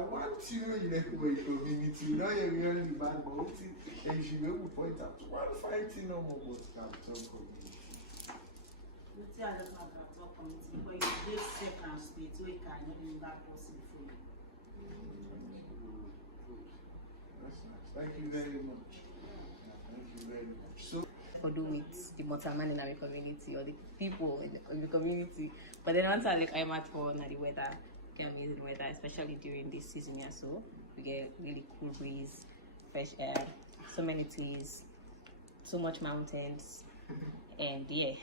one thing you like for your community, you know you're really bad, but and you should be able to point out one fighting no more about Captain community. I just have that talk community, but you get second state so you can not be that person for you. That's nice. Thank you very much. Thank you very much. So for do with the motorman in our community or the people in the community. But then once I I'm at home and the weather, amazing weather, especially during this season here, so we get really cool breeze, fresh air, so many trees, so much mountains, and yeah,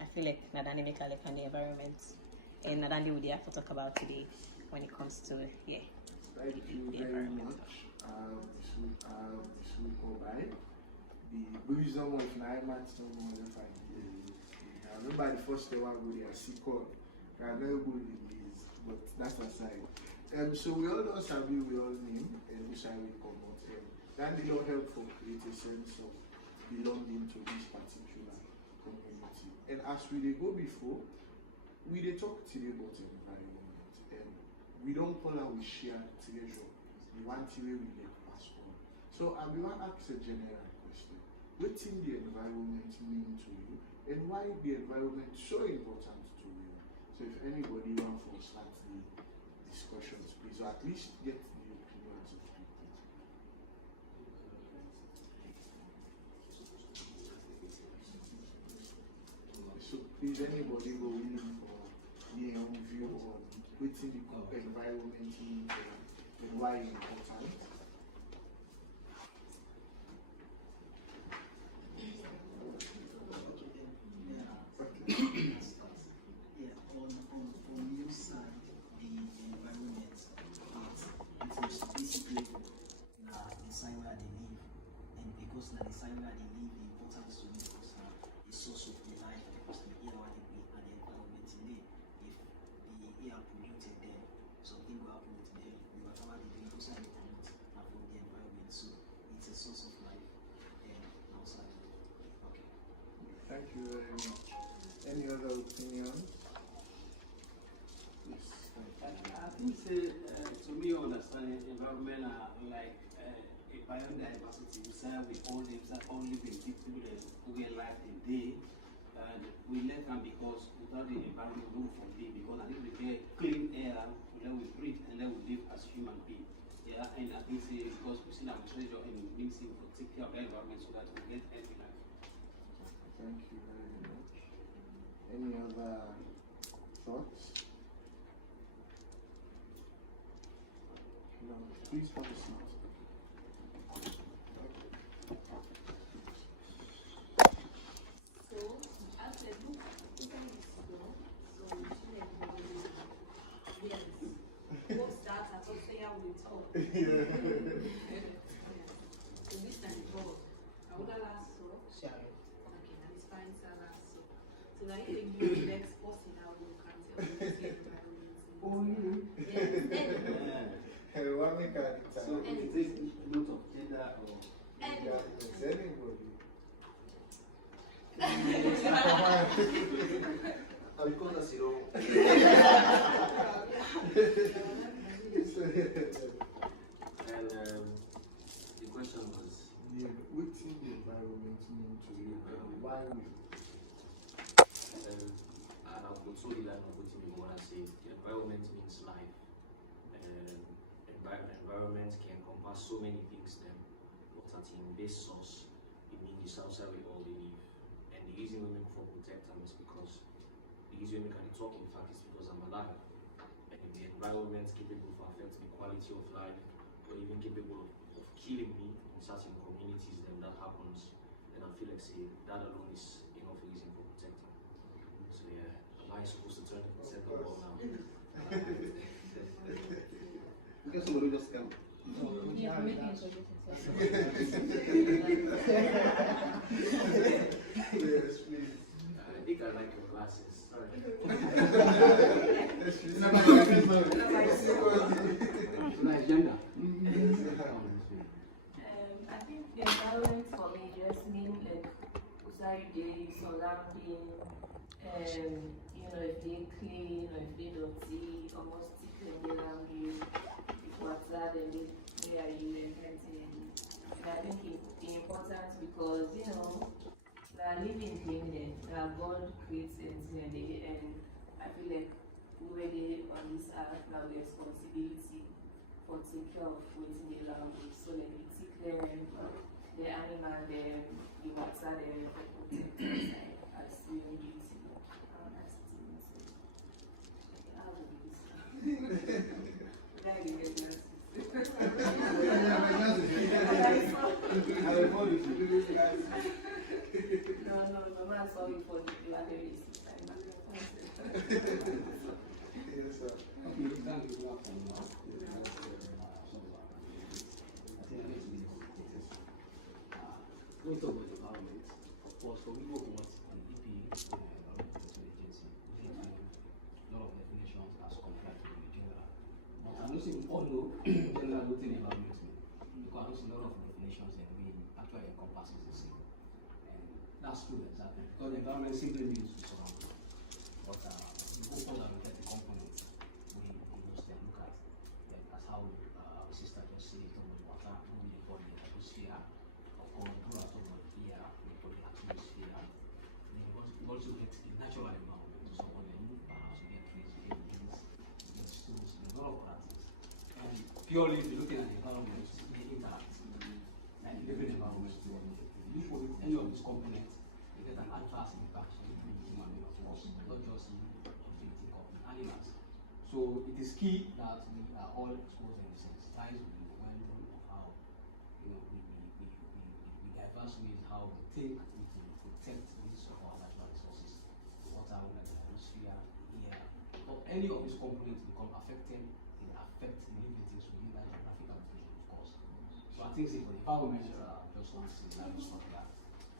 I feel like Nadani make a like on the environment, and Nadani would have to talk about today when it comes to thank you very much. This will go by. The reason why I might know more than 5 years. I remember the first day I go there, I never go in this, but that's aside. So we all know Sabi, we all name, and we shall come out. That will help for create a sense of belonging to this particular community. And as we go before, we talk today about environment, and we don't call our share treasure. The one thing we let pass on. So I will ask a general question. What in the environment mean to you, and why the environment so important to you? So if anybody wants to start the discussions, please, or at least get the opinions of people. So please, anybody go in for their own view on within the environment means and why it's important. Thank you very much. Any other opinions? Yes, thank you. I think to me, understanding environment like a biodiversity. We all living people who get life in day, and we let them because without the environment, we don't for live. Because I think we get clean air, then we breathe, and then we live as human beings. Yeah, and I think because we see that we treasure and we need to take care of the environment so that we get healthy life. Thank you very much. Any other thoughts? No, please have a seat. So, I said, look, inside this door, so we shouldn't yes. What's that? I thought say I will talk. So this time door. I would have asked so. Sure. Okay, and it's fine, so so that if you the next person I will can tell you Oh, you? Yes. What make a So it takes note of gender or anybody. I'll call us your own. And the question was What in the environment mean to you, and why you? I'll go to the line of what you want to say. The environment means life. Environment can encompass so many things then, but at in base source, it means the outside we all live. And the reason we make for protect them is because the reason we can talk in fact is because I'm alive. And if the environment capable of affecting the quality of life, or even capable of killing me in certain communities, then that happens. Then I feel like say that alone is enough reason for protecting. So yeah, am I supposed to turn the ball now? because somebody just come. Yeah, making a suggestion. Yes, please. I think I like your glasses. Sorry. I think the environment for me just means like outside the surrounding, if they clean or if they dirty, almost then they around you, what's that, and where are you, and everything. And I think it's important because, you know, we are living thing that God creates anything, and I feel like we were there on this earth now, the responsibility for take care of waiting the around you. So like we take them, the animal, the water, the protect as we own duty. That's the thing. So, how would you say? Like you get glasses. No, man, sorry for the library. Yes, sir. Okay, thank you for that. When we talk about empowerment, of course, for people who want an EP environmental protection agency, we have a lot of definitions as compared to the general. But I know we all know general what environment means, because I know a lot of definitions and we actually encompasses the same. And that's true, exactly. Because the environment simply means to surround. But the whole point that we get the components, we just look at, like, as how our sister just said, talking about water, moving the body, the atmosphere. Or do about here, for the atmosphere. Then you also get the natural environment. So when you move perhaps you get trees, you get weeds, you get stones, a lot of other things. And purely if you're looking at the environment, they interact. And the living environment, you put any of these components, you get an adverse impact on the human being, of course, not just you, activity of animals. So it is key that we are all exposed and sensitized with the value of how, you know, we diverse ways how we think we can protect these of our natural resources, water, like the atmosphere, air, or any of these components become affected, they affect the living things within that geographic application, of course. So I think for the environment, just want to say that we stop that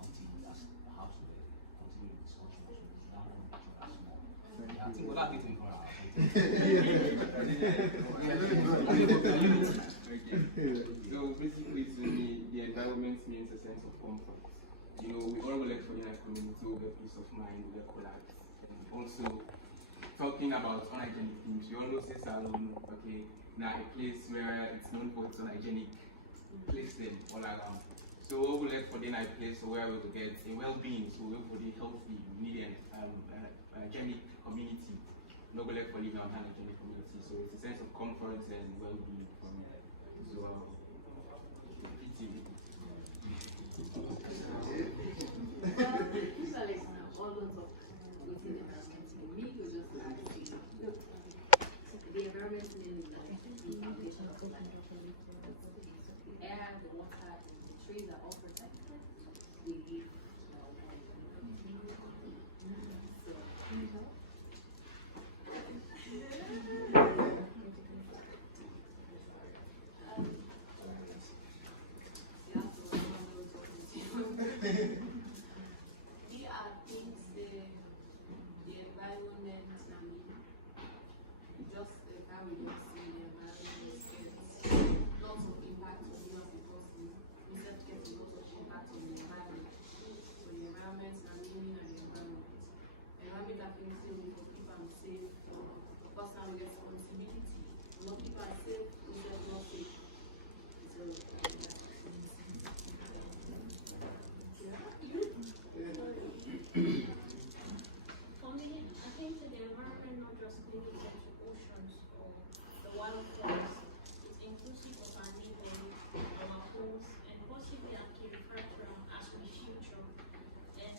until that's perhaps we continue the discussion. So that will make sure that's more. I think we'll have it in front of So basically to me, the environment means a sense of comfort. You know, we all work for in a community, we get peace of mind, we get collapse. And also, talking about unhygienic things, you all know say salon, okay, now a place where it's known for its unhygienic, place them all around. So we work for a place where we will get a well-being, so we work for the healthy, medium, hygienic community. No go like for living on hygienic community, so it's a sense of comfort and well-being for me. So pity. These are like all those of within the environment. Me, you just like look. The environment means like the foundation of life. The air, the water, the trees are all protected. We live. These are things the environment, I mean, just how we just see the environment gets lots of impact on us because we set get a lot of impact on the environment. So the environment, and living and the environment. Environment are things we for keep them safe, for personal responsibility. A lot of people are safe, we are not safe. So for me, I think that the environment not just limited to oceans or the waterfalls, it's inclusive of our neighborhood, our homes, and possibly I can refer to them as the future. And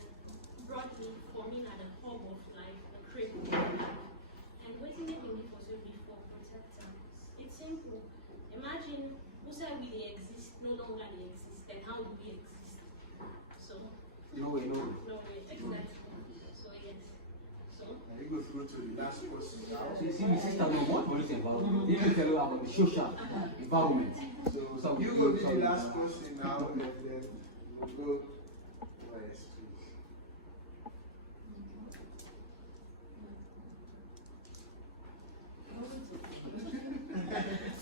broadly, for me, at the hub of life, the crib of life. And waiting they can be possibly for protect them. It's simple. Imagine who said we they exist, no longer they exist, then how do we exist? So No way. no way, exactly. So yes. So Now you go through to the last question now. So you see, my sister know what is environment. They even tell you about the social environment. So you go to the last question now, and then we'll go west, please.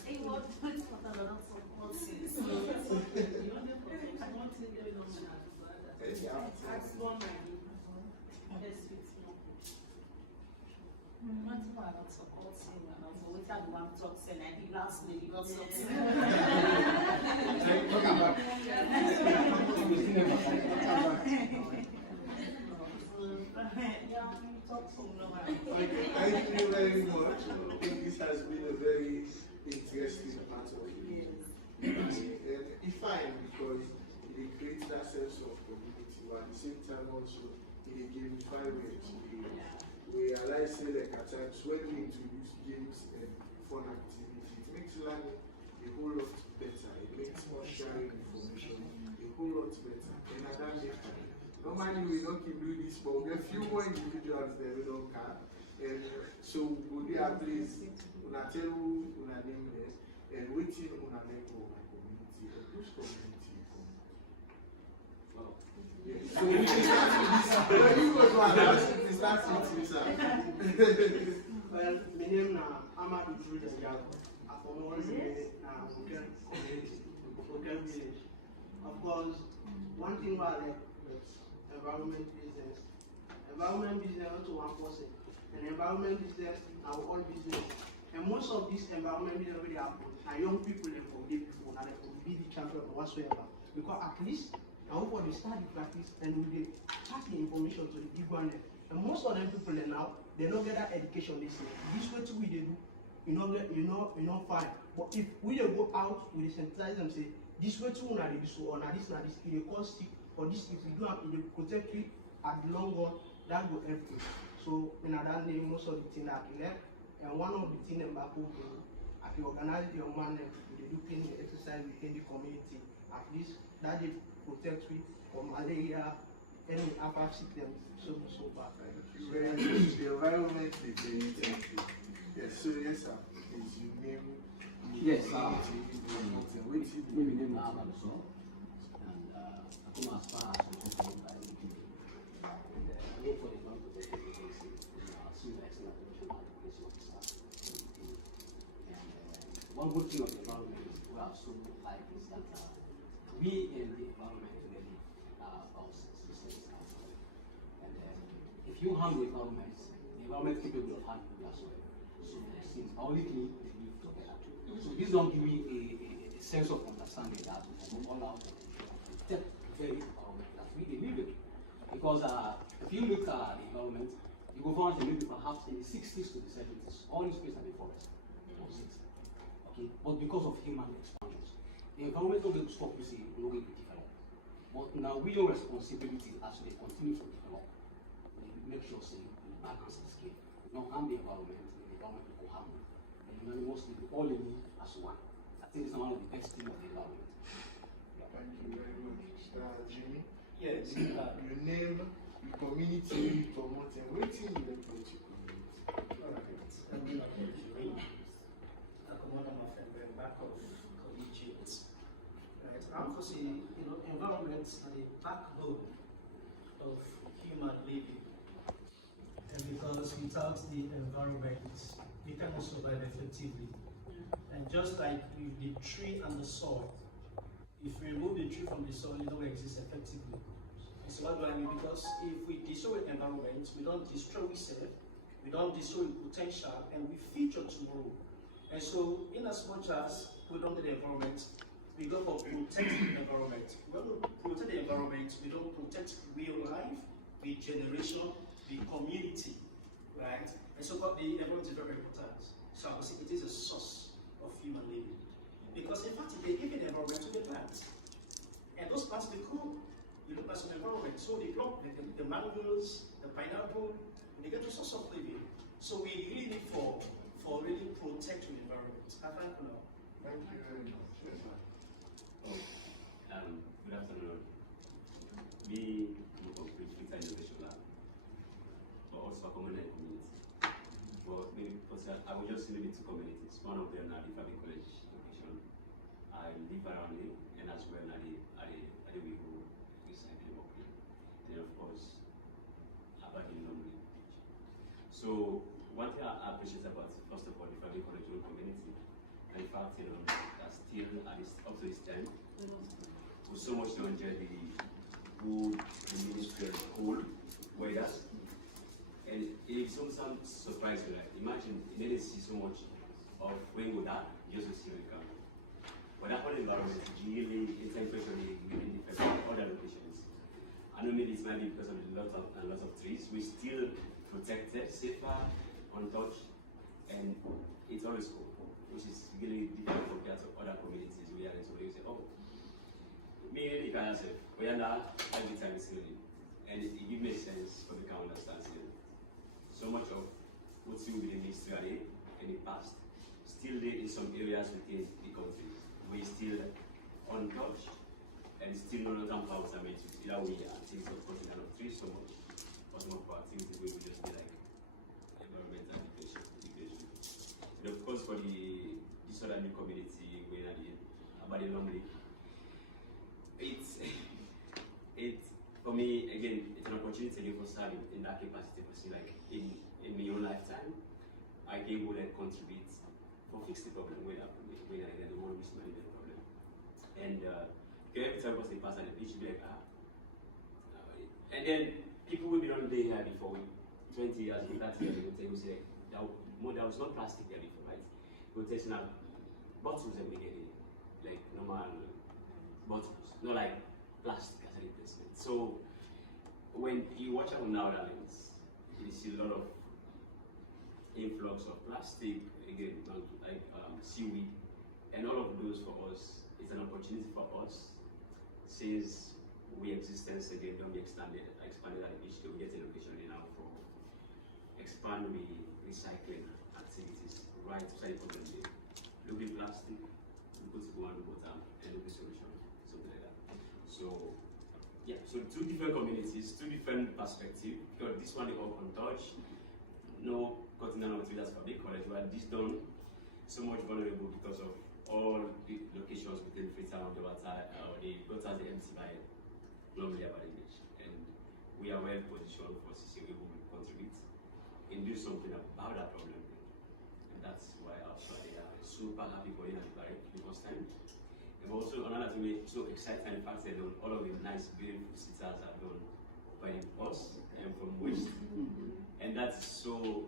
hey, what a lot of nonsense. Yeah. That's one idea. Yes, it's Not even about supporting, about waiting at the one talk, and I did last minute got something. Thank you very much. I think this has been a very interesting part of it. And it's fine because it creates that sense of community, but at the same time also it gamifies we realize that at times when we introduce games and fun activities, it makes learning a whole lot better. It makes us sharing information a whole lot better. And at that time, normally we don't keep doing this, but we have a few more individuals there we don't have. And so we do at least una tell una name and waiting una name for my community and whose community. Wow. Yeah. So we start with this. You go to another we start with this. Well, my name is Amadou Trudeau. I'm from Oregon, Oregon village. Of course, one thing about environment business not to one person. And environment business are all business. And most of this environment business already happen. And young people and from the people and they will be the champion or whatsoever. Because at least I hope for the start the practice and we pass the information to the people. And most of them people now they don't get that education they say. This way too we they do, you know fine. But if we go out, we sensitize them say this way too they do so or this it cost sick or this if we do it will protect you at the long run, that will help you. So in that name most of the thing that we left and one of the things about I can organize your man and they do cleaning exercise within the community. At least that they protect you from malaria, any other sickness so bad. Thank you very much. The environment is very important. Yes, so yes sir. Is your name? Yes, sir. Maybe name Amadou, and I come as far as the company by the people. And I work for the bank of the senior excellent education officer. And one good thing of the environment is we have so like is that we in the environment really our systems outside. And if you harm the environment capable of harming you as well. So since only we live together. So this don't give me a sense of understanding that we can all out and protect the very environment that we live in. Because if you look at the environment, you go find maybe perhaps in the 60s to the 70s, all these places are the forest. Okay, but because of human expansions, the environment will stop you see growing to develop. But now we have responsibility as they continue to develop. We make sure say we balance the scale. We don't harm the environment will harm you. And mostly we all live as one. I think it's one of the best things of the environment. Thank you very much. Jimmy? Yes. Your name, your community, promoting, waiting in the community. Environment are the backbone of human living. And because without the environment, we cannot survive effectively. And just like with the tree and the soil, if we remove the tree from the soil, it don't exist effectively. And so what do I mean? Because if we destroy the environment, we don't destroy ourselves, we don't destroy potential, and we feature tomorrow. And so, in as much as we don't get the environment, we go for protecting the environment. When we protect the environment, we don't protect real life, the generation, the community, right? And so the environment is very, very important. So I would say it is a source of human living. Because in fact, they give an environment to the plants. And those plants, they grow. You look at some environment. So they grow, the mangoes, the pineapple, they get a source of living. So we really need for really protect the environment. I thank you now. Thank you very much. Yes, sir. Good afternoon. We work with Insai Innovation Lab, but also common community. But maybe I will just limit it to communities. One of them at the Fabi College location. I live around it, and as well at the Wigo recently working. And of course, about the London Beach. So what I appreciate about first of all the Fabi College community, and the fact that still at this up to this time. We so much to enjoy the good, the ministry, the cold weather. And it sometimes surprises you, like, imagine you didn't see so much of when you go dark, just to see when you come. But that whole environment is really, it's especially really different from other locations. I know maybe it might be because of a lot of trees. We still protected, safer, untouched, and it's always cool, which is really different compared to other communities we are in. So you say, oh, me and the yourself, we are not every time it's really, and it gives me sense for the can understand still. So much of what you within history and the past still there in some areas within the country. We still untouched and still not empowered to either we are things of cutting down of trees so much, or some of our activities we will just be like environmental education. And of course for this other new community we're about the long leaf, it's for me again it's an opportunity for serving in that capacity for see like in my own lifetime I can able to contribute for fix the problem when I get the one which manage the problem. And every time they pass on the beach, be like, and then people will be on there here before 20 years, 30 years, they will say, there was no plastic there before, right? We'll take now bottles that we get in, like normal bottles, not like plastic as a replacement. So when you watch out nowadays, you see a lot of influx of plastic, again, like seaweed, and all of those for us, it's an opportunity for us, since we existence again don't be expanded at the beach, we get a location now for expand the recycling activities right outside the problem there. Look at plastic, we put it on the bottom, and look at solution, something like that. So yeah, so two different communities, two different perspectives, because this one they all untouched, no cutting down of trees as public college, but this done so much vulnerable because of all the locations within Freetown, the water, the gutters, the empty by normally about the beach. And we are well positioned for CCA who will contribute and do something about that problem. And that's why I are super happy for you and Barray the first time. And also another thing we're so excited and fact that all of the nice, beautiful sitters are done by us and from West. And that's so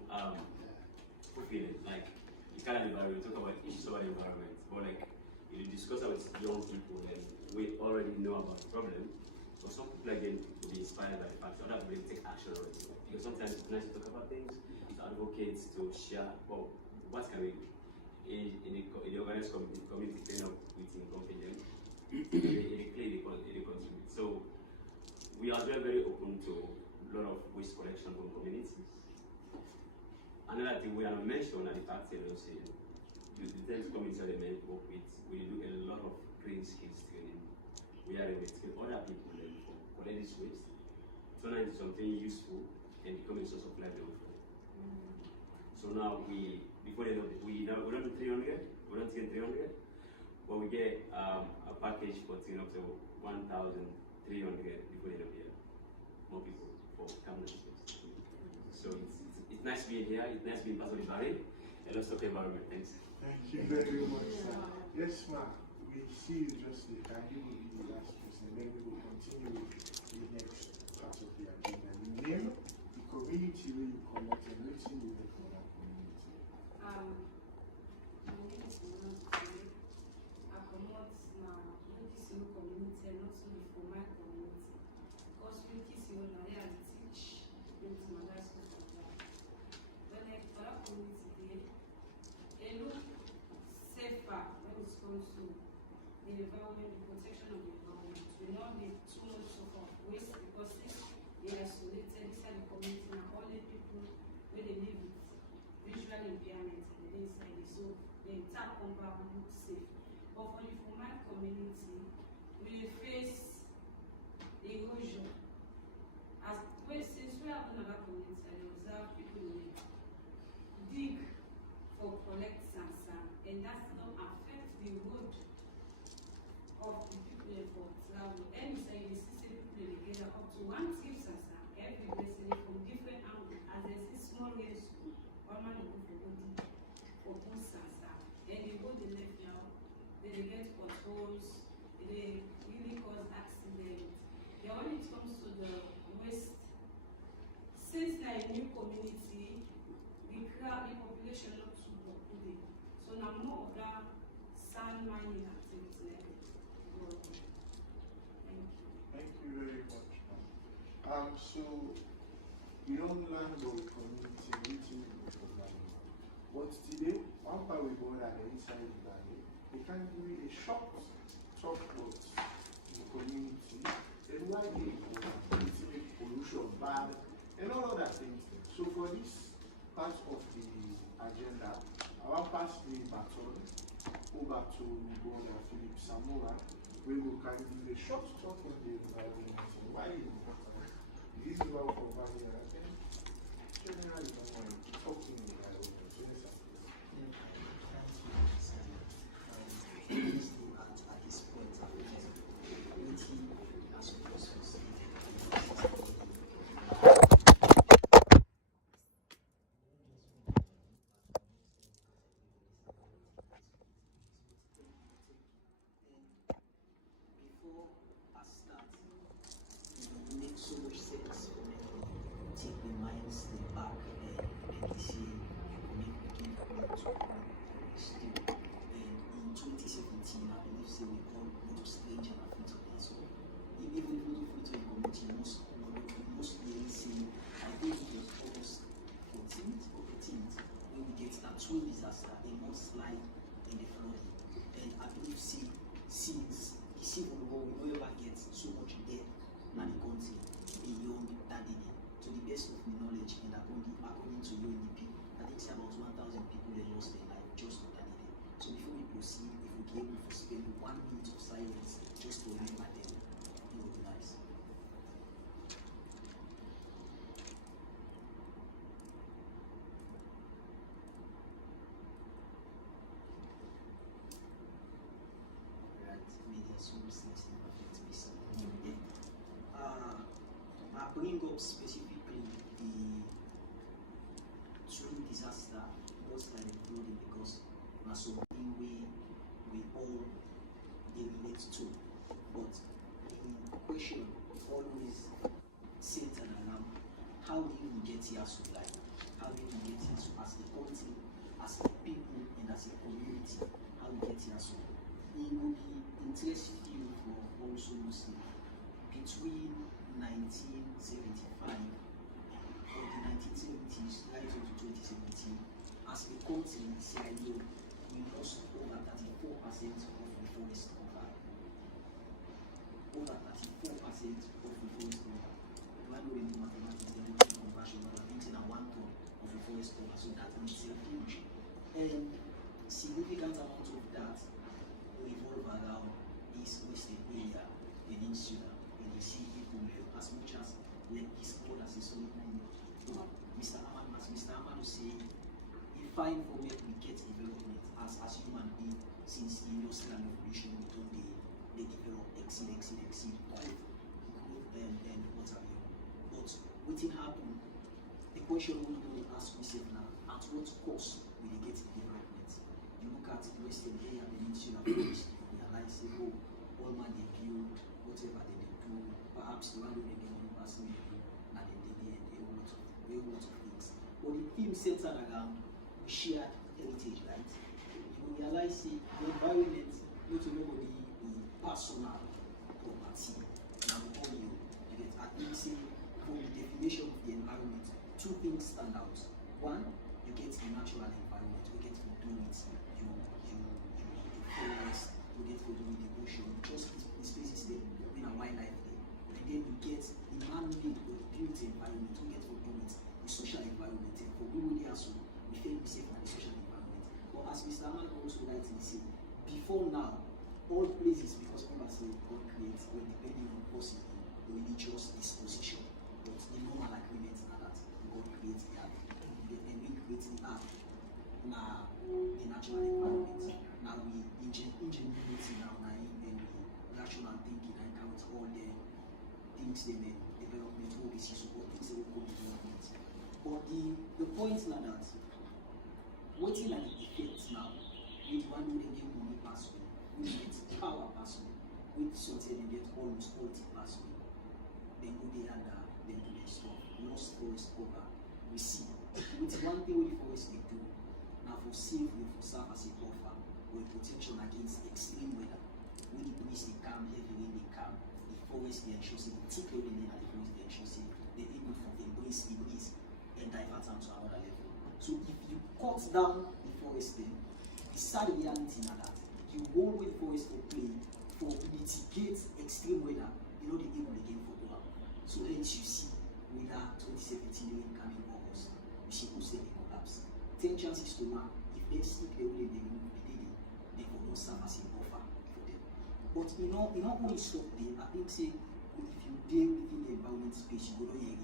fulfilling. Like you can't we talk about issues about the environment, but like you discuss it with young people and we already know about the problem. But some people again will be inspired by the fact that other people take action already. Because sometimes it's nice to talk about things, to advocate, to share, well, what can we do? In the organized community clean up within company, they contribute. So we are very open to a lot of waste collection from communities. Another thing we are mentioned at the fact that the Thames community element work with, we do a lot of green skills training. We are investigating other people for collect this waste, turn it into something useful and become a source of livelihood. So now before the end of we don't do 300, we don't get 300, but we get a package for taking up to 1,300 before the end of the year. More people for community space. So it's nice being here, it's nice being part of the Barray, and let's talk environment. Thanks. Thank you very much, sir. Yes, ma'am. We see you just the time. You will be the last person, then we will continue with the next part of the agenda. The name, the community where you connect, and waiting you will for that community. My name is Mona. I promote now this community and also the formal community. Because we kiss you now, I teach in my school. When I for that community, they look safer when it comes to the environment, the protection of the environment. We not be too much of waste because they are isolated inside the community and all the people where they live with visual impairment inside it. So the entire compound looks safe. But for the formal community, we face erosion. Since we have another community, I observe people will dig for collect sand, and that's not affect the road of the people for travel. And so you see people together up to one team sand every day from different angles. As there's a small way school, one man will go for good sand, and they go the left now, they get potholes, they really cause accidents. Then when it comes to the waste, since they're a new community, we don't learn about the community, meeting with the learning. But today, one part we bought at the Insai di Barray, they can give you a short talk about the community, and why they make pollution bad, and all other things. So for this part of the agenda, I will pass the baton over to Brother Philip Samora, where we can give a short talk on the environment and why it's important. This is about providing and generally talking in the environment. So let's have At this point, community as opposed to before I start, it makes so much sense for me to take the mind step back and see make we give credit to still. And in 2017, I believe say we all know strange and afraid of this. So even if you to a community, most yearly say, I think it was August 14th or 15th when we get that twin disaster, a mudslide in the flooding. And I believe since the world we never get so much death in the country beyond that day. To the best of my knowledge and according to UNDP, I think it's about 1,000 people they lost their life just on that day. So before we proceed, if we can able to spend 1 minute of silence just to remember them, it would be nice. I bring up specifically the twin disaster, most like flooding, because that's something we all relate to. But the question always centered around how did we get here so like how did we get here so as a country, as a people, and as a community, how we get here so. It will be interesting for also Muslim between 1975 or the 1970s right up to 2017. As a country, Sierra Leone, we lost over 34% of the forest cover. Over 34% of the forest cover. When we do mathematics, then we do conversion, but I think it's 1 ton of the forest cover, so that is huge. And significant amount of that revolve around this western area, peninsula, where you see people live as much as like his own as a solid name. Mr. Amado say, it's fine for me we get development as human being since the industrial revolution we don't they develop exceed quite and what have you. But what will happen? The question we want to ask ourselves now, at what cost will they get development? You look at the western area, peninsula, first, you realize say, oh, all man they build, whatever they do, perhaps the one they do university and then they a lot of things. But the theme centered around shared heritage, right? You realize the environment not only the personal property, now all you get at least from the definition of the environment, 2 things stand out. One, you get the natural environment, you get to do it, you forest, you get to do the ocean, just the spaces there, in a wildlife there. And then you get the man-made or built environment, you get to do it, the social environment. And for people there, so we feel safe in the social environment. But as Mr. Aman also rightly said, before now, all places, because people say God creates, well, depending on possibly religious disposition, but the normal agreement are that God creates the earth, and we create the earth, now the natural environment. Now we ingenuity now, and we rational thinking and count all the things they make, development, all this issue, all things they will call development. But the point now that waiting like the effects now, with one who they get money password, we get power password, with something they get almost quality password. Then go there and then do their stuff. Lost forest cover. We see. With one thing with the forest they do, now for safe, for serve as a buffer, or protection against extreme weather. When the breeze they come, heavy rain they come, the forest they ensure say, the tick every lane at the forest they ensure say, they're able to embrace and divert them to another level. So if you cut down the forest, then the sad reality now that you won't wait for forest for play for mitigate extreme weather, you know, the able again for go. So hence you see weather 2017 during coming August, you see who's taking collapse. 10 chances to 1. If they stick the way they remove the day, they will not serve as a buffer for them. But you know only stop there. I think say if you deal within the environment space, you go to hear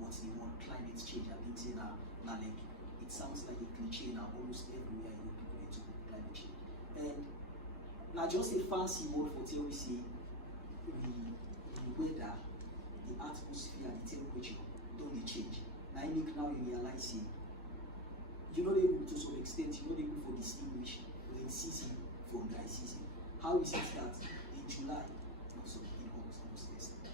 what's the word climate change. I think say now like it sounds like a cliche now almost everywhere you know people to climate change. And now just a fancy word for tell we say the weather, the atmosphere, the temperature don't change. Now you make now you realize say you know they able to some extent, you know they able for distinguish rain season from dry season. How is it that in July, no sorry, in August,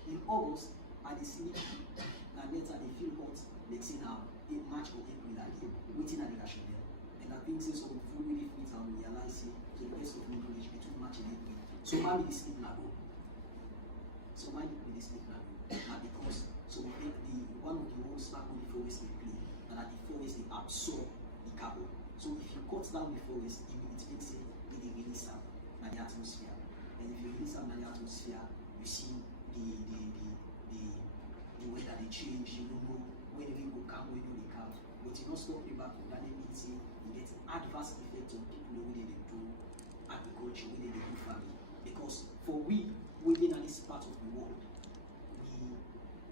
in August, and they sleep and later they feel hot, let's say now in March or April and they waiting at the ration there. And I think say some food really fit and realize say to the best of my knowledge between March and April. So man is sleep now. So man is sleep now. And because so the one of the roles back on the forest they play, and at the forest they absorb the carbon. So if you cut down the forest, it means say they release out in the atmosphere. And if you release out in the atmosphere, you see the weather they change, you don't know when the rain will come, when they come. But you don't stop the back of that means you get adverse effects on people the way they do agriculture, the way they do farming. Because for we within this part of the world,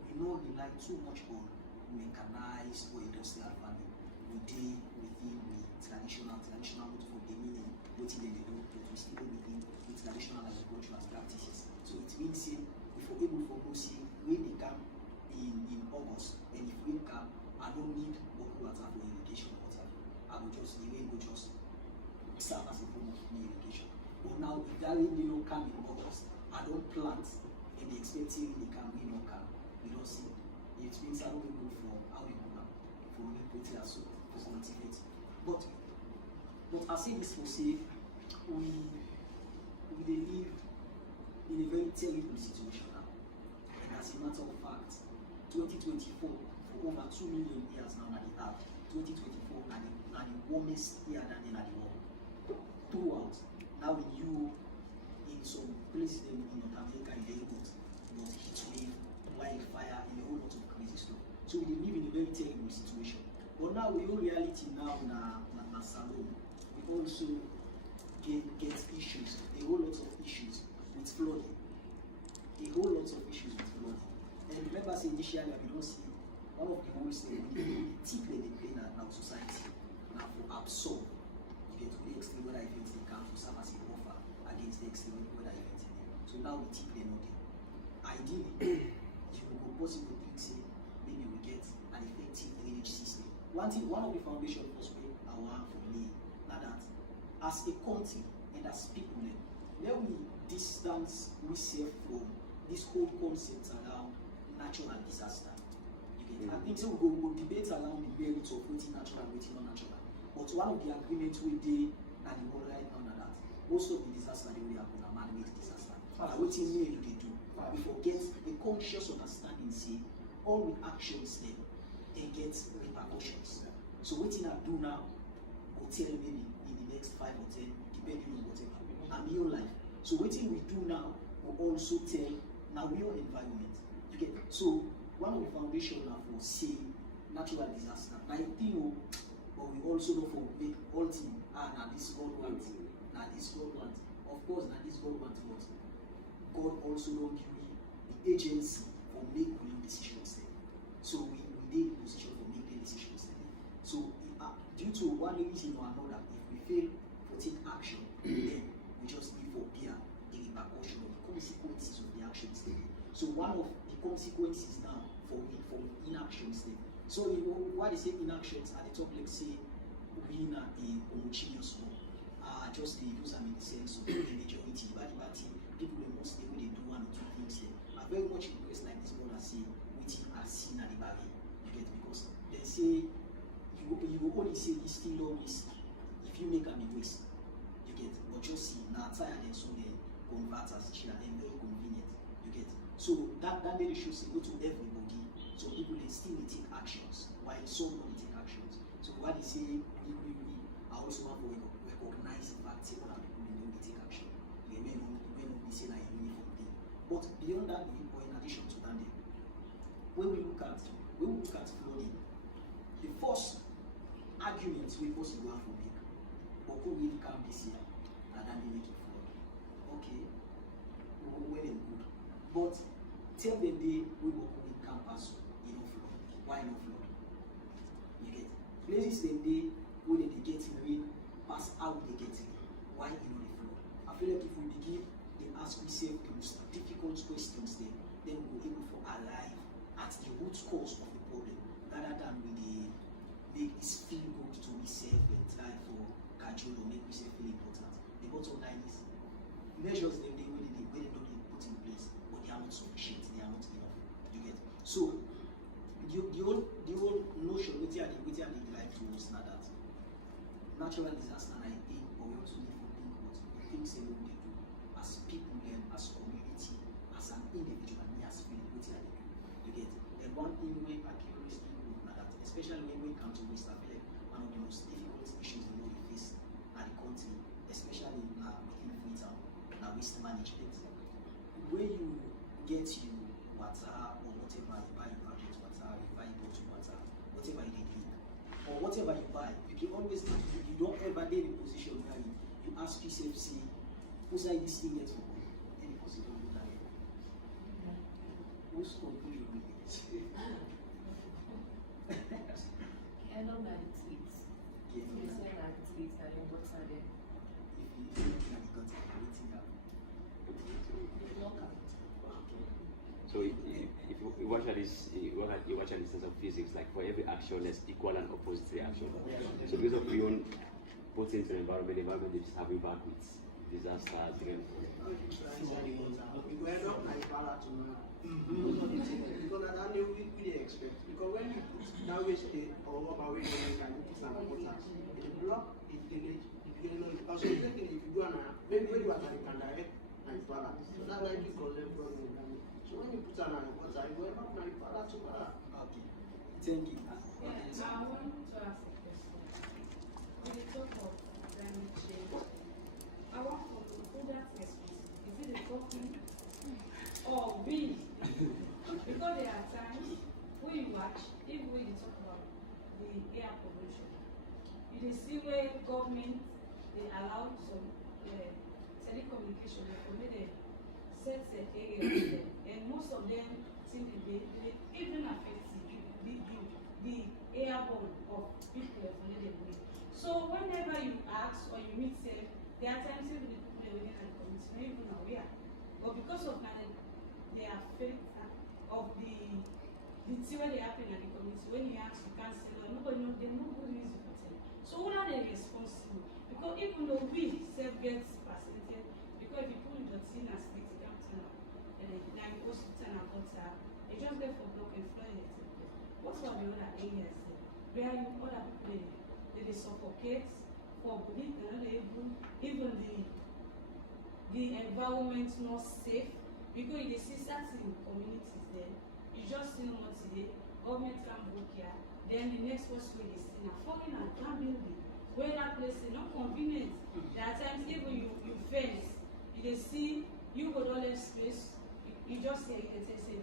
we not rely too much on mechanized or industrial farming. We deal within the traditional mode for the meaning, what they do, but we still within the traditional agricultural practices. So it means if we're able to focus when they come in August, and if rain come, I don't need local water for irrigation or whatever. I will just, the rain will just serve as a form of irrigation. But now, if that rain will not come in August, I don't plant and the expecting rain come, rain not come. You don't see. It means I don't go for how we go for input here, so for motivate. But I say this for say, we live in a very terrible situation now. And as a matter of fact, 2024 for over 2 million years now that they have. 2024 and the warmest year than in the world. Throughout, now in Europe, in some places in North America, in the airport, but heat wave, wildfire, and a whole lot of crazy stuff. So we live in a very terrible situation. But now we all reality now in Salome, we also get issues, a whole lot of issues with flooding. A whole lot of issues with flooding. And remember, say initially, we don't see one of the most the tip that they play in our society now for absorb. You get to the extreme weather events they come to serve as a buffer against the extreme weather events. So now we tip them not there. Ideally, you could possibly think say maybe we get an effective drainage system. One of the foundation first way I want for me now that as a country and as people, where we distance ourselves from this whole concept around natural disaster. I think so we go debate around the merits of waiting natural and waiting non-natural. But one of the agreements we did and the world right now that most of the disaster they will happen are man-made disaster. And waiting me do they do. We forget the conscious understanding say all with actions then they get repercussions. So waiting I do now will tell maybe in the next 5 or 10, depending on whatever. And your life. So waiting we do now will also tell now your environment. You get so one of the foundations for say natural disaster. Now you but we also know for make all thing now this God wants. Now this God wants. Of course now this God wants, but God also don't give me the agency for making decisions there. So we did in position for making decisions there. So due to one reason or another, if we fail to take action, then we just need for bear the repercussion of the consequences of the actions there. So one of the consequences now for inactions there. So you know why they say inactions at the top, let's say we are a homogeneous one. Just they use them in the sense of the majority, but people the most they do one or two things there. I'm very much impressed like this brother say which are seen at the Barray. You get because they say you will only say this still always if you make a waste. You get but just see now tired and so they convert as chair and very convenient. You get so that really should say go to everybody some people they still they take actions, while some don't take actions. So what they say, we are also want to recognize the fact that other people they don't take action. They may not be saying like a uniform thing. But beyond that, or in addition to that, when we look at flooding, the first argument we possibly have to make, or could we come this year and then they make it flood? Okay, well and good. But tell the day we work with campus, you know, flood. Why no flood? You get places the day when they get rain, pass out they get it. Why you know the flood? I feel like if we begin, they ask ourselves the most difficult questions, then we'll be able to arrive at the root cause of the problem, rather than we make this feel good to myself and try for casual or make myself feel important. The bottom line is measures them they don't put in place, but they are not sufficient, they are not enough. You get so the whole notion which are the derived towards now that natural disaster and I think, but we also need to think what the things they do as people and as community, as an individual, and me as feeling what they do. You get and one thing we are curious in now that especially when we come to West, I feel like one of the most difficult issues we face at the country, especially within Freetown, waste management. When you get you water or whatever you buy, you packet water, you buy bottled water, whatever you drink, or whatever you buy, you can always you don't ever be in a position where you ask yourself, see, who's I this thing yet for? Any possible that who's conclusion with this? I don't like tweets. Yes, I like tweets and then what's are them? If you look at the gutter, waiting up. So if you watch at this sense of physics, like for every action there's equal and opposite reaction. So because of we own put into the environment they just have impact with disasters, because that we expect. Because when you put that waste or rubber waste and you put some water, it block it also if you do maybe when you are can direct and balance. So that's why you cause them problem. So when you put an water, you go up and balance to balance. Okay. Thank you. Yeah, I want to ask a question. When you talk of climate change, I want to know who that's responsible. Is it the government or we? Because there are times when you watch, even when you talk about the air pollution, you see where government they allow some telecommunication for me they set the area and most of them think they even affect the airborne of people that they live. So whenever you ask or you meet them, there are times even the people within the community not even aware. But because of that, they are afraid of the thing when they happen in the community. When you ask, you can't say, well, nobody knows, they know who is the person. So what are they responsible? Because even though we self get percentage, because if you put the thing and stick it out and like hospital and water, they just get for block and flood it. What's all the other areas there? Where other people they suffocate for belief, even the environment not safe. Because if they see certain communities there, you just see no more today, government can book here, then the next person will see now falling and can't build it. Where that place is not convenient. There are times even you fence, you see you go all that space, you just say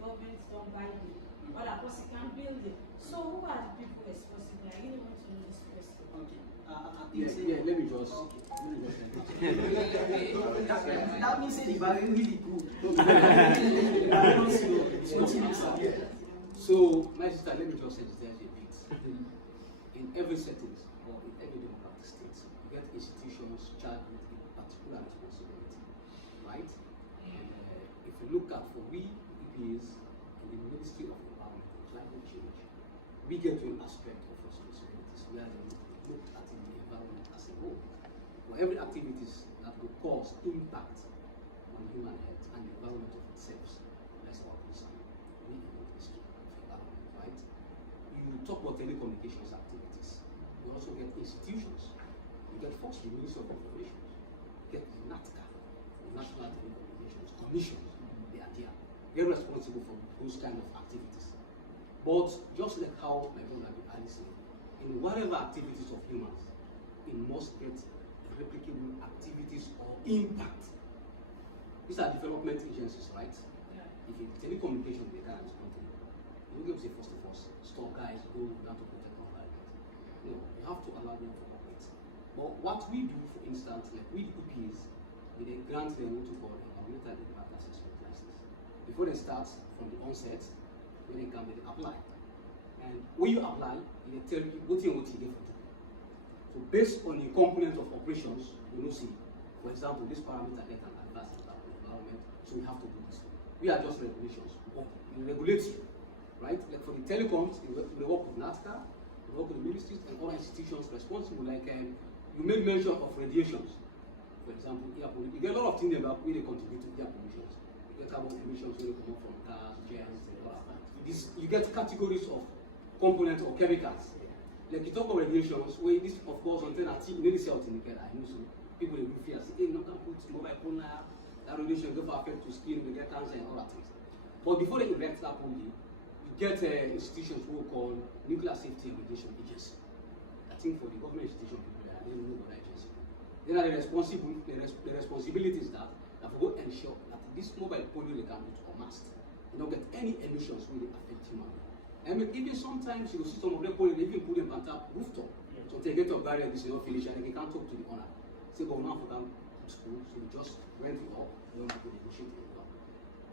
government don't buy it, or that person can't build it. So who are the people responsible? I really want to know this question. Okay. Let me just that means the barrier really good. So, my sister, let me just emphasize a bit. In every setting or in every democratic state, you get institutions charged with a particular responsibility, right? And if you look at for we EPAs in the Ministry of Environment and Climate Change, we get to an aspect of responsibilities where they look at the environment as a whole. For every activities that will cause impact on human health and the environment of itself, that's our concern. We in the Ministry of Environment, right? You talk about telecommunications activities. You also get institutions. You get first the Ministry of Information. You get the NATCA, the National Telecommunications Commission. They are there. They're responsible for those kind of activities. But just like how my brother Ali said, in whatever activities of humans, it must get replicable activities or impact. These are development agencies, right? Yeah. If in telecommunication they can country, you don't get to say first of all, stop guys, go down to protect our environment. No, you have to allow them to operate. But what we do, for instance, like we EPAs, we then grant them what we call environmental impact assessment license. Before they start from the onset, when they come, they apply. And when you apply, they tell you what you get for it. So based on the component of operations, you know, see, for example, this parameter get an adverse impact on the environment, so we have to do this. We are just regulations. We regulate you, right? Like for the telecoms, we work with NATCA, we work with the ministries and other institutions responsible. Like you made mention of radiations. For example, air pollution. You get a lot of things about where they contribute to air pollution. You get carbon emissions when they come up from cars, germs, and all that. You get categories of components or chemicals. Like you talk about radiations, where this, of course, until I think maybe out in the care, I know so people will fear say, hey, no, can put mobile phone now, that radiation go for affect to skin, we get cancer and all that things. But before they erect that only, you get institutions who are called Nuclear Safety and Radiation Agency. I think for the government institution, people there, they don't know what that agency. Then the responsibility is that we go ensure that this mobile phone they can put or mast, you don't get any emissions when they affect human beings. And even sometimes you will see some of them pulling, they even put them on top rooftop. So they get up barrier, this is not finished, and they can't talk to the owner. Say, but now for them school, so we just rent it out, we don't have to negotiate it out.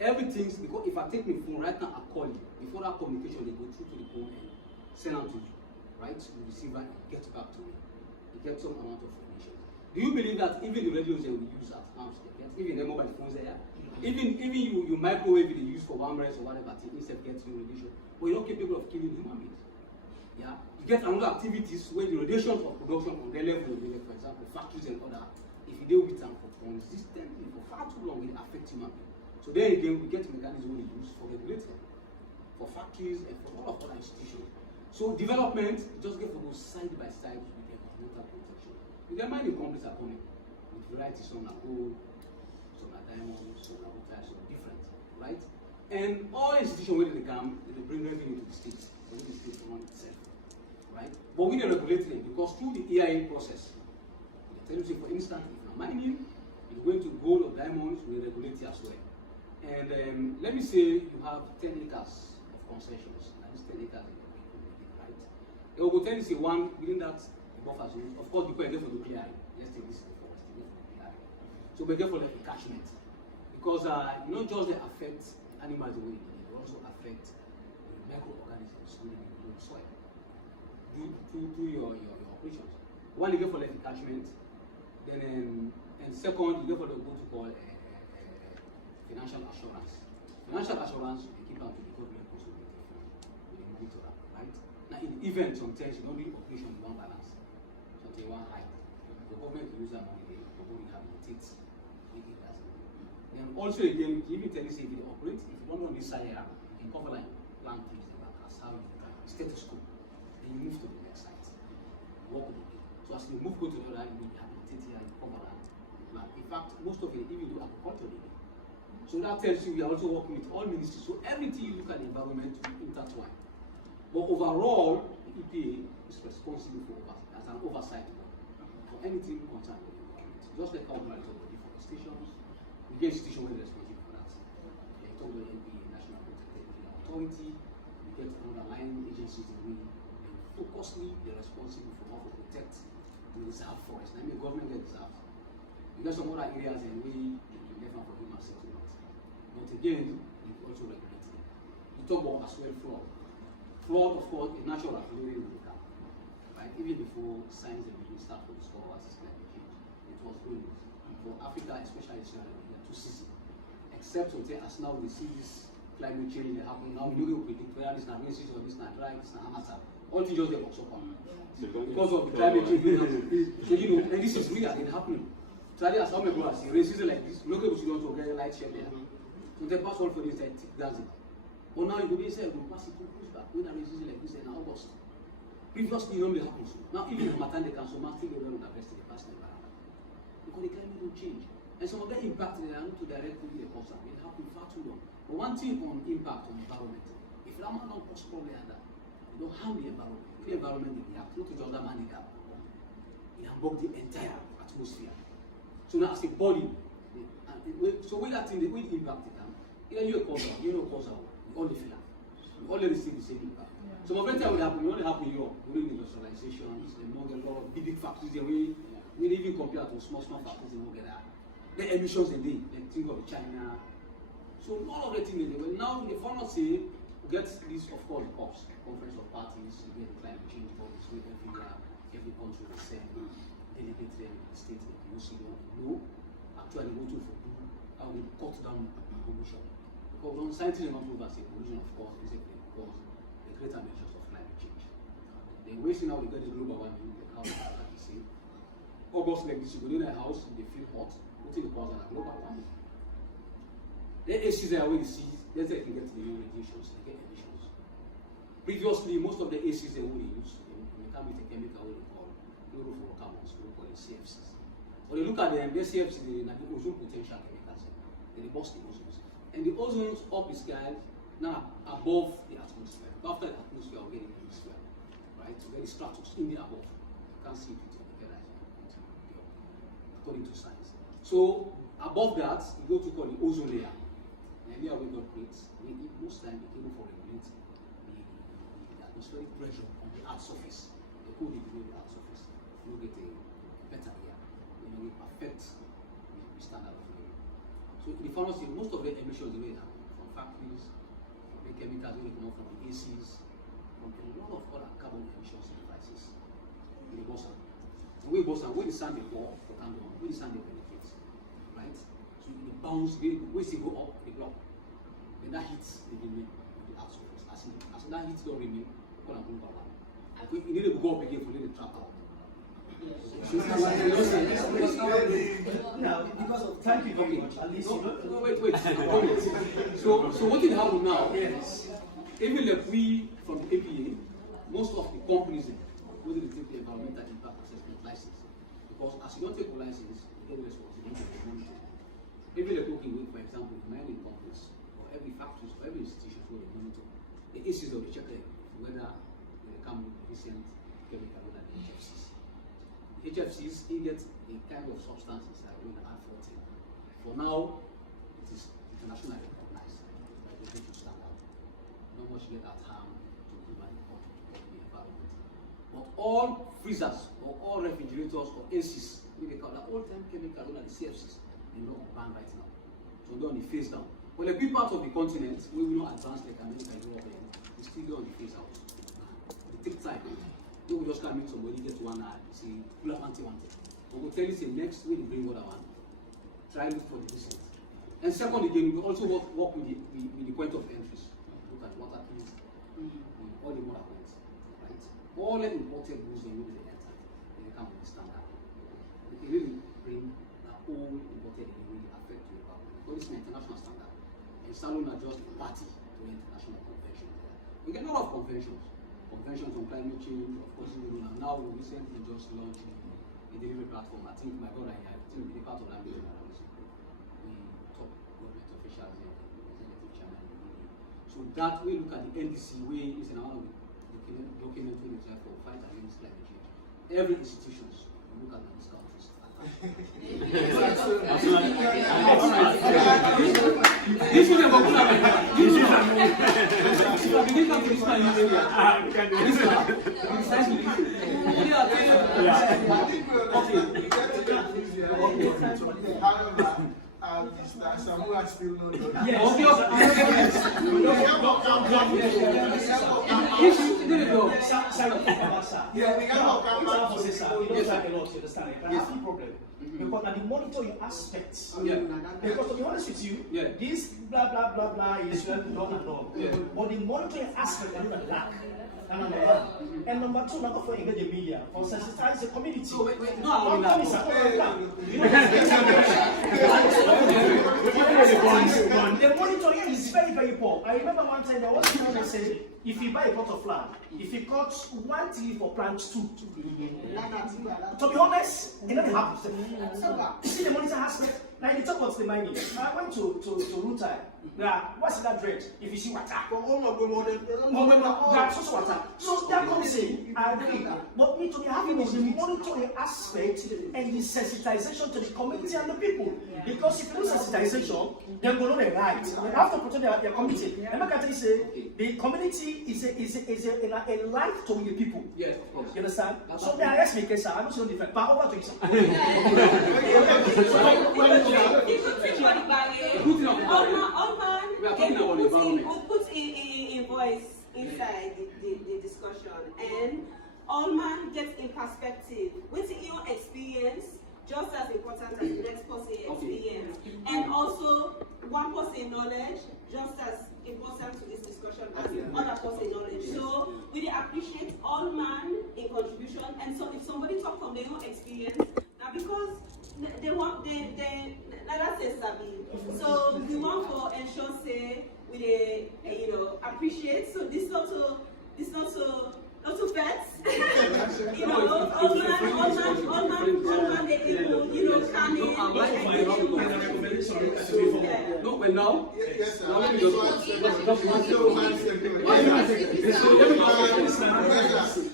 Everything's because if I take my phone right now, I call you. Before that communication, they go through to the phone and send out to you, right? You receive that, it gets back to me. You get some amount of information. Do you believe that even the radios they will use at times, even the mobile phones there, even you microwave they use for warm rice or whatever, instead gets you radiation. But you're not capable of killing human beings. Yeah? You get another activities where the radiation of production on their level, for example, factories and other, if you deal with them for consistently for far too long, it affects human beings. So then again, we get mechanisms we use for regulating, for factories and for all of other institutions. So development, just get to go side by side with the environmental protection. You get mining companies are coming with varieties, some are gold, some are diamonds, some are water, some different, right? And all institutions where they come, they bring revenue to the state, so the state to run itself, right? But we don't regulate them because through the EIA process, they tell you, say, for instance, if you're mining, you're going to gold or diamonds, we regulate it as well. And let me say you have 10 acres of concessions, and these 10 acres in the community, right? They will tell you, say, one within that buffer zone, of course, people are there for the PI. Let's take this for forest, they for the PI. So we're there for the catchment. Because you not just they affect animals the way they also affect the microorganisms when they grow in soil through your operations. One you get for like catchment, then and second you get for the what to call financial assurance. Financial assurance you keep out to the government consolidated fund, you monitor that, right? Now in the event sometimes you don't do operation in one balance, something one high. The government will use that money, they will rehabilitate it. And also again, give me tell you say if you operate, if you don't know this area, you can cover like plant trees and that's how you try status quo. Then you move to the next site. Work with it. So as you move go to the other, you rehabilitate here and cover land. In fact, most of it, if you do agriculture, so that tells you we are also working with all ministries. So everything you look at the environment will intertwine. But overall, the EPA is responsible for as an oversight for anything concerned with the environment. Just like how we are talking about deforestation. We get institutions where they're responsible for that. They talk about NPA, National Protected Area Authority. We get underlying agencies that we focusly they're responsible for how to protect the reserve forest. I mean, government get reserves. We get some other areas and we left out for human settlement. But again, we also regulate it. We talk about as well flood. Flood, of course, is natural phenomenon in the camp. Right? Even before science and we start to discover what is climate change, it was going for Africa, especially Sierra Leone, to see. Except until as now we see this climate change that happen now, we don't predict whether this is not racist or this is not dry, this is not Amasa. All things just they also come. Because of the climate change, so you know, and this is real, it's happening. So as some people are saying, racism like this, look at what you don't get a light share there. So they pass all for this, like, that's it. But now you go inside, we pass it to push back. When a racism like this in August. Previously, it normally happens. Now, even in Matan, they can so much thing they don't invest in the past environment. Because the climate don't change. And some of that impact they are not to directly the concern. It happens far too long. But one thing on impact on the environment, if If that man don't cause problem like that, you don't harm the environment. The environment they have not to just that man they have. It above the entire atmosphere. So now as a body, so when that thing they will impact it, either you cause out, you know cause out, you only feel it. You only receive the same impact. Yeah. So my friend would happen, it only happen in Europe, during industrialization, they don't get a lot of big factories there, we even compare to small factories, they don't get that. The emissions in they think of China. So all of the things they will now the farmers say get this of course the COPs, Conference of Parties, you get the climate change bodies, so every country will send delegate them state in the UCO. No, actually what to do how we cut down pollution. Because on scientists not prove as a pollution of course is because the greater measures of climate change. They're wasting out the global warming, the carbon like you say. August like this, you go in a house, they feel hot, what is the cause of the global warming? The ACs are where you see, let's say you can get the new radiations, they get emissions. Previously, most of the ACs they would use, they come with a chemical we call fluorofluorocarbons, we call it CFCs. When you look at them, the CFCs, they are the ozone potential chemicals, they bust the ozone. And the ozone up is guys now above the atmosphere. After the atmosphere, we'll get the atmosphere, right? So get the stratus in the above. You can't see it according to science. So above that, you go to call the ozone layer. And here we got plates. Most time they came for regulate the atmospheric pressure on the earth surface. They could regulate the earth surface. You get a better air. It affects the standard of living. So in the pharmacy, most of the emissions they happen from factories, from the chemicals they come from the ACs, from a lot of other carbon emissions devices in the bosan. And we bosan, when the sun they pour, for candle, when the sun they penetrate, right? So the bounce, we see go up, they block. When that hits the remain of the earth surface, as that hits don't remain, we call them global warming. We need to go up again for the trap out. Now, because of thank you very much. At least no, wait. So what did happen now? Yes. Even if we from the APA, most of the companies will take the environmental impact assessment license. Because as you don't take a license, you get responsibility for monitoring. Even if looking with, for example, the mining companies or every factories or every institution where they monitor, the issues of the check whether they come with recent chemical or the HFCs. HFCs, you get a kind of substance inside when they add 14. For now, it is internationally recognized by the WHO standard. Not much get at harm to human or the environment. But all freezers or all refrigerators or ACs, we call that all-time chemical or the CFCs, they're not banned right now. So they're on the phase down. Well, a big part of the continent, we will not advance like America and Europe, we still go on the phase out. It takes time. You will just come in somebody, get one eye, say, pull up anti-wanted. We will tell you, say, next week, bring what I want. Try look for the distance. And second, again, we also work with the point of entries. Look at water things, all the water points, right? All the imported goods, they will be entered. They come with the standard. They really bring the whole imported, they really affect the environment. Because it's an international standard. And Salon are just a party to the international convention. We get a lot of conventions. Conventions on climate change, of course, now we recently just launched a delivery platform. I think my brother and I think we be part of that meeting. We talk government officials and executive chairman. So that we look at the NDC way is in our document we design for fight against climate change. Every institution we look at these countries. This will never happen. Samoa still not done. Yeah, we cannot come back to this. We don't have a lot to understand. That's the problem. Because at the monitoring aspects, because to be honest with you, this blah blah blah blah is done and all. But the monitoring aspect is not lack. And number two, not for engage the media, for sensitize the community. So wait, the monitoring is very, very poor. I remember one time there was someone that said If you buy a plot of land, if you cut 1 tree for plant 2, to be honest, it never happens. You see the monetary aspect? Now, in the talk about the mining, I went to Rutai. What's that dread? If you see water, water. So that comes in, I agree. But we to be having is the monitoring aspect and the sensitization to the community and the people. Because if you do sensitization, then we know the right. They have to protect their community. And I can say the community is a light to the people. Yes, of course. You understand? So they arrest me, sir. I don't see no different. But over to you, sir. Put in voice inside the discussion, and all man gets in perspective. Within your experience, just as important as the next person experience, and also one person knowledge, just as important to this discussion as other person knowledge. So we appreciate all man in contribution, and so if somebody talk from their own experience, now because they want that's a sabi. So we want for ensure say we appreciate. So this not so pets. You know, all man they able, come in. No, but now, yes, sir. Now let me just.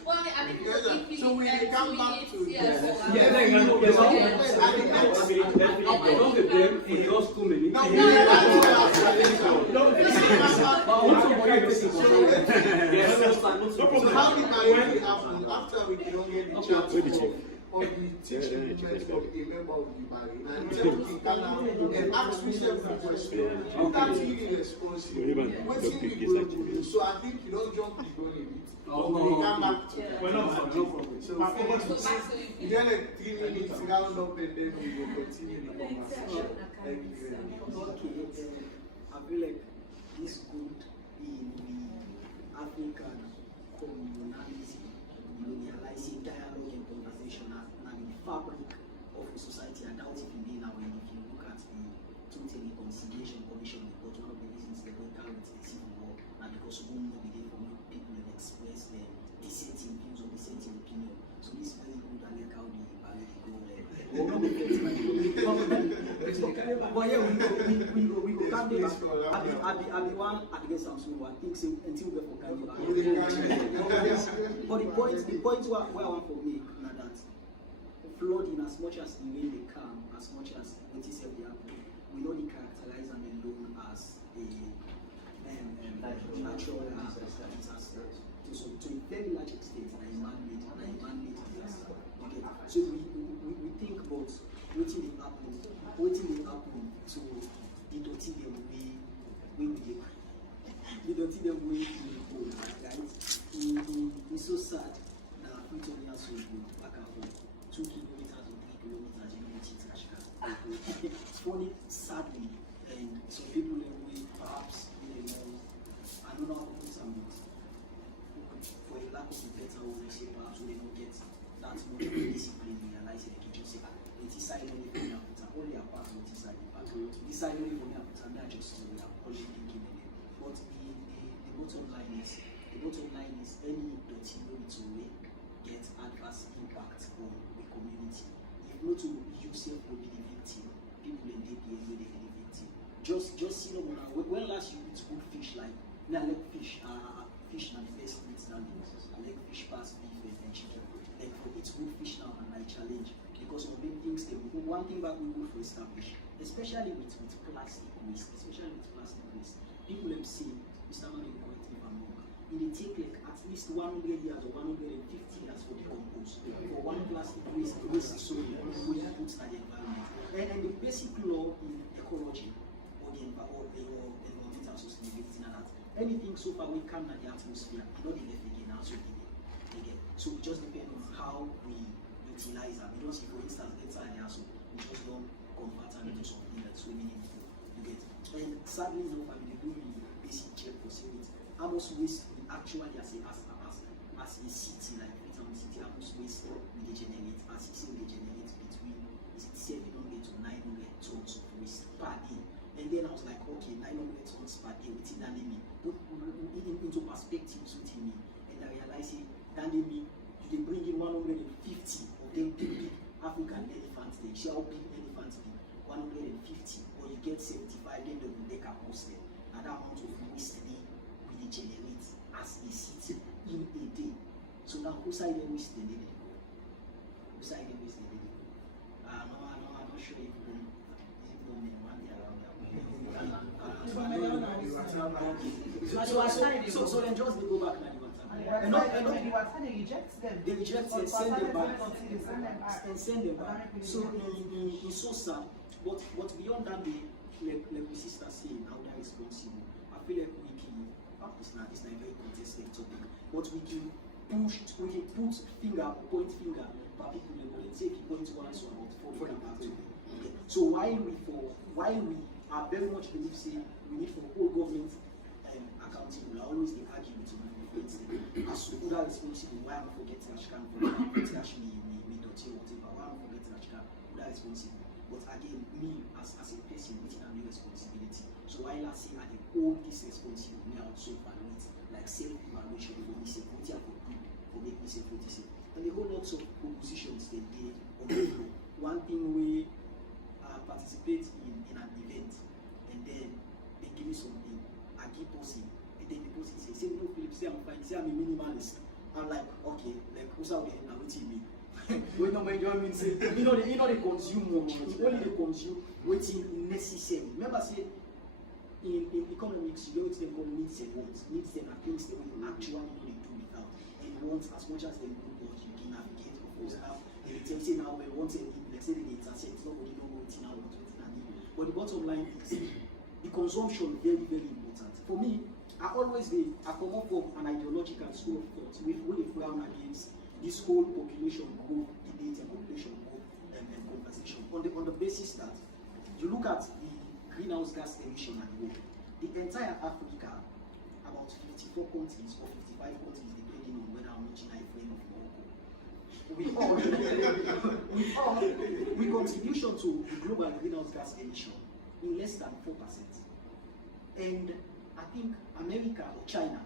Well, I mean, so we come back to Don't get them for just 2 minutes. So how did that happen after we don't get the chance or the teaching movement of a member of the Barray and tell and ask me several questions without really responding? What's in the going? So I think you don't jump the gun in it. We come back to So you get like 3 minutes round up and then we will continue the conversation. Thank you very much. Okay, I feel like this could in the African communalism, realizing dialogue and conversation as the fabric of a society. I doubt if you may now, and if you look at the Total Reconciliation Commission report, one of the reasons they don't carry the civil war, and because we won't be there for people to express their dissenting views or dissenting opinion. So this is very good. I like how the Barray go there. But yeah, we go. Can't be I be one against Samsung. I think so until we get for But the point where I want to make now that flooding, as much as the rain they come, as much as what is the happen, we know they characterize them alone as a natural disaster. So to a very large extent, a man-made disaster. Okay, so we think about waiting the happen to the dirty them way to the hole, right? It's so sad that Victoria so good back at home, 2 kilometers or 3 kilometers, you know, it's funny, sadly, and some people in way perhaps I don't know how to put some for a lack of a better word, I say perhaps we don't get that much discipline in their lives, they can just say, it is side only for me, only a part of this side, but this side only for me, I'm not just only thinking but the bottom line is any dirty to get adverse impact on the community. If not to yourself will be the victim, people in the will be the victim. Just when last you eat good fish, like I like fish, fish and the best meat than I like fish past beef and chicken. Like for eat good fish now and I challenge because of big things one thing that we go for establish, especially with plastic waste, people have seen Mr. Mani correct me if I'm wrong. It take like at least 100 years or 150 years for decompose for one plastic waste so we put that the environment. And the basic law in ecology or the environmental sustainability and that anything so far we come at the atmosphere, you know the left again also again. So it just depends on how we utilize them. We don't see for instance inside the house, we just don't convert them into something that's so meaningful. You get. And sadly enough, I mean, they do the basic check for saying how much waste we actually as a city, like Freetown City, how much waste we generate, as you say, we generate between 700 to 900 tons of waste per day. And then I was like, okay, 900 tons per day, within that limit, put into perspective. then they bring in 150 of them big African elephants, they shall big elephants, 150, or you get 75, then they will make a post there. And that amount of waste they really generate as a city in a day. So now who side them waste the lady? Who side them waste the lady? I'm not sure if you don't make money around that. So then just go back now. And they reject them. They reject them, send them back, and send them back. So it's so sad. But beyond that, like my sister saying, how they're responsible. I feel like we can. It's not a very contested topic, but we can put finger, point finger, particularly and say if you point once or about 4 back to. Okay. So while we are very much believe say we need for all government accountable, I always they argue with my friends. As to who are responsible, why am I forgetting Ashkan for actually me dirty or whatever, why am I forgetting Ashkan, who are responsible. But again, me as a person, which have no responsibility. So while I say I hold this responsibility, me also evaluate, like self-evaluation for myself, what I could do for make myself what I say. And the whole lots of propositions they did on the floor. One thing we participate in an event, and then they give me something, I keep posting, and then the person say no Philip, say I'm fine, say I'm a minimalist. I'm like, okay, like who's out there now with me? When no enjoyment say, you know they consume more, only they consume waiting necessary. Remember say in economics you get what they call needs and wants. Needs and are things that we actually know they do without. And wants as much as they do what you can navigate, of course. Now they tell you now when once a need, let's say they intercept, nobody know what now what I need. But the bottom line is the consumption very, very important. For me, I come up from an ideological school of thought with a frown against this whole population growth debate and population growth and conversation on the basis that you look at the greenhouse gas emission and growth, the entire Africa, about 54 countries or 55 countries, depending on whether I'm not in a frame of Morocco, we contribution to the global greenhouse gas emission in less than 4%. And I think America or China,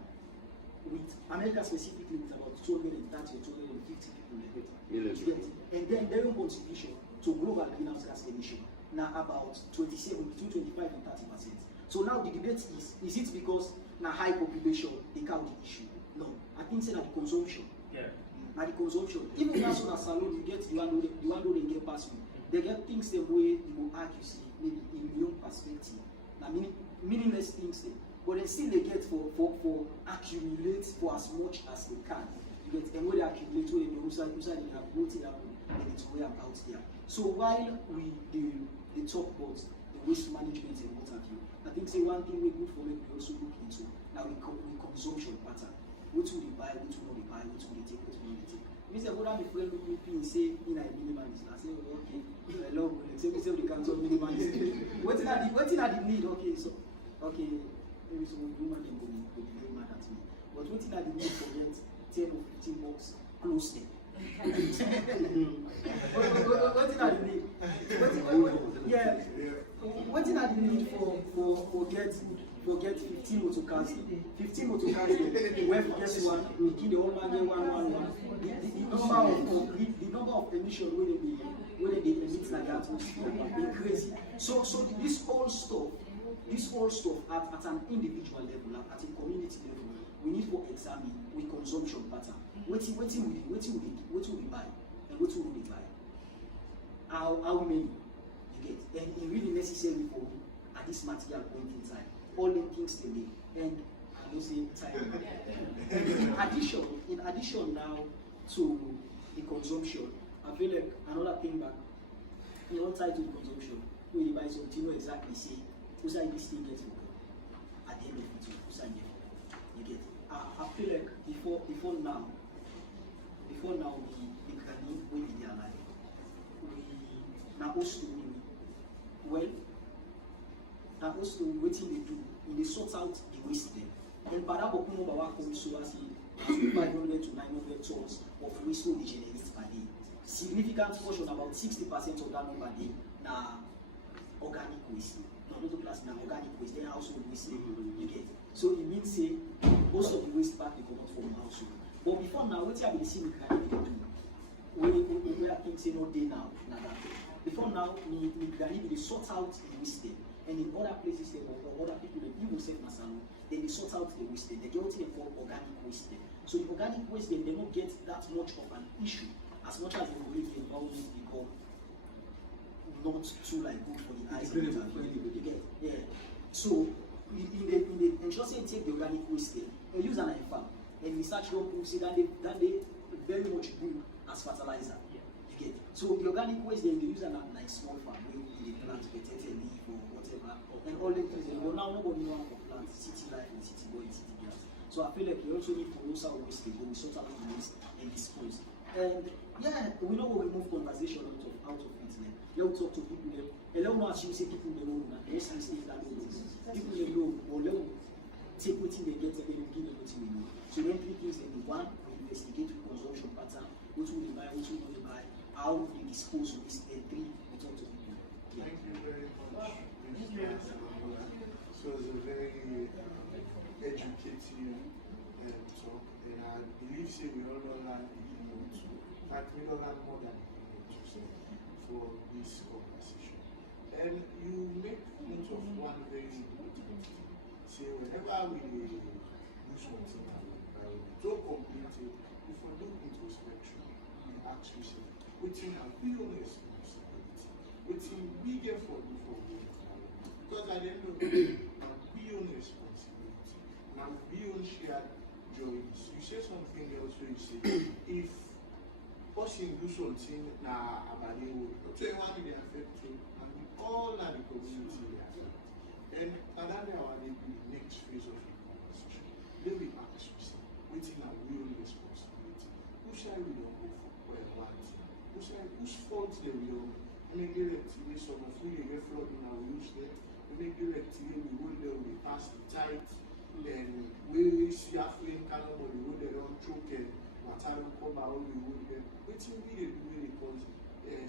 with America specifically, with about 230 or 250 people, and then their own contribution to global greenhouse gas emission now about 27, between 25 and 30%. So now the debate is it because now high population they count the issue? No, I think say that the consumption. Yeah. Now the consumption. Even now so that salon you get you want to get past me. They get things the way you will argue see maybe in your perspective. Now meaningless things there. But then still they get for accumulate for as much as they can. You get and when they accumulate when they also they have brought it up and it's way out there. So while they talk about the waste management and what have you, I think say one thing we good for me we also look into now we consumption pattern. What will they buy, what will not they buy, what will they take, what will not they take. Me say what I'm friend look me and say in a minimalist. I say okay, I love it. Say we the council minimalist. What are the need? Okay, so okay. Maybe some woman will be very mad at me. But what did I need for get 10 or 15 bucks close there? What did I need? Yeah. What did I need for get 15 motor cars? 15 motor cars where guess one, we give the whole man get 111. The number of emission where they emit like that is crazy. So this whole stuff at an individual level, at a community level, we need to examine with consumption pattern. What will we buy and what will we buy? How many you get? And really necessary for at this material point in time. All the things they need. And I don't say time. In addition now to the consumption, I feel like another thing back, all tied to the consumption, when you buy something, you know exactly say who's I this thing gets for at the end of it, who's I get you get. I feel like before now we can when they are alive. We now also well now also waiting they do in they sort out the waste them. And by that comes so as 500 to 900 tons of waste they generate per day. Significant portion, about 60% of that number day now organic waste. Not class now organic waste, then household waste you get. So it means say most of the waste back they come out from household. But before now, what I be see me carry we I think say no day now, that. Before now, me carry they sort out the waste, and in other places or other people, you will say Masano, then they sort out the waste. They get what they call organic waste. So the organic waste they don't get that much of an issue as much as they believe the environment become not too like good for the eyes and the get. Yeah. So in the just say take the organic waste they use an farm and research will say that they very much good as fertilizer. Yeah. You get. So the organic waste then they use an like small farm where they plant potato leaf or whatever. And all the things well now nobody know how to plant city life and city boy and city girls. So I feel like you also need to know how waste they go, we sort out the waste and dispose. And yeah, we know we move conversation out of it. Like, let's talk to people. And let's not actually say people they know. Let's say that people they know, or let's take what they get and then give them what we know. So then three things: then one, we investigate the consumption pattern, what will they buy, what will they buy, how they dispose of this, and three, we talk to people. Yeah. Thank you very much. So it's a very educative talk, and I believe we all learn too. In fact, we all learn more than for this conversation. And you make note of one very important thing. Say whenever we do something in our environment, so completely, if we do introspection, we ask yourself, which have we own responsibility? Which we get for you for the environment? Because at the end of the day, we own responsibility. Now we own shared joys. You say something else where you say, if person do something about the world, not everyone will affect you, and we all are the community they affect. And another one will be the next phase of the conversation. Then we ask yourself, waiting our real responsibility. Who shall we don't go for one thing? Whose fault they will? I mean, directly, some of we get flooding our use there. We make directly, we go there, we pass the tide. Then we see African cannibal, we go there, don't choke and Mataro come out, we go there. Waiting we they do it because,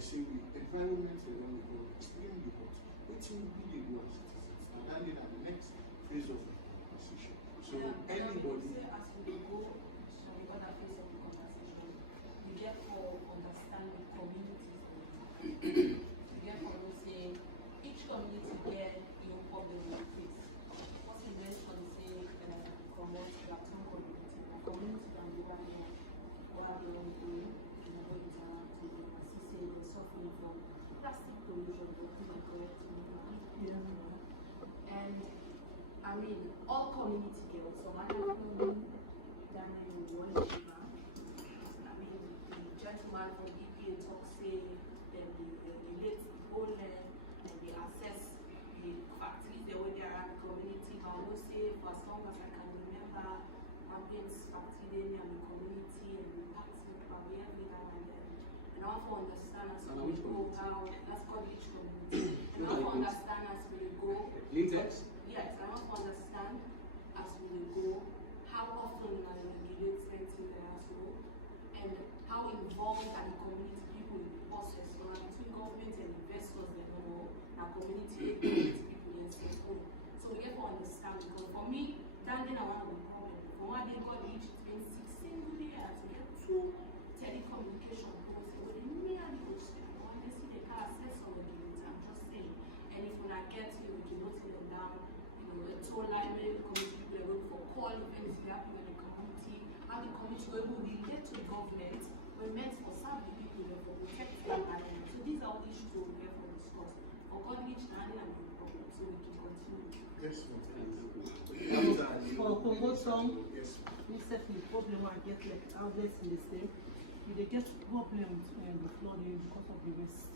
say, we environment, they don't go extremely hot. Waiting we they do as citizens. And then at the next phase of the conversation. So, anybody. As we go to the other phase of the conversation, we get for understanding communities. We get for say each community get your problem with face. What we mentioned say promote the community can be one what they want to do in the way to assist say they're suffering from plastic pollution, they're correct. And I mean all community girls, so I don't know that in one river. I mean the gentleman from EPA talk say that they let the whole land and they assess the factories the way they are in the community. But I will say for as long as I can remember Ambience factory in the community and the factory probably every now and then. And I want to understand as we go how that's called each community. And I want to understand as we go. Yes, I want to understand as we go how often I regulate renting there as well, and how involved are the community people in the process. So between government and investors, they don't know our community people in Singapore. So we get to understand because for me, that then I want to be problem. For one day God reached 16 years to get two telecommunication posts where they nearly reach them. When they see they can access on the given time, just saying. And if when I get you, we can note them down, a toll line, maybe community people are looking for call events happening in the community, how the community will relate to the government, we're meant for serve the people, for protect their environment. So these are all issues we'll get for discuss. For God reach standing and the problem, so we can continue. Yes, for promotion, we set the problem and get like outlets in the state. We dey get problem with the flooding because of the waste.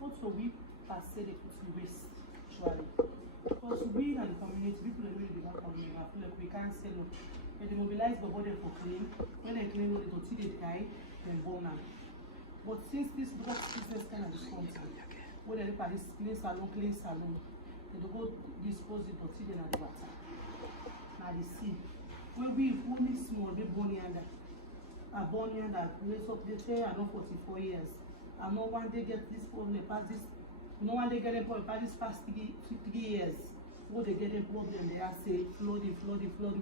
Also, we per se dey put the waste actually. Because we and the community, people are really not coming. I feel like we can't say no. When they mobilize the body for clean, when they clean the dirty they die, then burn them. But since this drug business kind of is content, when they look at this clean salon, they go dispose the dirty in the water. Now the sea. When we only small, they burn yonder. A born yonder, they say I'm not 44 years. I'm not one day get this problem past this. No one they get it for past 50 years. What they get a problem, they are say flooding.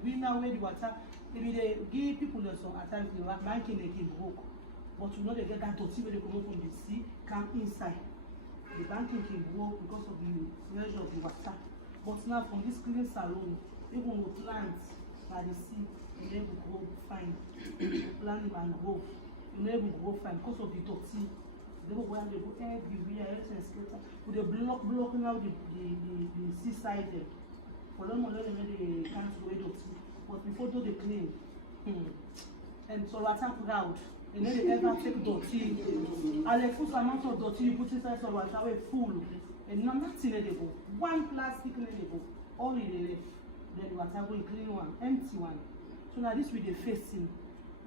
We now where the water, maybe they give people some at times the banking they can broke. But you know they get that dirty where they come up from the sea, come inside. The banking can broke because of the pressure of the water. But now from this clean salon, even with plants by the sea, you never grow fine. Plant them and grow. You never grow fine because of the dirty. They go where they go everywhere, everything scatter. With the blocking out the seaside there. For long they can't go dirty. But before they clean. And so water proud. And then they ever take dirty. And the full amount of dirty you put inside some water away full. And nothing they go. One plastic they go. All in the left. Then the water go clean one, empty one. So now this with the facing.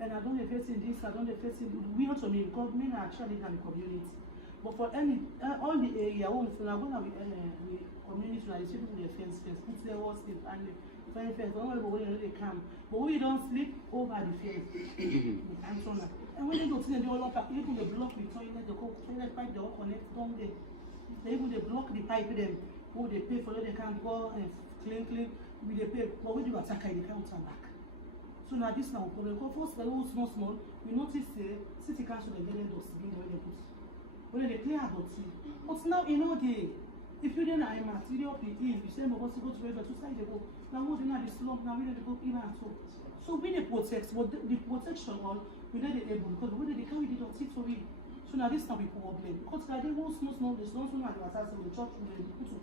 And I don't facing this, I don't facing we also mean because men are actually in the community. But for any all the area, when we are going to community, like the people with fence, put their walls in and fence, don't know where they come. But we don't sleep over the fence. And when they go to the all up, even they block the toilet, the toilet pipe, they all connect down there. They even they block the pipe them, who they pay for it, they can't go and clean, we they pay. But when you attack, they can't turn back. So now this now problem. First, the whole small, we notice the city council they get those being where they put. When they clear about it. But now you know if you didn't I'm at you up the hill, you say go to river to side they go. Now what they know the slump, now we they go in and so. So we they protect, but the protection one we not able because when they carry the dirty to it. So now this now be problem. Because they won't small, there's no one at the they chop they put.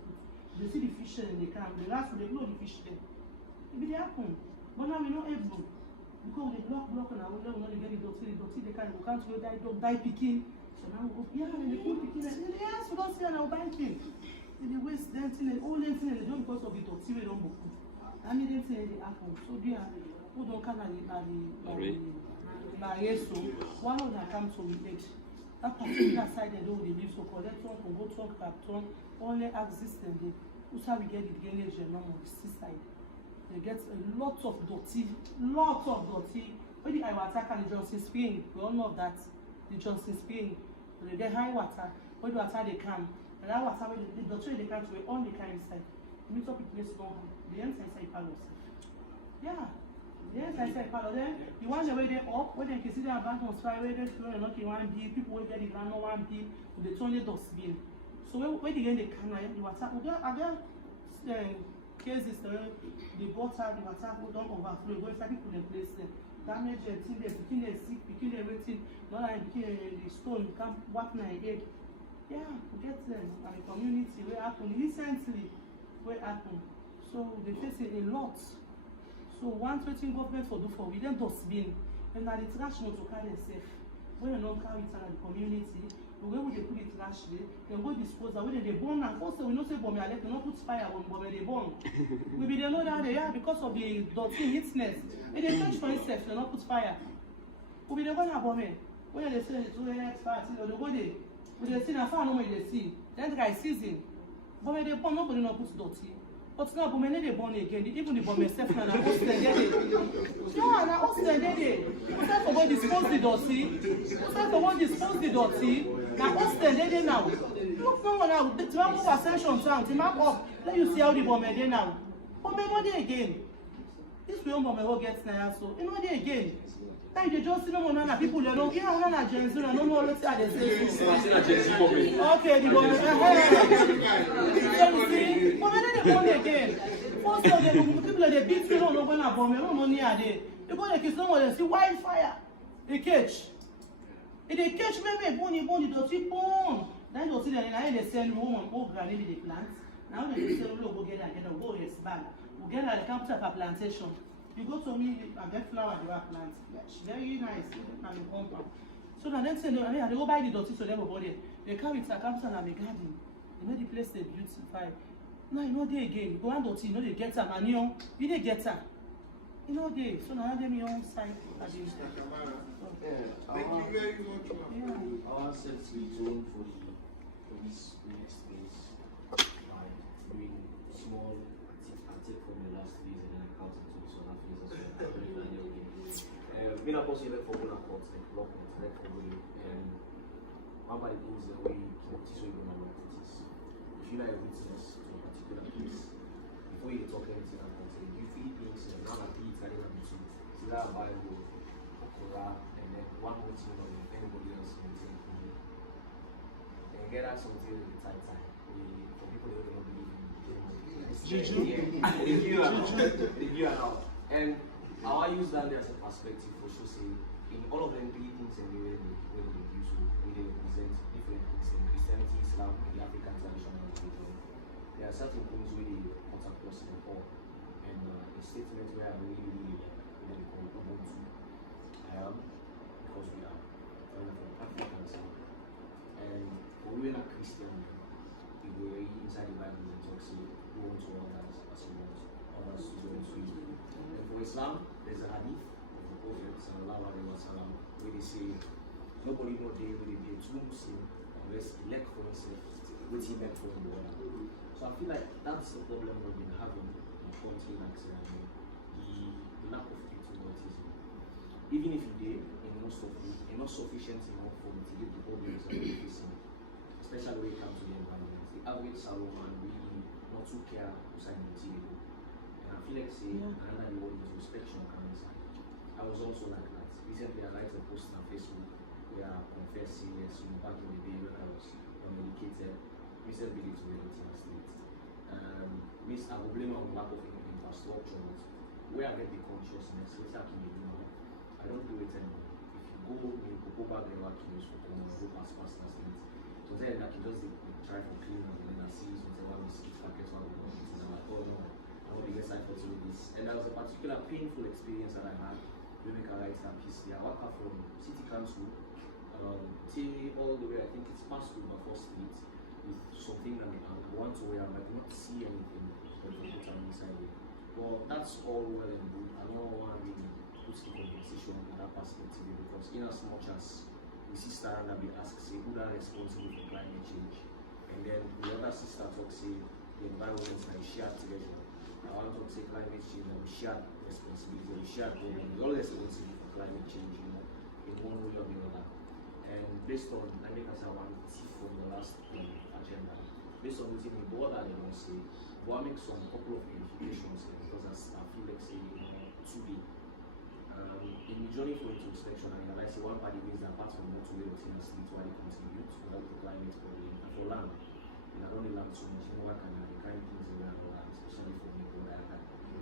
They see the fish and they come, the last they blow the fish there. It be happen. But now we not able. Because they block and I will not get the dirty, they can't go die picking. So now we go, yeah, and they put picking and yes, we don't see an banking. And they waste them thing and all them thing and they don't because of the dirty we don't book. I mean them thing they happen. So they are who don't come at the so one of them come to relate. That particular side they don't live so collect one can go to Capton, only access them they that's how we get the drainage and on the seaside. They get a lot of dirty. When the high water can the Johnson Spring, we all know that the Johnson Spring, they get high water. When the water they come, and that water when the dirty they come to all the kind inside. Meet up with place long. The inside palace. Yeah. The inside palace. Then the one the way they up, when they can see the abandoned fire, where they throw not in one bill, people will get the ground on one bill, they turn the dustbin. So when they get the can the water, cases the water don't overflow, go inside people in place them. Damage and thing they picking their sick, picking everything, not like picking the stone, you can't whack my head. Yeah, get them and the community where happen recently where happen. So they face it a lot. So one thing government for do for we then dustbin and now the trash not to carry themselves. When you don't carry it in the community, the way we put the trash there, they go dispose of when they burn and also we know say bomb they not put fire on bomb they burn. We be they know that they are because of the dirty heatness. And they touch for itself, they not put fire. We be they go na bomb. When they say it's expert, they go there. We they see na far no more they see. Then dry season. Bomb they burn nobody not put dirty. But now bomb they burn again. Even the bomb itself na hostel there. Yeah, na hostel there. Instead for go dispose the dirty. Instead for go dispose the dirty. Now, what's the day now? Look, no one now. The map of ascension sound. The map up. Let you see how the bomb there now. Bomb there again. This way, bomb gets now. So, you know, there again. Now, you just see no one now. People, you know, yeah, one of Gen Z, no more. Let's say they say. Okay, the bomb. So, you see, bomb there again. First of all, people they beat you, no one bomb. No money are there. You go like it's no one. See wildfire. They catch. If they catch me, bone, dirty bone. Then you see that they send woman go granny with the plants. Now they say, "Look, go get that, go expand. We get at the campus of a plantation. You go to me, I get flower, they are plants. Very nice, and the compound. So now they say, they go buy the dirty, so they go there. They carry it to a campus and a garden. They make the place they beautify. Now you know they again. Go and dirty, you know they get them, and you they get them. You know they. So now they me on site. Thank you very much. Our sensory zone for this next phase by doing small and take from the last phase and then count into the solar phase as well. Being a possible for one account, like block it, like for one by the things that we can teach you on our activities. If you like a witness to a particular place, if before you talk anything and content, you feel things and now I feel it's kind of between. So that Bible, Quran, and then one more thing on anybody else in the thing. And get out something in the tight time. For people who don't believe in review and all. And I use that as a perspective for sure. Say in all of them three things and the way they review, so we represent different things in Christianity, Islam, and the African traditional religion. There are certain things where they put across the board. And a statement where I really call Ubuntu. Because we are Africans. And for women are Christian, we go inside the Bible and talk, say, go on to others as you want, others to go into you. And for Islam, there's a hadith of the Prophet, sallallahu alaihi wasallam, where they say, nobody know day where they be a true Muslim unless he elect for himself, what he meant for the world. So I feel like that's the problem we've been having in a country like Sierra Leone, the lack of patriotism. Even if you did, in most of it, you're not sufficient enough for mitigate the problems that we're facing, especially when it comes to the environment. The average Salomon really not too care outside the material. And I feel like saying another word is inspection comes. I was also like that. Recently I liked a post on Facebook where I confessing yes, back in the day when I was uneducated, recent belief to reality in state. I will blame on lack of infrastructure, but where I get the consciousness, which I can do now, I don't do it anymore. If you go back there, I can use for go past things. So then I can just try for clean and then I see whatever mosquito packets while we're going and I'm like, oh no, I want to get cycle to this. And that was a particular painful experience that I had during a write that piece there. I work out from City Council till all the way, I think it's past over 4th Street with something that I want to wear, but I cannot see anything but the put on inside it. Well, that's all well and good. I don't want to really put the conversation in that perspective because in as much as the sister that we ask, say, who are responsible for climate change? And then the other sister talks, say, the environment is a shared treasure. I want to say climate change and we shared responsibility, we shared problem. We're all responsible for climate change, you know, in one way or the other. And based on, I think as I want to see from the last agenda, based on the board that they want to say, we'll make some couple of clarifications because I feel like say, today. In the journey for introspection, I realized one part of the ways that apart from motorway continuously to really contribute to the climate problem and for land. And I don't need land so much, you know what kind of the kind of things around the land, especially for me,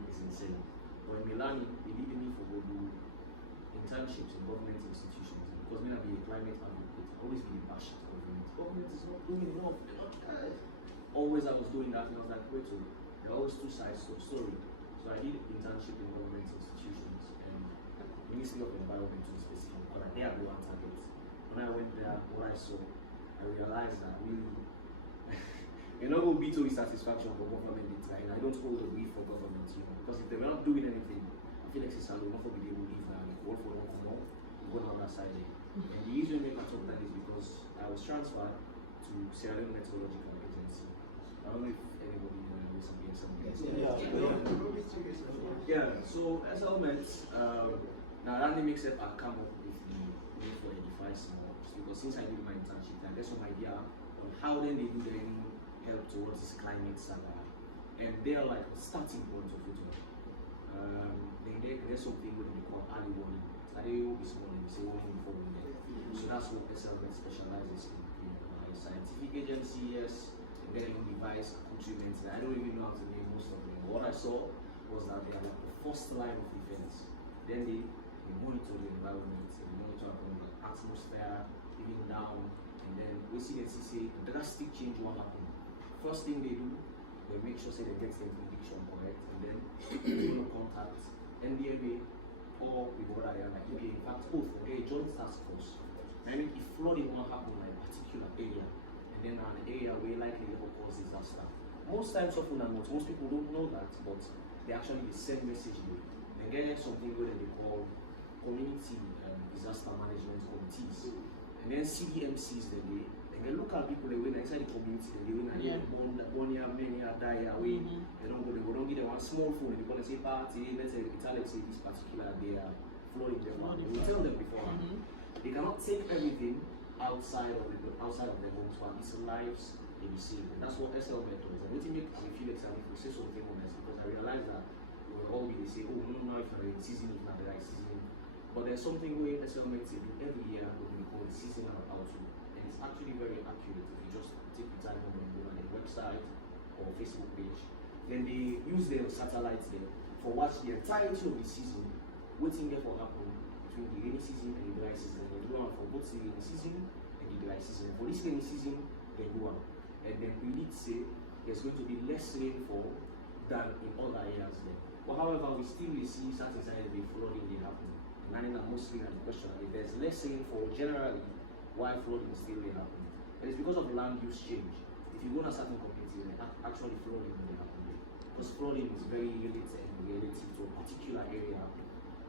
it's insane. But in Milan, they did me for go do internships in government institutions because when I be a climate advocate, I always been bashed government. Government is not doing enough, they're not kind. Always I was doing that and I was like, wait, so there are always two sides to the story. So I did internship in government institutions and Ministry of Environment to be specific, because they are the one target. When I went there, what I saw, I realized that really, you're not going to be to satisfaction for government data, and I don't hold the brief for government, you know, because if they were not doing anything, I feel like it's not for be able to leave now, like, all for one more, go on that side there. And the reason I talk that is because I was transferred to Sierra Leone Meteorological Agency. I don't know if anybody knows something. Yeah, so as I met, now that makes it I come up with the need for a device now, because since I did my internship, I get some idea on how then they do their help towards this climate saga. And they're like a starting point of it. There's something what they call early warning. I do this morning, we say warning before we get. So that's what SLM specializes in. Scientific agency, yes, and then a device accoutrements. I don't even know how to name most of them. But what I saw was that they are like the first line of defense. Then they monitor the environment, they monitor the atmosphere, even down, and then we see them say drastic change will happen. First thing they do, they make sure they get the prediction correct, and then they will contact NDMA or with what I am like EPA. In fact, both okay, joint task force. I mean, if flooding will happen like a particular area, and then an area where likely it will cause disaster. Most times, often and not, most people don't know that, but they actually send message there. They get something where they call community disaster management committees, and then CDMCs they look at people they inside the community they when one year many are die away. They don't give them one small phone. They call and say party. Let's say Alex say this particular they are flooding them. We tell them beforehand. They cannot take everything outside of their homes, but it's lives they be safe. And that's what SL does. And what make me feel excited to say something on this, because I realize that we will all be say, oh, we don't know if the season is not the right season. But there's something where SL do every year what we call the seasonal outlook. And it's actually very accurate if you just take the time and go on their website or Facebook page. Then they use their satellites there for watch the entirety of the season, waiting there for happen between the rainy season and the dry season. They do one for both the rainy season and the dry season. For this rainy season, they go on. And then we need to say there's going to be less rainfall than in other areas there. But however, we still see certain signs of flooding they happen. And mostly the question if there's less rainfall generally, why flooding still may happen. And it's because of land use change. If you go to a certain community, actually flooding will happen there. Because flooding is very relative to a particular area.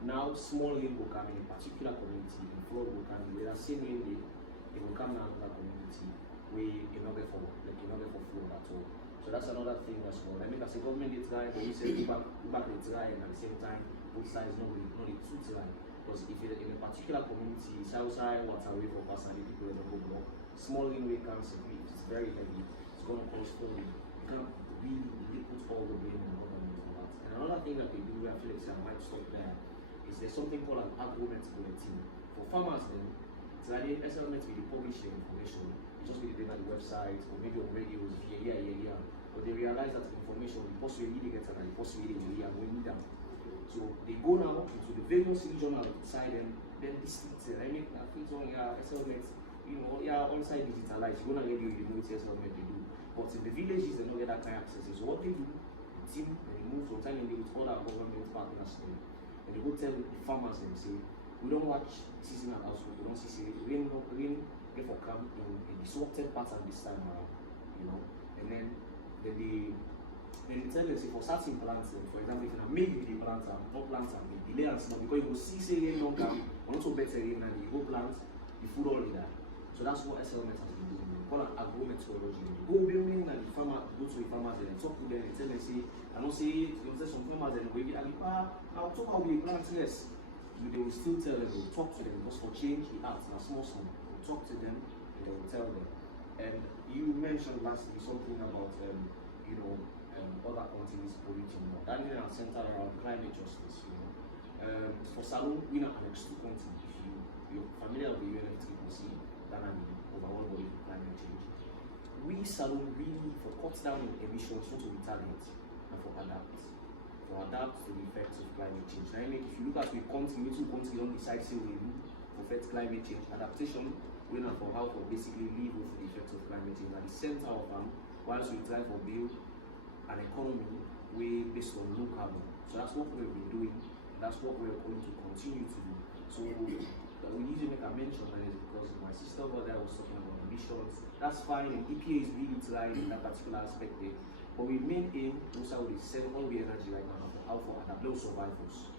Now small rain will come in a particular community, and flood will come in the same rain day, it will come in another community where you're not there for flood at all. So that's another thing as well. I mean, as a government it's right, but we say go back it's right, and at the same time both sides not really too right. Because if you're in a particular community, Southside, waterway for personally people that don't block, small rainway comes and it's very heavy, it's gonna cause flooding. You can't really put all the blame on the government for that. And another thing that they do, I feel like I might stop there, is there's something called an agreement bulletin. For farmers then, it's like the SLMet will publish the information, it just be the website or maybe on radios, yeah. But they realize that information, the possibility they get and the possibility they are going down. So they go now into the various regional side and then districts. I mean, I think on your SLMet, on-site digitalized, you're gonna get you know what SLMet they do. But in the villages, they don't get that kind of access. So what they do, the team, they move from time and they with other government partners there. And they go tell the farmers and say, we don't watch seasonal outlook, we don't see rain get for come in a disrupted pattern this time around, and then they tell us for certain plants, for example, if you maybe the plants and not plants and the delay and stuff, because you will see say rain don't come, or not so better rain and you go plant the food all in that. So that's what SLMet has been doing. We call it agromethodology. You go building and the farmer go to the farmers and talk to them and tell them say, I don't say some farmers and we get I'll talk about the plants, yes. They will still tell them, we'll talk to them, because for change the arts are small. We'll talk to them and they will tell them. And you mentioned lastly something about other countries polluting more. That is centered around climate justice. For Salon, we are an extreme country. If you're familiar with the UNFCCC, that is the overall body for climate change. We Salon really for cut down in emissions, not to retaliate, and for adapt to the effects of climate change. Now, if you look at the country, don't decide say we do affect climate change adaptation. We know for how to basically live with the effects of climate change at the center of whilst we try to build an economy based on low carbon. So that's what we've been doing. That's what we're going to continue to do. So we need to make a mention on it because my sister over there was talking about emissions. That's fine, and EPA is really trying in that particular aspect there. But we main aim also with the all the energy right now for how for adapt those survivors.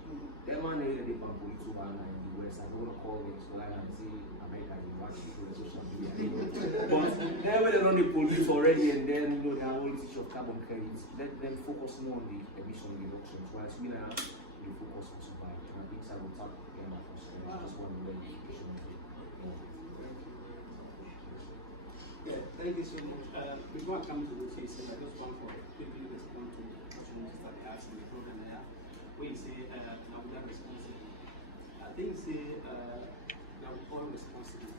Them man they can put it in the West. I'm not gonna call them so like and say America is watching through the social media. But then when they run the police already and then they have all this issue of carbon credits, let them focus more on the emission reductions, whilst we now we focus on survival. And I think I will talk again about us. Just one of the education. Yeah, thank you so much. Before I come to the case, I just want to quickly respond to the questions that they asked in the program there. When you say now we are responsible, I think say now we are responsible.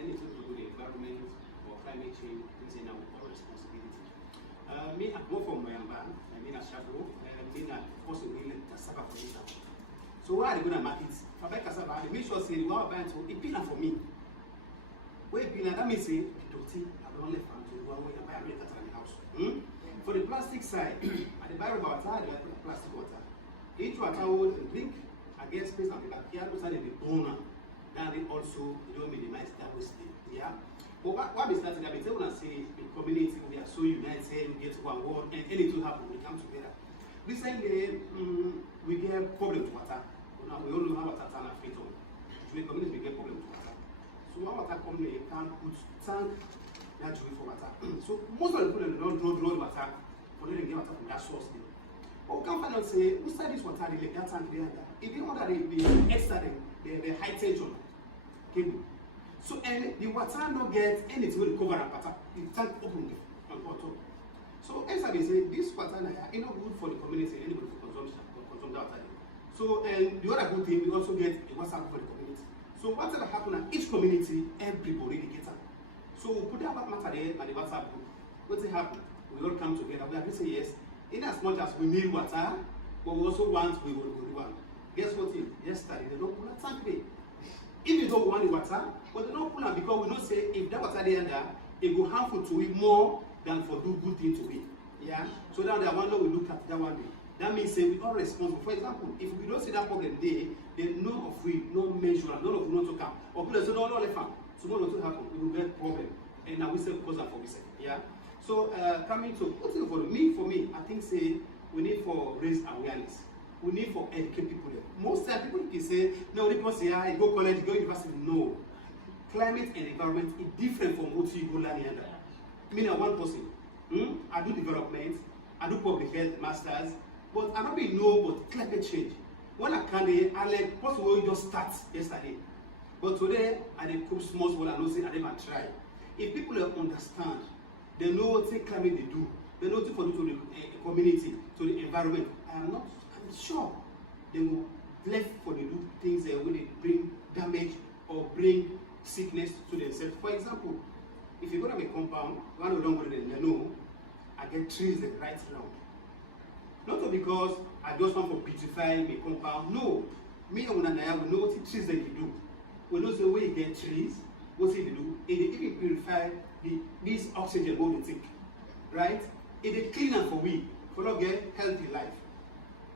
Anything to do with the environment or climate change, we say now we are responsibility. Me, I go from Mayamba, I mean a shadow, I mean a also really cassava position. So why are they going to market? For buy cassava, they make sure say you want to buy it, so it be for me. Wait, that means say, I will only find to one way and buy a milk in the house. For the plastic side, at the buy water, they put plastic water. Each water will drink, I guess, space and the backyard, outside the donor. And then also, you don't minimize that waste. Yeah. But what we started, I when I say the community, we are so united, we get one word, and anything happen, we come together. Recently, we get problem with water. Now, we all know how water turn free on. So the community, we get problem with water. So when water comes here, you can't put tank that way for water. So most of the people don't draw water for them to get water from that source. But we can find out say, we start this water, they that tank there. If you know that the extra the high tension cable. So and the water no get anything with cover and water. The tank open and water. So as I say, this water now is not good for the community. Anybody for consume that water. So and the other good thing, we also get a water for the community. So whatever happen at each community, everybody gets it. So we put that matter there and the WhatsApp group. What's happen? We all come together. We have to say yes. In as much as we need water, but we also want we want. Guess what? Yesterday they don't pull a tank there. If you don't want the water, but they don't pull it because we don't say if that water there and there, it will harmful to it more than for do good thing to it. Yeah. So now that one we look at that one day. That means say we are responsible. For example, if we don't see that problem there, then none of we, no measure, none of we not to come. Or people say no, no, left. Tomorrow to happen, we will get problem. And now we say cause and for we say. Yeah. So coming to what's it for me, I think say we need for raise awareness. We need for educate people there. Most time people can say, no, people say I go college, go university. No. Climate and environment is different from what you go learn here. I mean, I'm one person. I do development, I do public health masters, but I don't really know about climate change. When I can, I like possible just start yesterday. But today, I did cook small and I say I never try. If people understand, they know what climate they do, they know what to do to the community, to the environment. I'm sure they will left for the do things where they bring damage or bring sickness to themselves. For example, if you go to a compound, one of them they know I get trees that right around. Not because I just want to beautify my compound. No, me and I will know what trees that you do. We know the way you get trees, what they do, it even purify this oxygen what they take, right? It clean and for we, for not get healthy life.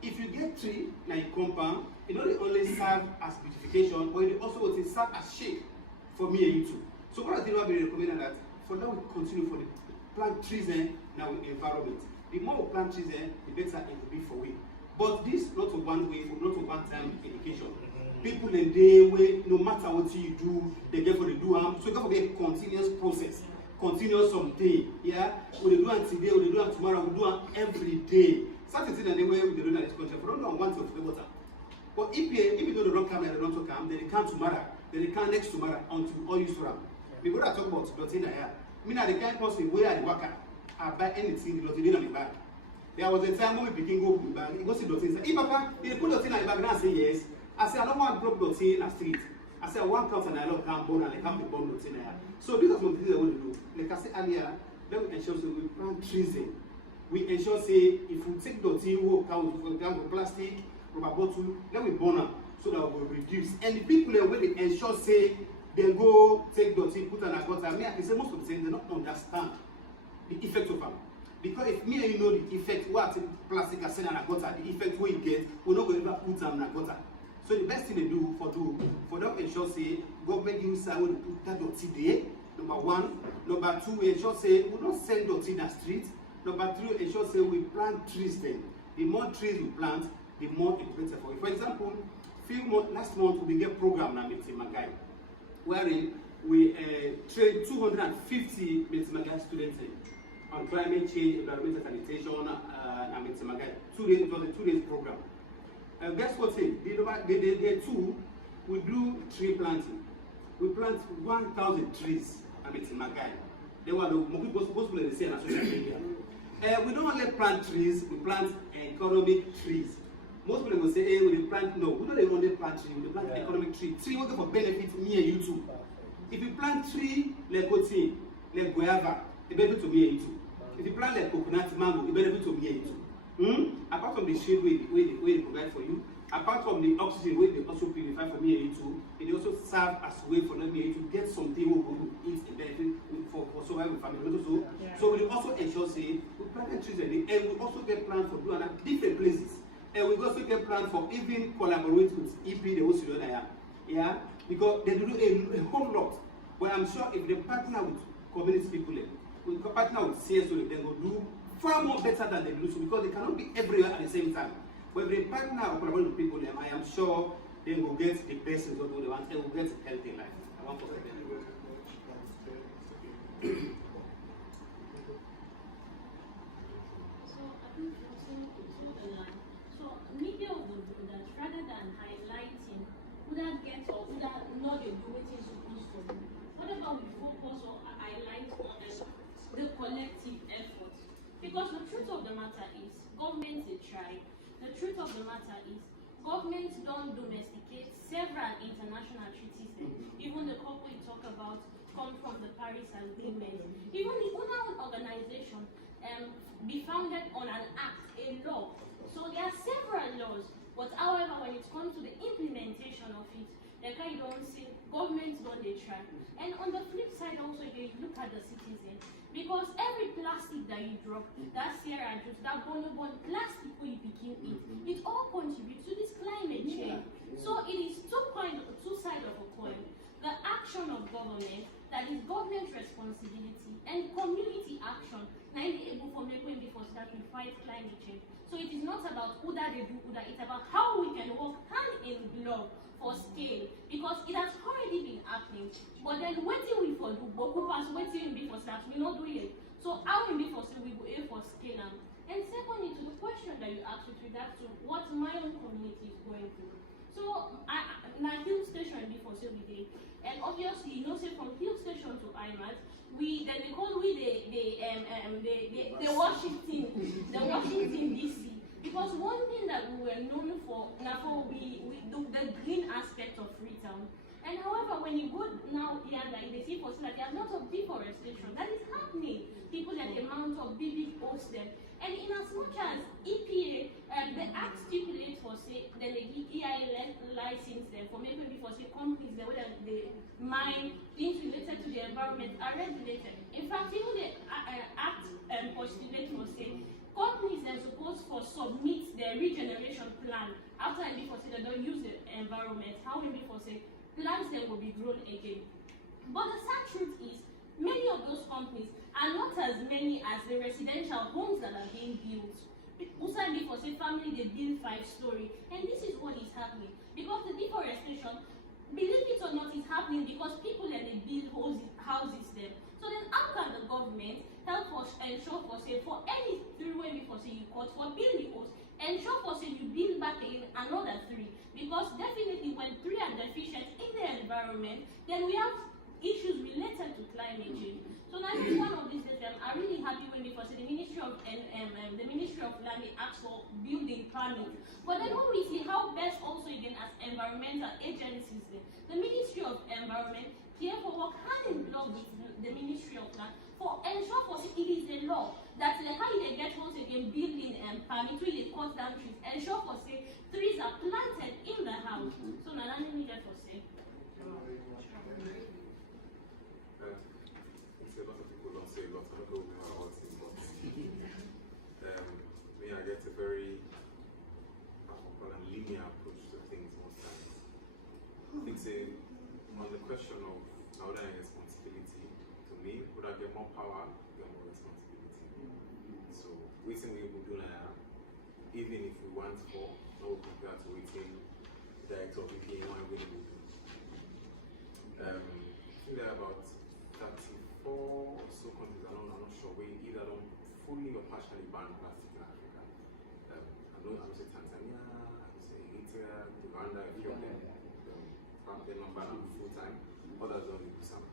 If you get tree in your compound, it not only serve as beautification, but it also will serve as shade for me and you too. So what I think I will recommend that for now we continue for the plant trees in our environment. The more we plant trees the better it will be for we. But this not a one way, not a one time education. People in day way, no matter what you do, they get for the do so it got to be a continuous process, continuous something. Yeah, we do it today, we do it tomorrow, we do it every day. Certain the way we do in this country, for don't want to the water. But if you don't come, they don't come, then they come tomorrow, then they come next tomorrow until all you surround. Before I talk about dotting here, I mean, the kind of person where I work, I buy anything, the dotting in my bag. There was a time when we begin go to the bag, it goes to dotting. Hey, Papa, you put dotting in my bag, and I say yes. I say I don't want to drop dotting in the street. I say I want count and I love come born and I come to born dotting here. So these are some things I want to do. Like I said earlier, let me ensure so we plant trees in. We ensure say if we take dotty, we count for example plastic, rubber bottle, then we burn them so that we will reduce. And the people that when they ensure say they go take dotty, put on a gutter. I mean, I can say most of the time they don't understand the effect of them. Because if me and you know the effect, what plastic are saying on a gutter, the effect we get, we're not going to ever put them in a gutter. So the best thing they do for them ensure say government use when to put that dotty there. Number one. Number two, we ensure say we don't send dotty in the street. Number three, ensure say we plant trees then. The more trees we plant, the more it's better for you. For example, last month we get program na Magai, wherein we train 250 Magai students on climate change, environmental sanitation, and Magai. 2 days, it was a 2 days program. Guess what? Day two, we do tree planting. We plant 1,000 trees at Magai. They were the most possible they say on social media. We don't only plant trees, we plant economic trees. Most people will say, hey, we plant, no, we don't only plant trees, we plant economic trees. Tree will go for benefit me and you too. If you plant tree like goatee, like guava, it benefit to me and you too. If you plant like coconut mango, it benefit to me and you too. Apart from the shade we provide for you, apart from the oxygen they also purify for me and you too, it also serve as a way for me and you to get something we will eat and benefit for survival family. So we also ensure say we plant trees and we also get plans for doing different places. And we also get plans for even collaborate with EP the whole Sierra. Yeah, because they do a whole lot. But I'm sure if they partner with community people, we partner with CSO, they will do far more better than they do so because they cannot be everywhere at the same time. But if they partner or collaborate with people, I am sure they will get the best result they want and will get a healthy life. I want to say that. So I think so media of the that rather than highlighting who that gets or who that not the doing things supposed to What about we focus or highlight on the collective effort? Because the truth of the matter is, governments they try. The truth of the matter is, governments don't domesticate several international treaties. Even the couple you talk about come from the Paris Agreement. Even the UNA organization be founded on an act, a law. So there are several laws, but however, when it comes to the implementation of it, like I don't see governments don't they try. And on the flip side also, if you look at the citizen, because every plastic that you drop, that Sierra juice, that bonobon plastic where you begin it all contributes to this climate change. So it is two sides of a coin. The action of government, that is government responsibility, and community action, now be able for making before that we fight climate change. So it is not about who that they do, who that it's about how we can work hand in glove for scale, because it has already been happening. But then waiting we for do, but who pass waiting before that we not do it. So how we be for scale, we go aim for scale now. And secondly, to the question that you asked with regard to what my own community is going through. So my hill station before so we did, and obviously you know say from hill station to IMAT, they call the Washington DC. Because one thing that we were known for, now for we do the green aspect of Freetown. And however, when you go now here, like they see for that there are lots of deforestation that is happening. People that the amount of big post them. And in as much as EPA, the act stipulates for say then they give EIL license them for maybe for say companies that they mine things related to the environment are regulated. In fact, even the act postulates for say companies are supposed to submit their regeneration plan after and before say they don't use the environment. How many before say plants then will be grown again. But the sad truth is many of those companies are not as many as the residential homes that are being built. Also before say family they build 5-story, and this is what is happening because the deforestation, believe it or not, is happening because people and they build houses there. So then how can the government help us ensure for say for any 3 way before say you cut for building homes, ensure for say you build back in another 3, because definitely when 3 are deficient in the environment, then we have issues related to climate change. So now one of these days I'm really happy when before say the Ministry of Land they ask for building permit. But then when we see how best also again as environmental agencies, the Ministry of Environment care for work hand in glove with the Ministry of Land for ensure for it is a law that how they get once again building permit where they cut down trees, ensure for say trees are planted in the house. So now let me get for say. A lot of people don't say a lot. I don't know about it, but me, I get a very linear approach to things most times. It's on the question of how do I get responsibility. To me, would I get more power, get more responsibility. So, waiting we will do now, even if we want more, no compared to waiting director of EPA one we will do. I think there are about 34 or so countries, I'm not sure, we either don't fully or partially ban plastic in Africa. I would say Tanzania, I would say Eritrea, Uganda, a few of them. They're not banned full time, others don't do some.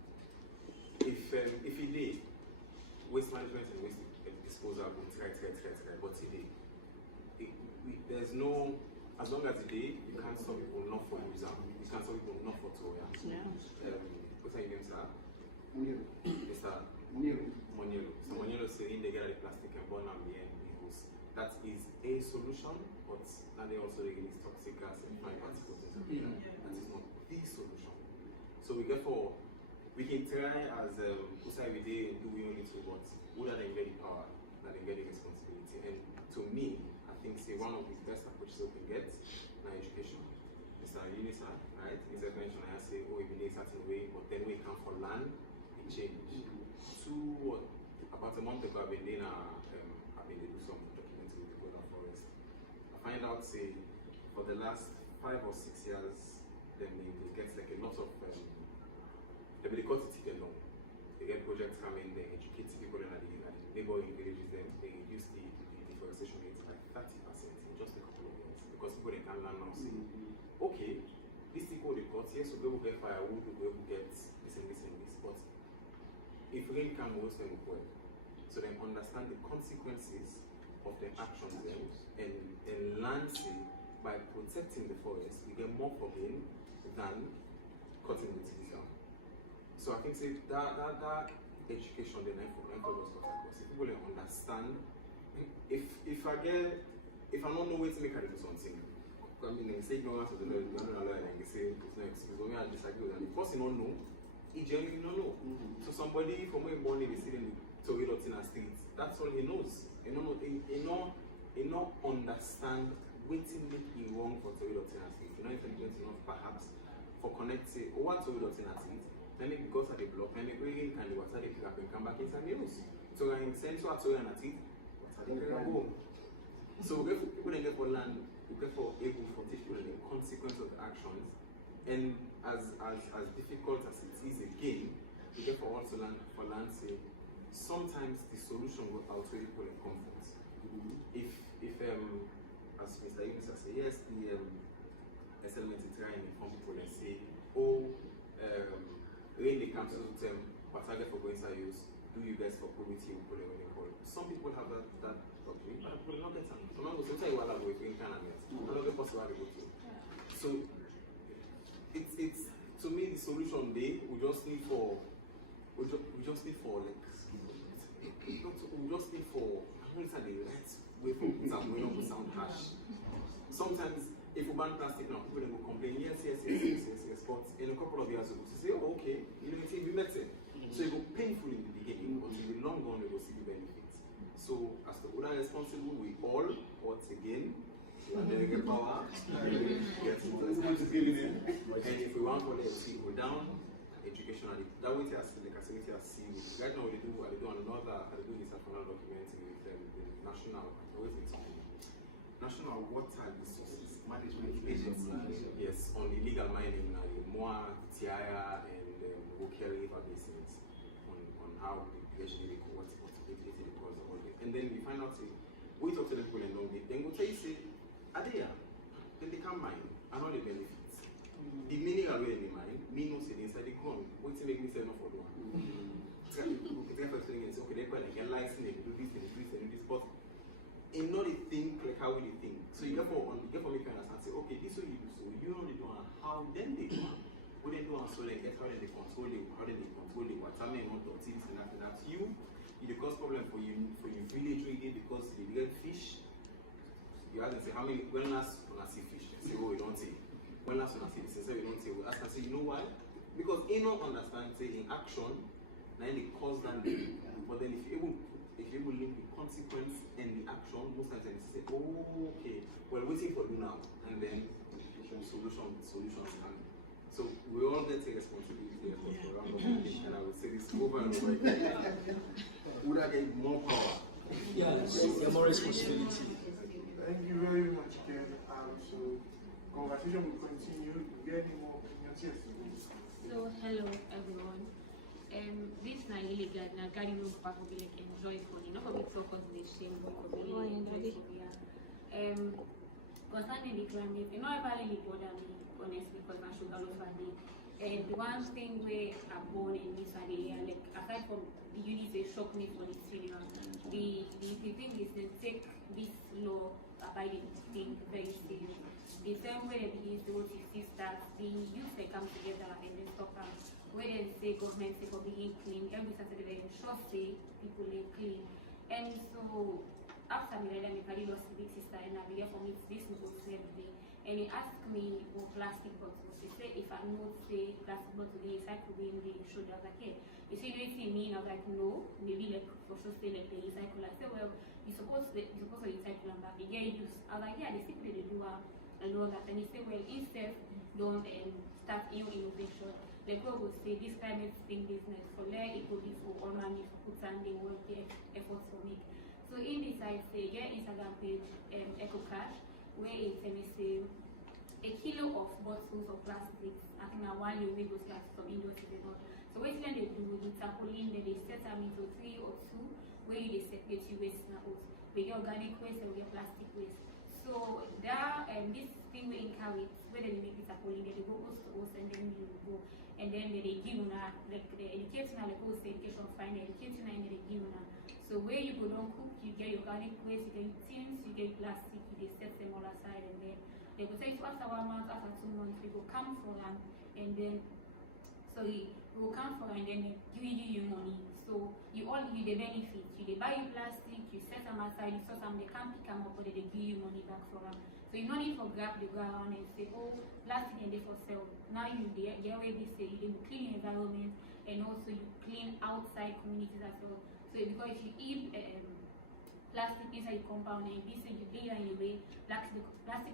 If it did, waste management and waste disposal will try, but today, there's no, as long as today, you can't stop people not for using, you can't stop people not for Toya. What's your name, sir? Mr. Monero. So Monero saying they get the plastic and burn them here in house. That is a solution, but now they also release toxic gas and fine particles and stuff like that. That is not the solution. So we therefore we can try as every day and do we only to, but who are they getting power, that they getting responsibility. And to me, I think say one of the best approaches we can get now education. Mr. Unisa, right? His mention I say, oh, it be a certain way, but then we come for land. Change. About a month ago, I've been doing do some documentary with the Golden Forest. I find out, say, for the last 5 or 6 years, they get like a lot of, they cut it along. They get projects coming, they educate people in the neighboring villages, then they reduce the deforestation rate by 30% in just a couple of years. Because people they can learn now say, okay, this thing called the cut, yes, we will get firewood, we will get this and this and this, but if rain comes, most them will well. So they understand the consequences of their actions then, and learn by protecting the forest, we get more for gain than cutting the trees down. So I think say that education then for us because if people understand, if I don't know where to make a do something, I mean they say ignorance of the law, and they say it's no excuse. When I disagree with them, the person don't know, he genuinely don't know. So somebody from where born in the city to read out in a street, that's all he knows. He don't understand waiting make it wrong for to read out in a street. You're not intelligent enough perhaps for connect say, oh what to read out in a street. Then it goes at the block, and the rain and the water they pick up and come back inside the house. So I intend to actually an athlete, water they can go. So if people then get for land, we get for able for teach people the consequence of the actions, and as difficult as it is again, we get for also land for land say sometimes the solution will outweigh people in comfort. If as Mr. Eunice say, yes, the SLMT trying to inform people and say, oh rain they come to them, what target for going to use, do you guys for poverty or when they call. Some people have that doctrine, but people not get some. Some will say, well, I'll go in Canada. Another person will go to. So it's to me the solution there we just need for like we just need for I don't say the right way for some way not to sound harsh. Sometimes if we ban plastic now, people will complain, yes, but in a couple of years ago, to say, oh, okay, you know, it will be better. So it will be painful in the beginning, but in the long run, we will see the benefits. So, as the owner responsible, we all, once again, and then we get power, get responsibility, and if we want to let people down, educationally, that way they are still like I see. Right now, I do this national document with the National Water Resources Management Agency, yes, on illegal mining in Moa, Tiara, and Wokia River basins, on how actually they what's the cause of all this. And then we find out, we talk to the people and then go tell you, say, are they here? Then they can mine, and all the benefits. The mineral where they mine, me no say inside the ground, what's make me say no for the one? Okay, they're going to get license, they do this, but in not a think like how we think. So you get for me can understand say, okay, this is what you do, so you know they do and how then they do it. What they do and so they get how then they control it, what's happening on the things and that you it cause problem for your village really because you get fish. You ask them say how many when last when I see fish, they say, oh we don't see. When last when I see this, they say we don't see. We ask and say, you know why? Because they don't understand say in action, now they cause that but then if you able link the consequence and the action, most times they say, oh, okay, we're waiting for you now, and then solutions come. So we all get a responsibility for round of and I would say this over and over again. Would I get more power? Yes, more responsibility. Thank you very much, Ken. So conversation will continue. Do you get any more opinions? Yes. So hello everyone. This na really good. Na gari no papa be like enjoy for you. Not for big focus the shame, but for really enjoy for you. Concerning the climate, you know, I really bother me honestly because my sugar low for day. And one thing where I'm born in this area, like aside from the units, they shock me for this cinema. The thing is they take this law abiding thing very serious. The same way they begin to see that the youth they come together and they stop them. Where they say government say for being clean, every Saturday they ensure say people live clean. And so after me I carry lost big sister and I began for me this little every day. And he asked me for plastic bottles. He said if I not say plastic bottle they recycle in the shoulder. I was like, hey, you see you see me and I was like, no, maybe like for sure say like they recycle. I said, well, you're supposed to recycle and back. They get used. I was like, yeah, they simply they do and all that. And he said, well, instead don't start new innovation. Like what will say this climate thing business for there it could be for all money for put and they work the efforts for make. So in this I say yeah Instagram page Eco Cash where it's say a kilo of bottles of plastics. I think now one you will go to some industry. So what then they do with tarpaulin then they set them into 3 or 2 where they separate you waste now. We get organic waste and we get plastic waste. So there this thing we in like how it's whether they make it a holiday, they go host to host and then you go and then they give you like the education like host education fine education and then they give you. So where you go don't cook, you get your organic waste, you get your tins, you get your plastic, you set them all aside and then they will say so after 1 month, after 2 months, we will come for them and then we will come for and then they give you your money. So you all you the benefit. They buy you plastic, you set them aside, you saw some they can't pick them up but they give you money back for them. So you no need for grab the go around and say, oh, plastic and they for sale. Now you the way they say you clean environment and also you clean outside communities as well. So because if you eat plastic inside your compound and this you lay in a way, plastic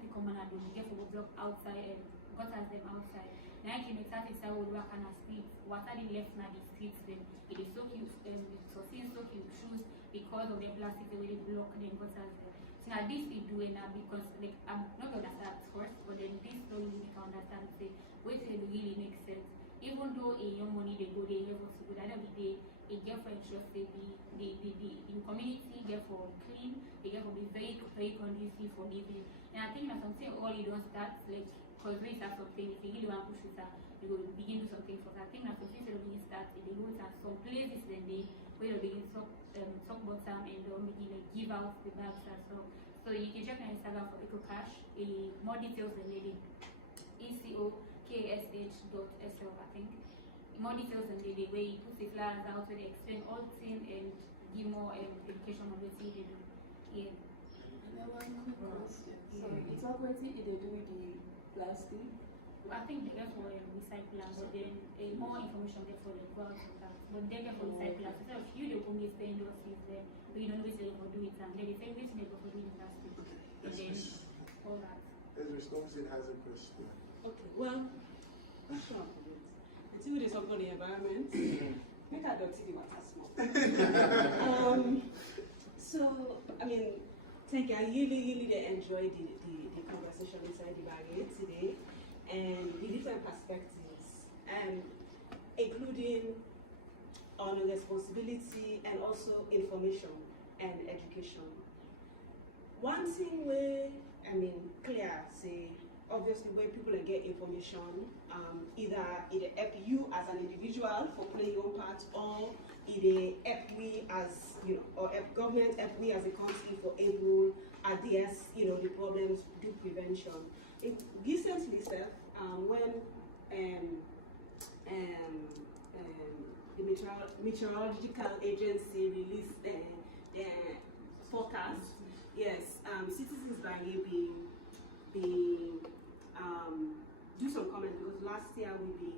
become an adult, you get for block outside and gutters them outside. Now you can start inside all work and streets. What are the left now the streets then? It is soaking soaking shoes because of the plastic the way they block them gutters there. So now this we do it now because like I'm not gonna start first, but then this slowly we can understand say which really makes sense. Even though in your money they go there for to good, at the end of the day they get for interest they in community get for clean, they get for be very conducive for living. And I think that's something all you don't start like because when you start something, if you really want to push it out, you will begin to do something for that. I think that's something that will start in the roads and some places then they where they begin to talk bottom and they'll begin like give out the bags and so. So you can check on Instagram for EcoCash. More details than the ECOKSH.SL I think. More details than the way you put the flyers out where they explain all things and give more education on what they do. Yeah. And then one quick question. So it's not going to they do with the plastic. I think they get for recycling, but then more information get for the world of that. But they get for recycling. So if you don't go stay in those things there, but you don't know which they go do it, and then they say which they go for doing plastic. And then all that. Wisconsin has a question. Okay, well, question for it. The two days of the environment, make a dirty the water small. So, I mean, thank you. I really enjoyed the conversation inside the barrier today and the different perspectives, including on responsibility and also information and education. One thing where, I mean, clear, say, obviously where people get information, either it help you as an individual for playing your part, or it help we as, you know, or help government, help we as a country for able address, you know, the problems, do prevention. Recently, when the meteorological agency released the forecast, yes, citizens by do some comment because last year we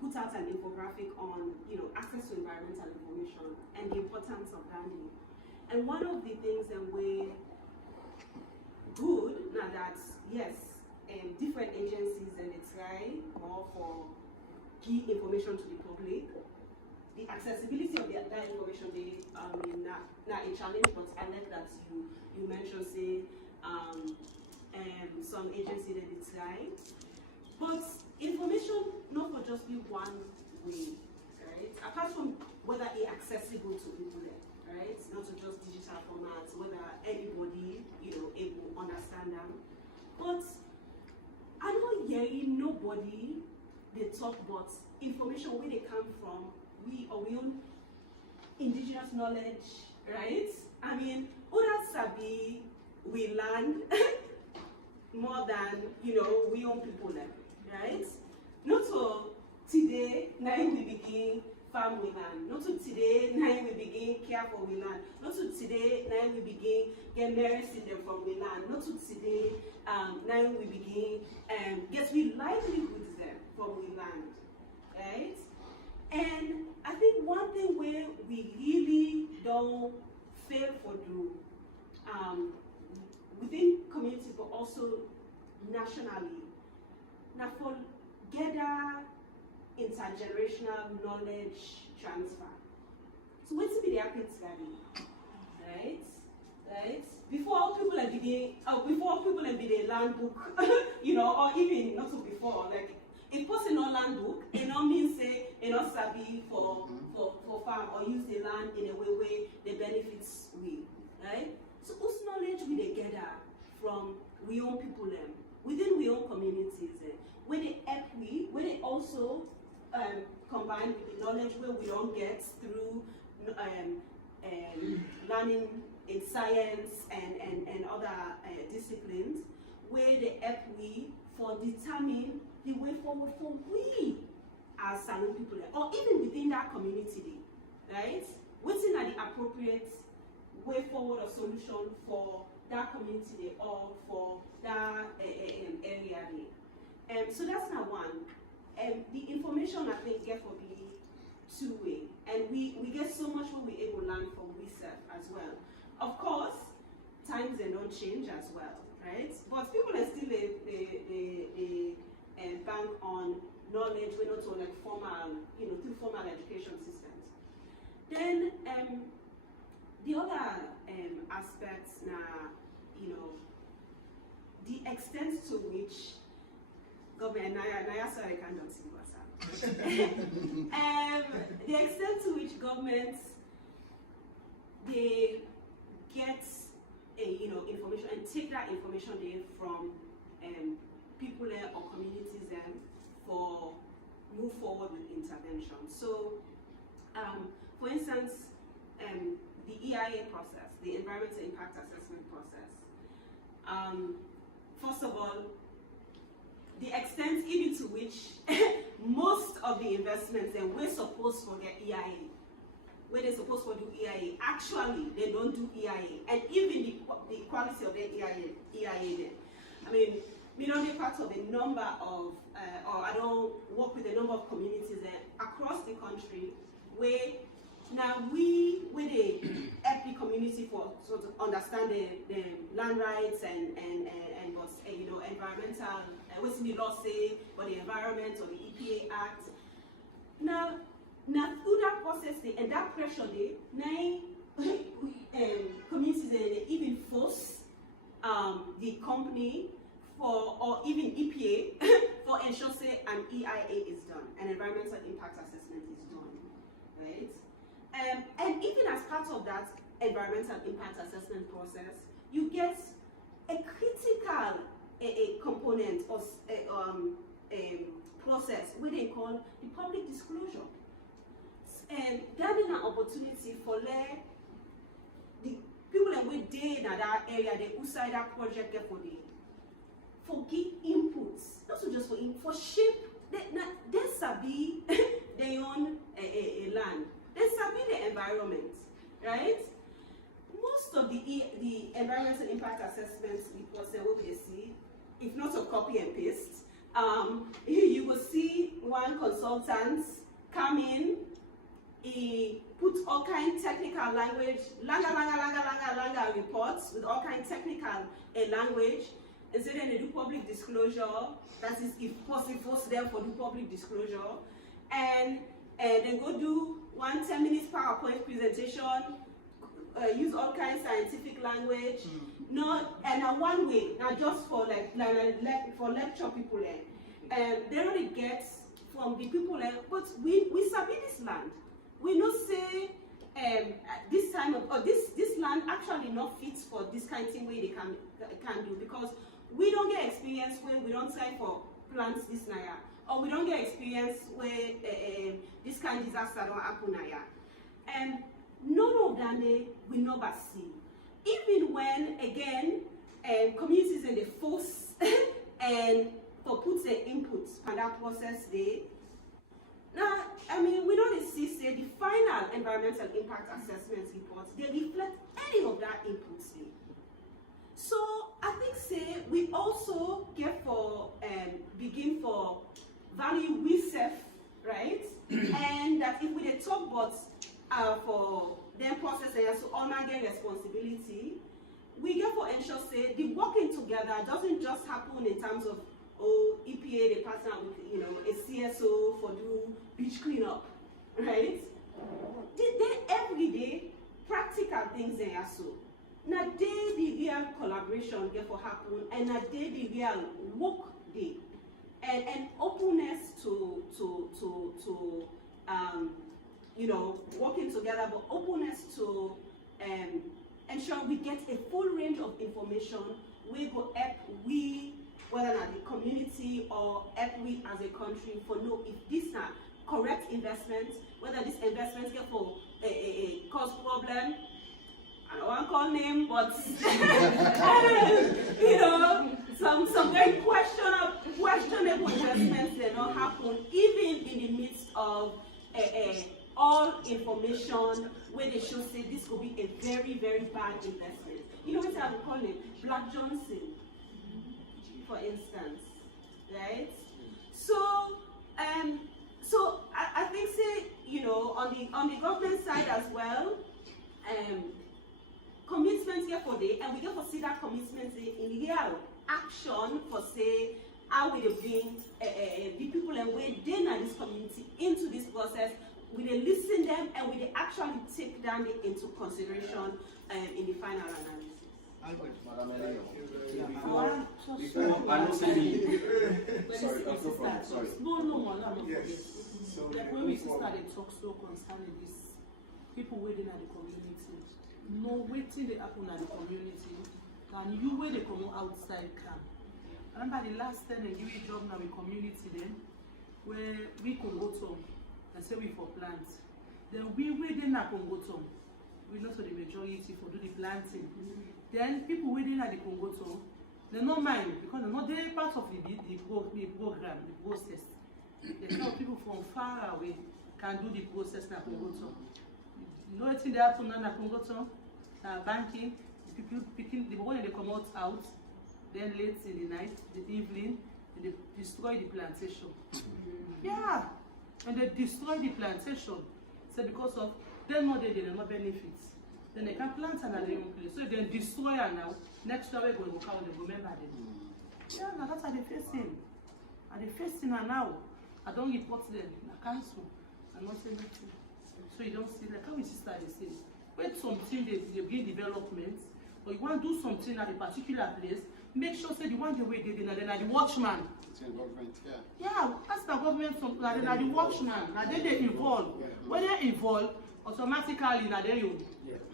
put out an infographic on, you know, access to environmental information and the importance of landing. And one of the things that we're good now that yes, different agencies and they try more for key information to the public. The accessibility of that information, they not a challenge, but I like that you mentioned say some agency that they try. But information not for just be one way, right? Apart from whether it's accessible to people there, right? Not to just digital formats, whether anybody, you know, able to understand them. But I don't hear nobody they talk about information where they come from, we own indigenous knowledge, right? I mean, others sabi we land more than, you know, we own people like, right? Not so today, now we begin farm we land. Not to today, now we begin care for we land. Not to today, now we begin get medicine them from we land. Not to today, now we begin get we livelihoods them from we land, right? And I think one thing where we really don't fail for do within communities, but also nationally, now for gather intergenerational knowledge transfer. So what's be the happen study, right? Right? Before people are the land book, you know, or even not so before, like if personal land book, it not mean say it not sabi for farm or use the land in a way where the benefits we, right? So whose knowledge we they gather from we own people within we own communities where they help where they also combine with the knowledge where we don't get through learning in science and other disciplines, where they help we for determine the way forward for we as Salone people, or even within that community, right? What's in the appropriate way forward or solution for that community or for that area. So that's not one. The information I think get for be two-way, and we get so much when we able to learn from research as well. Of course, times they don't change as well, right? But people are still a bank on knowledge. We're not all like formal, through formal education systems. Then the other aspects now, the extent to which government, sorry, I can't see what's the extent to which governments they get information and take that information there from people or communities for move forward with intervention. So, for instance, the EIA process, the Environmental Impact Assessment process. First of all, the extent even to which most of the investments that we're supposed to get EIA, where they're supposed to do EIA, actually they don't do EIA, and even the quality of their EIA then. I mean, we don't be part of a number of, or I don't work with a number of communities across the country where now we they help the community for sort of understand the land rights and what's environmental what's the law say for the environment or the EPA Act. Now through that process and that pressure communities they even force the company for or even EPA for ensure say an EIA is done, an environmental impact assessment is done, right? And even as part of that environmental impact assessment process, you get a critical component or process where they call the public disclosure. And that is an opportunity for the people that we did in that area, the outside that project get for give inputs, not just for shape. They sabi their own land. They sabi the environment, right? Most of the environmental impact assessments reports that we see, if not a copy and paste, you will see one consultant come in, he put all kind of technical language, langa reports with all kind of technical language, and so then they do public disclosure. That is, if possible, force them for do public disclosure, and they go do 1 10-minute PowerPoint presentation, use all kinds of scientific language, and one way, not just for for lecture people they only get from the people but we submit this land. We not say this time of this land actually not fits for this kind of thing where they can do, because we don't get experience where we don't try for plants this naya, or we don't get experience where this kind of disaster don't happen naya. And none of them we never see. Even when, again, communities in the force and for put their inputs on that process there. Now, I mean, we don't see say the final environmental impact assessment reports, they reflect any of that inputs there. So I think say we also get for begin for value we self, right? And that if we talk about for them processing, so all man get responsibility, we get for ensure say the working together doesn't just happen in terms of EPA they partner with a CSO for do beach cleanup, right? They everyday practical things they are so. Now they the real collaboration get for happen, and now they the real work day, and openness to working together, but openness to ensure we get a full range of information we go help we, whether not the community or help we as a country for know if these are correct investments, whether these investments get for a cause problem. I don't want to call name, but you know, some very questionable investments that don't happen even in the midst of all information where they should say this could be a very, very bad investment. You know what I would call it? Black Johnson, for instance, right? So, so I think, say, you know, on the government side as well, commitments here for day, and we get to see that commitment in real action for say how we bring the people and where they in this community into this process. We listen them and we actually take them into consideration in the final analysis. Sorry. No. Yes. So like when we started talk so concerning this, people waiting at the community, no waiting they happen at the community, and you where they come outside camp. Remember the last time they give you a job now in community then, where we could go to and say we for plants. Then we waiting at Congoton. We know so the majority for do the planting. Then people waiting at the Congoton, they don't mind because they're not they part of the program, the process. There's no people from far away can do the process na Congoton. You know what they happen na Congoton? Banking, people picking the one they come out, then late in the night, the evening, and they destroy the plantation. Yeah, and they destroy the plantation. So because of them not there no benefits. Then they can plant another young place. So if they destroy it now, next year we're going to count them, remember them. Yeah, now that's how they facing. And they facing now. I don't report them, I cancel. I not say nothing. So you don't see like how we start the same. When something they bring development, or you want to do something at a particular place, make sure say the one the way they did, then the watchman. Yeah, that's the government, then the watchman. Now they involve. When they involve, automatically now they you.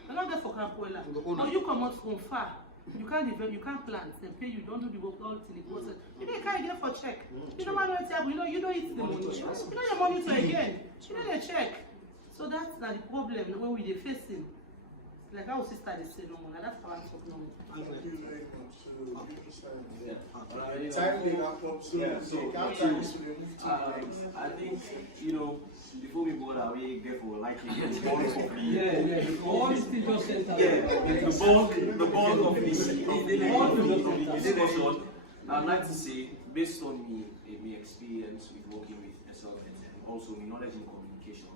They're not there for Campola. Now you come out from far. You can't develop, you can't plant, they pay you, don't do the work all till the process. You know you can't get for check. You know what you don't eat the money. You know your money to again. You know the check. So that's not the problem when we are facing. Like our sister is saying no more. That's how I'm talking about. Thank you very much. I think, you know, before we go that way, therefore, like you get the ball of the ball of the discussion. I'd like to say, based on my experience with working with SLN and also my knowledge in communication,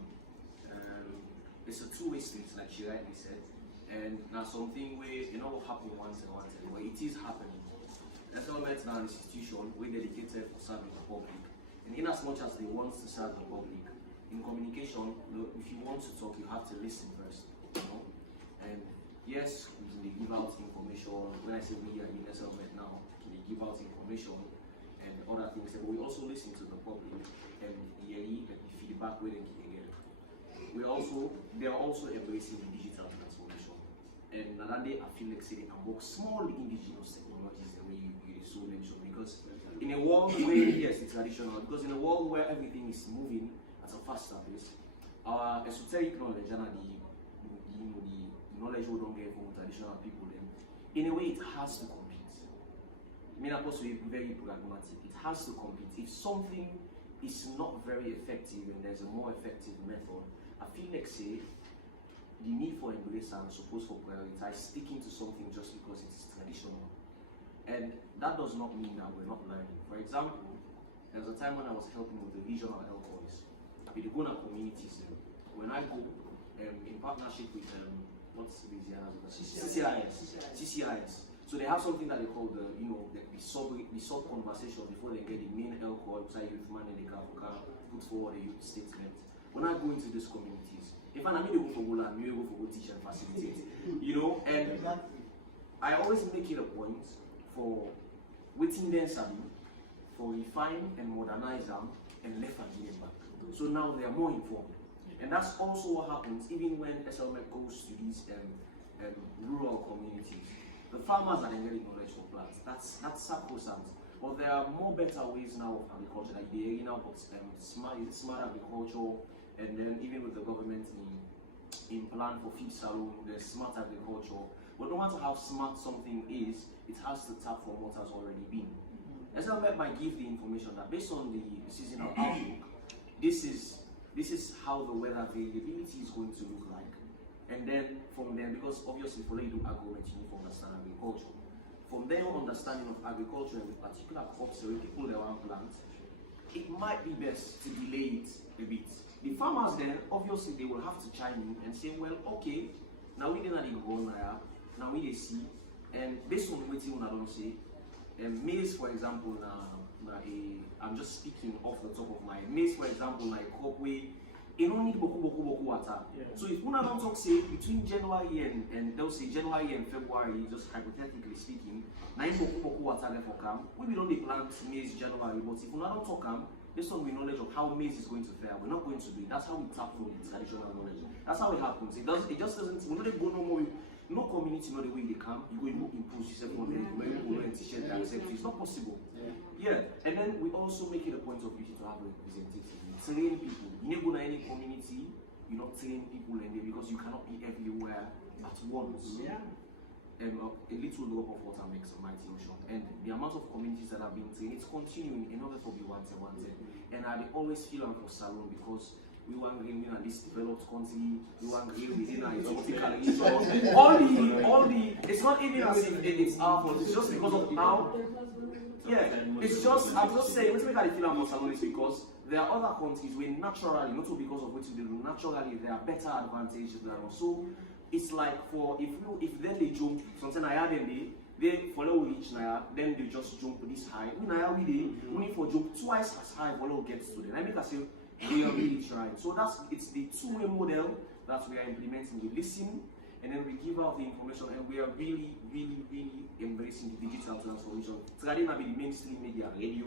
it's a two-way street, like she rightly said. And now something where you know what happened once and but it is happening. SLM now an institution we're dedicated for serving the public. And in as much as they want to serve the public, in communication, if you want to talk, you have to listen first. You know? And yes, we give out information. When I say we are in SLM now, we give out information and other things, but we also listen to the public and hear the feedback where they get. They are also embracing the digital transformation. And another day I feel like say they can work small indigenous technologies the way you so mentioned. Because in a world where yes it's traditional, because in a world where everything is moving at a faster pace, our esoteric knowledge and the knowledge we don't get from traditional people then in a way it has to compete. I mean, I'm supposed to be very pragmatic. It has to compete. If something is not very effective and there's a more effective method, I feel like say the need for embrace and supposed for prioritize sticking to something just because it is traditional. And that does not mean that we're not learning. For example, there was a time when I was helping with the regional health boys with the Gona communities. When I go in partnership with what's Louisiana's CCIS. So they have something that they call the sub conversation before they get the main alcohol outside youth man and they can put forward a youth statement. When I go into these communities, if I need to go for Gola, I'm going to go teach and facilitate. You know, and I always make it a point for waiting them for refine and modernize them and left and give back. So now they are more informed. And that's also what happens even when SLMEC goes to these rural communities. The farmers are then getting knowledge for plants. That's sacrosanct. But there are more better ways now of agriculture, like the area now, but smart agriculture, and then even with the government in plan for feed salon, there's smart agriculture. But no matter how smart something is, it has to tap from what has already been. SLMET might give the information that based on the seasonal outlook, this is how the weather availability is going to look like. And then from there, because obviously for you do agronomy, you need to understand agriculture. From their understanding of agriculture and with particular crops where people they want plants, it might be best to delay it a bit. The farmers then, obviously they will have to chime in and say, well, okay, now we didn't go now we see, and based on what you don't say, maize, for example, I'm just speaking off the top of my maize, for example, like crop way, it don't need boku water. Yeah. So if una don't talk say between January and they'll say January and February, just hypothetically speaking, 9 boku water there for come, we will only plant maize January, but if una don't talk based on the knowledge of how maize is going to fare, we're not going to do it. That's how we tap from the traditional knowledge. That's how it happens. It just doesn't, we're not go no more. No community know the way they come, you go impose yourself on them, it's not possible. Yeah, and then we also make it a point of duty to have representatives. Train people. You never go to any community, you not train people in there because you cannot be everywhere at once. Yeah. A little drop of water makes a mighty ocean. And the amount of communities that have been trained, it's continuing in order to be wanted. And I always feel for Salon because we want to in this developed country, we want to within a tropical region. All the, it's not even as if it's our fault, it's just because of how, yeah, it's just, I'm just saying, what's make I feel about Salon is because there are other countries where naturally, not because of what you do, naturally there are better advantages than us. So it's like if then they jump, something I had they follow reach now, then they just jump this high. We need for jump twice as high, follow gets to them. I make I say, we are really trying. So it's the two-way model that we are implementing. We listen and then we give out the information, and we are really, really, really embracing the digital transformation. Trading will be the mainstream media, radio,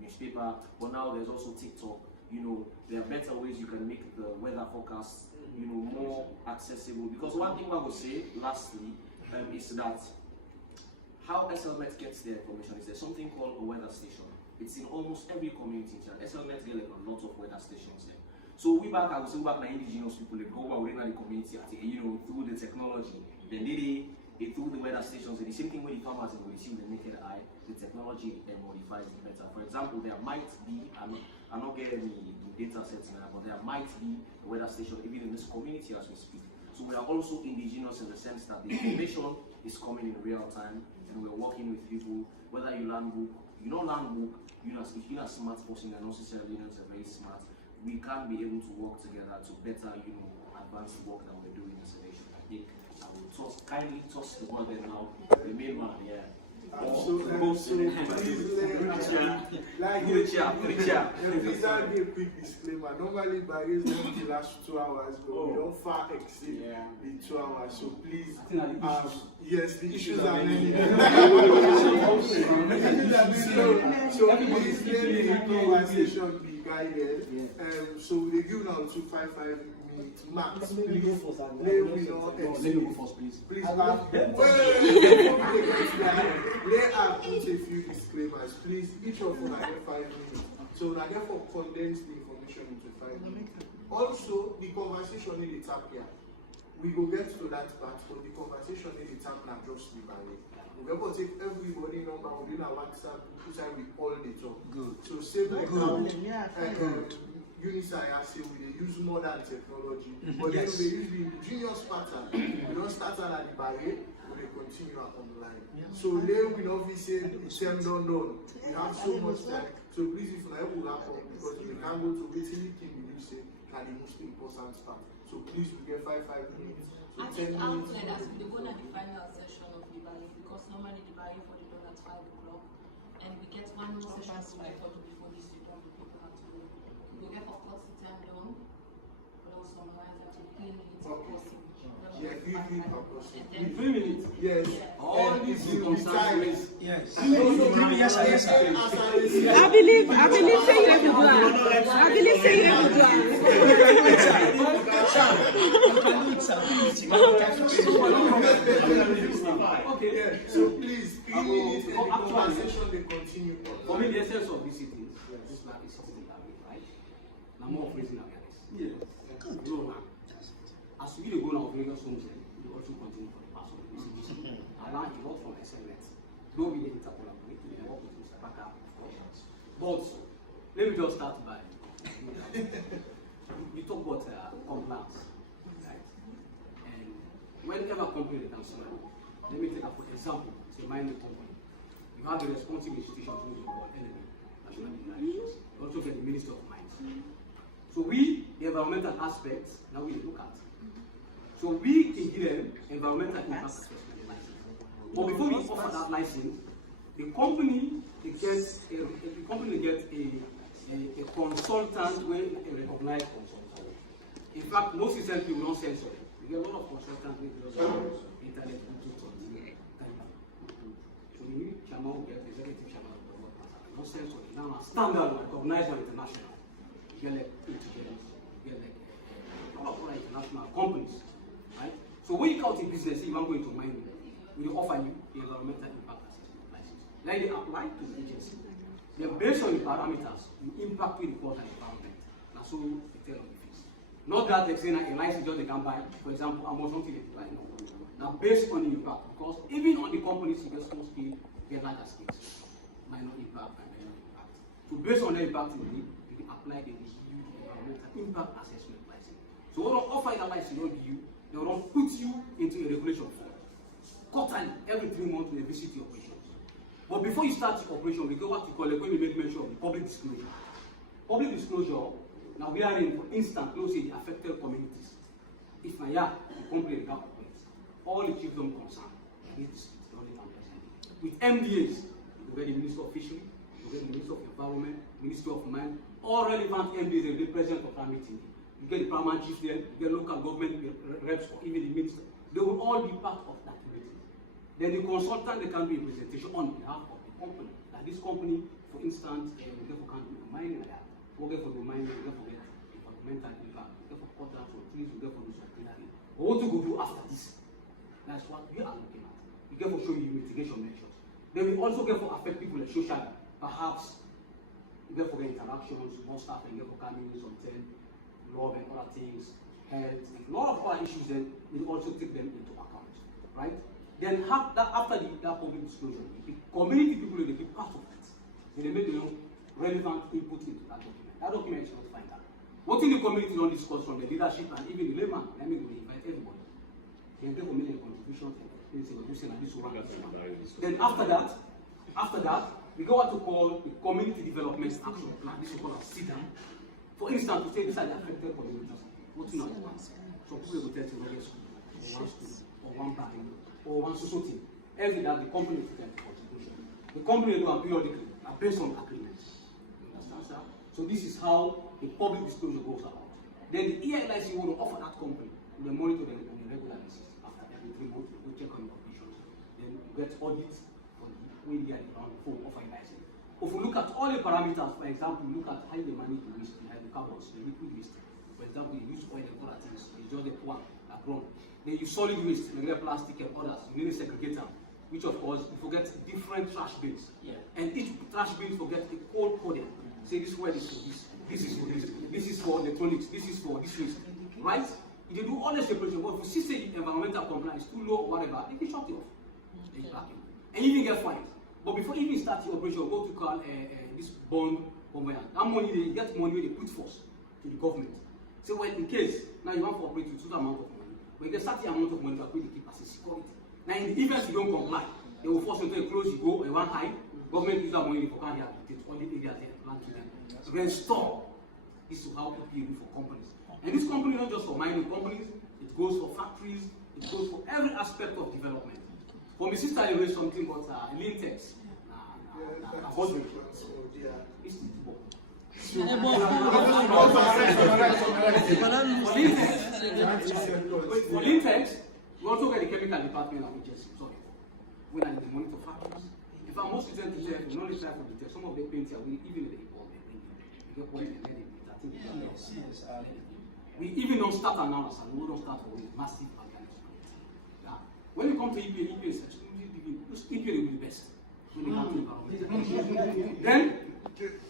newspaper, but now there's also TikTok. You know, there are better ways you can make the weather forecast, you know, more accessible. Because one thing I will say, lastly, is that how SLMET gets their information is there's something called a weather station. It's in almost every community. SLMET get like a lot of weather stations there. So I would say back to indigenous people, they go within the community, you know, through the technology. Then they through the weather stations, the same thing with the farmers and we see with the naked eye, the technology modifies it better. For example, there might be, I'm not getting the data sets now, but there might be a weather station even in this community as we speak. So we are also indigenous in the sense that the information is coming in real time, and we're working with people, whether you learn book, you don't learn book, if you're a smart person and not necessarily very smart, we can be able to work together to better, you know, advance the work that we're doing in Salvation. I think I will kindly toss the ball there now, the main man, yeah. Please that be a quick disclaimer. Normally barriers don't last 2 hours, but we don't far exceed the 2 hours. So please, yes, the issues are many. So please let the conversation be guided. So they give now 255 minutes max. Please, let me go first, please. Please, let us put a few disclaimers. Please, each of us have 5 minutes. So I therefore condense the information into 5 minutes. Also, the conversation in the tap here. We will get to that part, but the conversation in the tap now just be valid. We're going to take everybody number within our WhatsApp inside with all the talk. Good. So same like now, Insai I say we use modern technology, but then we use the indigenous pattern. We don't start at the Barray, we continue online. So there we know we say the same don't know. We have so much time. So please, if I will wrap up, because we can't go to waiting meeting with you say that the most important part. So please, we get 5 minutes. So I think outlet as we go to the final session of the Barray, because normally the Barray for the done at 5 o'clock, and we get one more session before this you don't people have to go. We get of course the time down, but or summarize that in 3 minutes if possible. Yeah, 3 minutes per person. And then- 3 minutes. Yes. All these concerns. Yes. Yes, sir. I believe say you have to do it. I believe say you have to do Okay, yeah. So please, 3 minutes and the conversation they continue. For me, the essence of this city is like a citizen right? Now more of raising awareness. Yeah. No, as we go now, various homes, we also continue for the past of the city. I learned a lot from excellence. Don't be able to collaborate with work with Mr. Baka, but let me just start by we talk about compliance, right? And whenever a company that comes let me take for example, it's a mining company. You have the responsible institutions which are called NLB, National Organizations. You also get the Ministry of Mines. So we, the environmental aspects, now we look at. So we can give them environmental impact assessment license. But before we offer that license, the company gets a consultant, when a recognized consultant. In fact, most recently we don't censor them. We get a lot of consultants with internet tutors. So the new chairman will get executive chairman of the board. No censor. Now standard recognized by international. You get like intelligence, you get like a lot of other international companies. Right? So when you count in business, if I'm going to mine, we will offer you the environmental impact assessment license. Then they apply to the agency. Then based on the parameters, you impact with the water environment. And so they tell on the fees. Not that they say a license just they can buy, for example, I'm not something they buy. No. Now based on the impact, because even on the companies you get small scale, you get larger scales. Minor impact and minor impact. So based on the impact you can apply the environmental impact assessment license. So what will offer that license will be you. They will put you into a regulation form. Quarterly, every 3 months, they visit your operations. But before you start your operation, we go back to collect when we make mention of the public disclosure. Public disclosure, now we are in, for instance, let's say the affected communities. If my yard, the company can operate, all the chiefdom concerned, with MDAs, you get the Minister of Fishery, you get the Minister of Environment, Minister of Mine, all relevant MDAs they represent for that meeting. You get the paramount chief there, you get local government reps, or even the minister. They will all be part of that meeting. Then the consultant, they can do a presentation on behalf of the company. Like this company, for instance, therefore can do mining like that. We'll get for the mining, we'll get for the environmental impact, we'll get for cutting for trees, we'll get for the supplementary. But what you go do after this? That's what we are looking at. We get for showing you mitigation measures. Then we also get for affect people like socially. Perhaps we get for the interactions, more staff, and get for coming something, love and other things, health, a lot of other issues. Then we also take them into account, right? Then after that public disclosure, the community people will be part of it. So they make their own relevant input into that document. That document is not final. What in the community don't discuss from the leadership and even the layman, let me invite everybody. Then they will make their contributions and things they will do and this one. Then after that, we go out to call the community development action plan. This is called a sit down. For instance, to say these are the affected communities. What you know at once. So people will tell you whether school, or one school, or one party, or one society. Every that the company will take contribution. The company will do a periodically based on agreements. You understand, sir? So this is how the public disclosure goes about. Then the EILIC will offer that company. We will monitor them on a regular basis. After every 3 months, we check on the operations. Then we get audits for the way they are for offering license. If we look at all the parameters, for example, we look at how they manage the waste, the hydrocarbons, the liquid waste. For example, you use oil and other things, you just get one ground. Then you solid waste, you get plastic and others, you need a segregator, which of course you forget different trash bins. Yeah. And each trash bin forget a code coding. Say this word is for this, this is for this, this is for electronics, this is for this waste. Right? If you do all the separation, but if you see say the environmental compliance is too low or whatever, they can shut it off. And you even get fined. But before you even start your operation, go to call this bond conveyor. That money, they get money they put force to the government. So well, in case now you want to operate with certain amount of money, when you get certain amount of money that we keep as a security. Now in the event you don't comply, they will force you to close, you go, and one high, government use that money for can't rehabilitate all the areas they plan to them. So then stop. This is how people do for companies. And this company not just for mining companies, it goes for factories, it goes for every aspect of development. For my sister, I raised something about lean text. It's For Lintex, we also get the chemical department and we just sorry. We are in the monitor factors. In fact, most return to test, we not try for the test. Some of the paints are even in the import, they bring it. They get well and then they we even don't start analysis and we don't start for a massive organism. Yeah. When you come to EPA, EPA is extremely difficult. EPA will be the best when they come to environment. Then,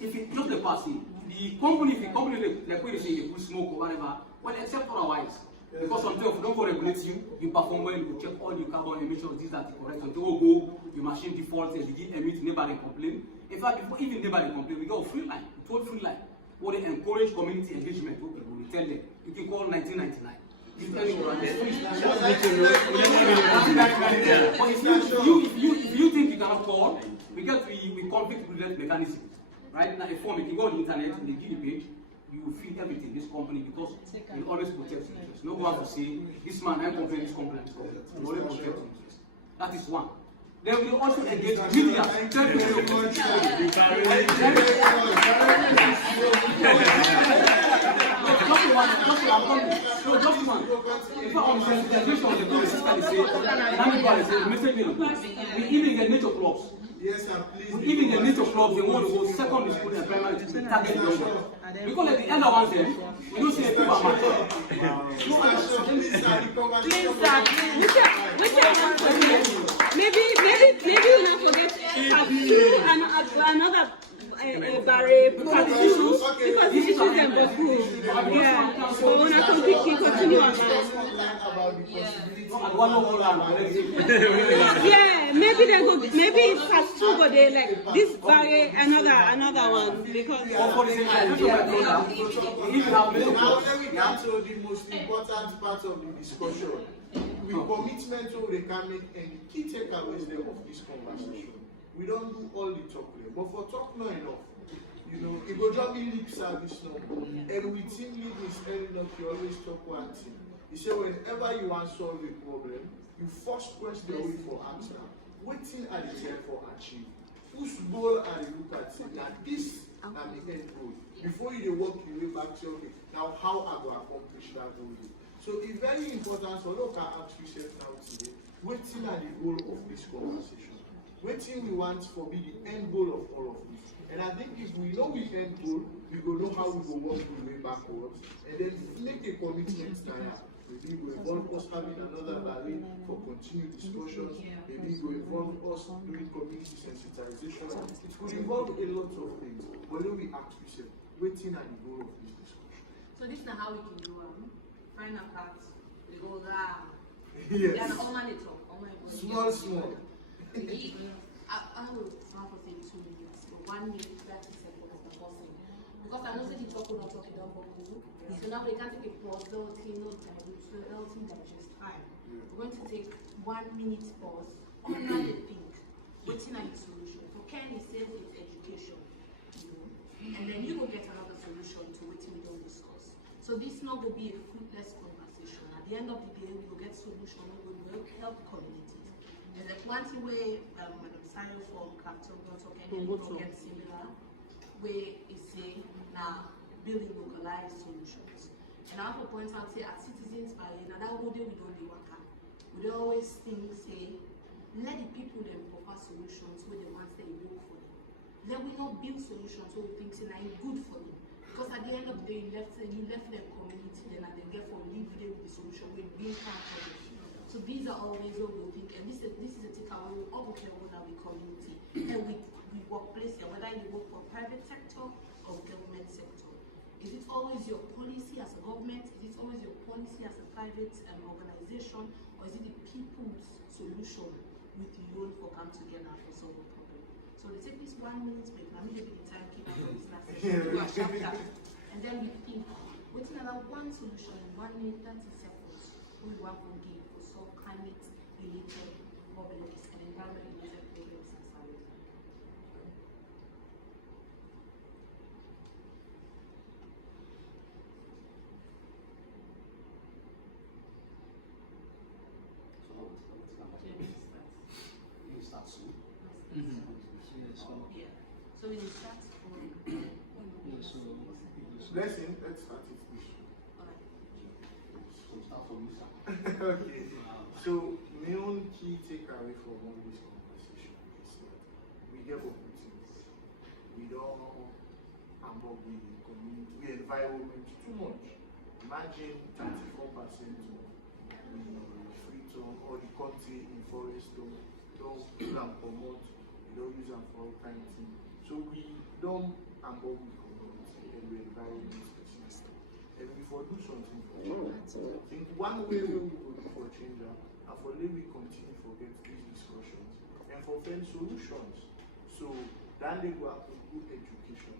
if it just the passing, the company like when they say they put smoke or whatever, well, except otherwise. Because sometimes if you don't go regulate you perform well, you check all your carbon emissions, these are correct. Until you go, your machine defaults, and you emit, nobody complain. In fact, before even nobody complain, we go free line, total free line. Or they encourage community engagement. Okay, we tell them, you can call 1999. If you think you cannot call, we conflict with that mechanism. Right now, a form, if you go on the internet and they give the page, you will feed everything this company because we always protect interest. No one will say, this man, I'm complaining, this company, this company. We always protect interest. That is one. Then we also engage media. Just one. If I'm on sensitization, the system we even get nature clubs. Yes, sir, please. We even get nature clubs, they want to go secondary school and primary school, target the young. Because like the elder ones there, we don't see a people are mad. Maybe you not forget another Barray participants because this is them but cool. Yeah. So when I continue on that. Yeah, maybe they go. Maybe it's past two, but they like this Barray another one because. Now we come to the most important part of the discussion. With commitment to they can make any key takeaways there of this conversation. We don't do all the talk there, but for talk not enough. You know, it will just be lip service now. And with team lead is enough, you always talk one thing. You say whenever you want to solve a problem, you first press the way for answer. Waiting at the end for achieve. Whose goal are you look at it? Now this are the end goal. Before you work your way back to okay, now how I go accomplish that goal? So it's very important for look at ask yourself now today, waiting at the goal of this conversation. Waiting we want for be the end goal of all of this. And I think if we know the end goal, we go know how we go work the way backwards and then make a commitment now. Maybe we involve us having another Barray for continued discussions. Maybe we involve us doing community sensitization. It could involve a lot of things. But then we ask yourself, waiting at the goal of this discussion. So this is how we can do find a part, we go there. Yes. Then all my talk, all my small. I will have to say 2 minutes, but 1 minute 30 seconds per person. Because I know that the talk will not talk it up for cool. So now they can't take a pause, they'll digest time. We're going to take 1 minute pause on how they think, waiting on the solution. For Ken, he says it's education, and then you will get another solution to what we don't discuss. So this not will be a fruitless conversation. At the end of the day, we will get solution, we will help communities. There's like one thing where Madam Sayo from Capital will get similar, where it say now building localized solutions. And I have to point out, say, as citizens, by another way we don't do work. We don't always think, say, let the people then propose solutions where they want to work for them. Then we not build solutions where we think, say, now it's good for them. Because at the end of the day, you left them community, then and they get for live there with the solution with being part of it. So these are always what we think, and this is a takeaway. We all care about our community, and we workplace here, whether you work for private sector or government sector. Is it always your policy as a government? Is it always your policy as a private organization, or is it the people's solution with you for come together for solve a problem? So they take this 1 minute break. Let me give you the timekeeper for this last session. And then we think, waiting around one solution in 1 minute 30 seconds, we want to give for solve climate related problems and environment related problems and solutions. So So we start from let's start it this way. Okay. So my own key takeaway from all this conversation is that we get opportunities. We don't among the community, the environment too much. Imagine 34% of the free zone or the country in forest don't use and promote, we don't use them for all kind of things. So we don't among the community and the environment specifically. And we for do something for change. I think one way we will do for change and for let we continue to get these discussions and for find solutions. So that they go have to good education.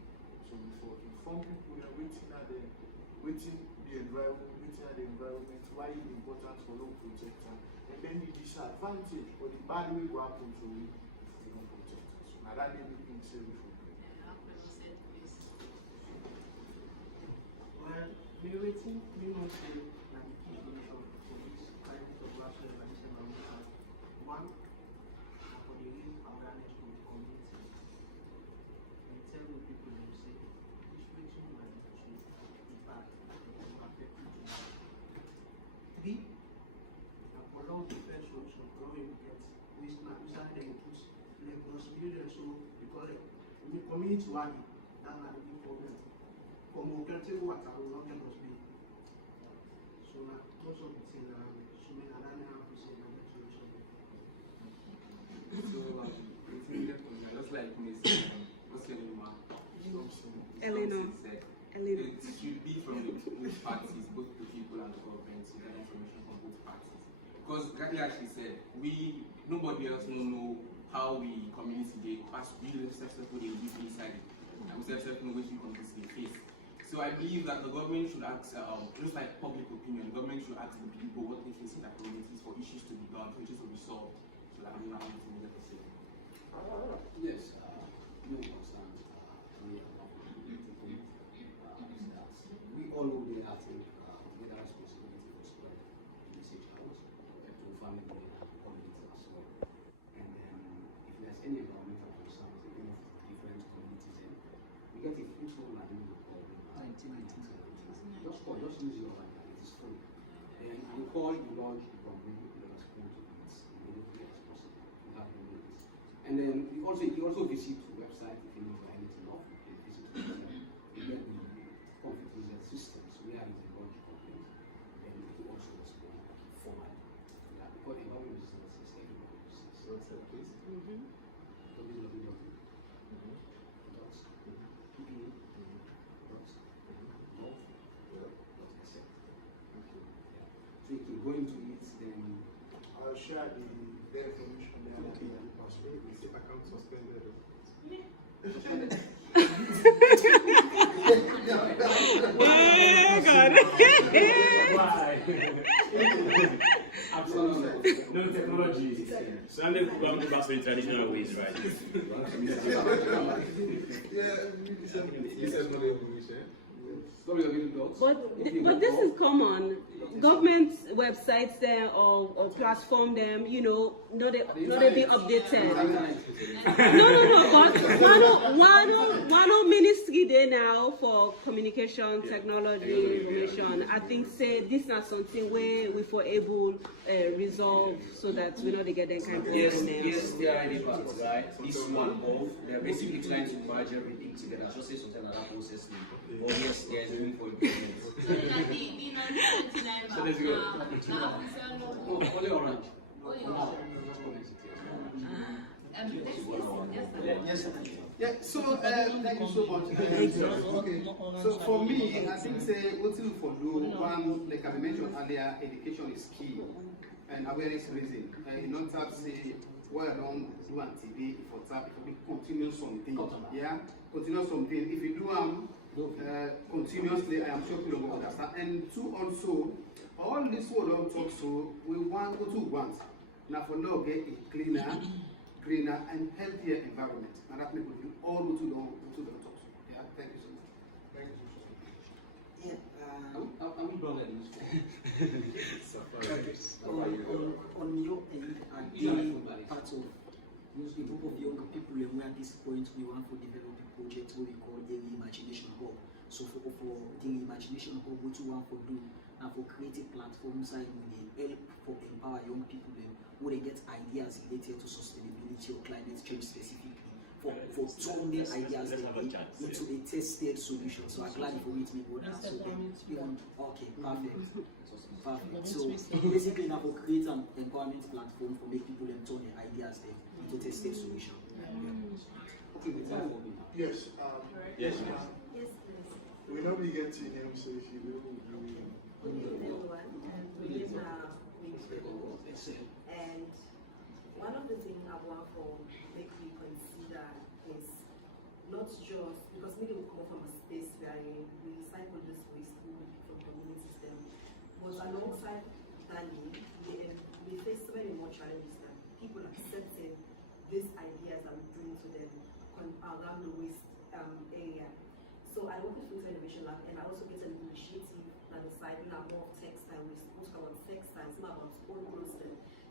So we for inform people and waiting the environment, why it's important for law protector, and then the disadvantage or the bad way will happen to we if we don't protect us. Now that they make me say we should do. Well, we waiting, we must say that the key solution for this kind of last level and this environment. One, for the real awareness of the community. And tell the people who say this waiting will actually impact and affect people. Three, and prolong the first solution, prolong it gets waste now. We started them put Lagos building so because the community value, that's not a big problem. From Okanti water will not get us big. So now most of the things so many I don't have to say another solution. So just like Miss Eleanor. said, it should be from both parties, both the people and the government, to get information from both parties. Because exactly as she said, nobody else will know how we community as we successful they live inside it. And we successful know which we community face. So I believe that the government should ask, just like public opinion, the government should ask the people what they face in their communities for issues to be done, for issues to be solved, so that we don't have anything to say. Yes, no concern. We are not we all know they have to get a responsibility for spread the message out to family and community as well. And then if there's any environmental concerns in different communities, we get a free phone line in the call. Just use your line, it is free. Then you call, you lodge, you can bring the respond to it immediately as possible. You have the minutes. And then you also visit the website if you need anything off. You can visit the website. You get the conflict result systems where is the lodge complaint. Then you also respond formally. Because environment resources, everybody uses. So what's that, please? So you can go into it, then I'll share the information there. Okay. The account suspended. Oh God. Absolutely. No technology. Sunday we come to pass in traditional ways, right? You said no information. But this is common. Government websites there or platform them, not they be updated. But one ministry there now for communication, technology, information. I think say this is something where we for able resolve so that we know they get that kind of problem. Yes, they are in part, right? This one they're basically trying to merge everything together. Just say something like that process. But yes, they are doing for improvement. So let's go. Only orange. Yes, sir. Yeah, so thank you so much. Okay, so for me, I think what you for do one, like I mentioned earlier, education is key and awareness raising. Not that say what I don't do on TV for tap, it will be continue something. Yeah, continue something. If you do continuously, I am sure people will understand. And two also, all this word on talk so we want what we want. Now for now get a greener and healthier environment. And that people do all what we don't talk. Yeah, thank you so much. Thank you so much. Yeah. Are we done at this On your end, and the part of a group of young people, and we at this point we want to develop a project what we call the Imagination Hub. So for the imagination of what you want to do and for creating platforms and help for empower young people then who they get ideas related to sustainability or climate change specifically. For turning ideas into a tested solution. So I'm glad for it me go down. So then okay, perfect. Perfect. So basically now for create an empowerment platform for make people turn their ideas then into tested solution. Okay, with that for me. Yes. Yes. Yes, please. We normally get to your name, so if you will. Good evening, everyone. My name is and one of the things I want to make me consider is not just because we will come from a space where we recycle this waste from community system, but alongside that we face so many more challenges than people accepting these ideas that we bring to them around the waste area. So I work with Insai Innovation Lab, and I also get an initiative that is like more of textile waste, most about textiles, not about old clothes,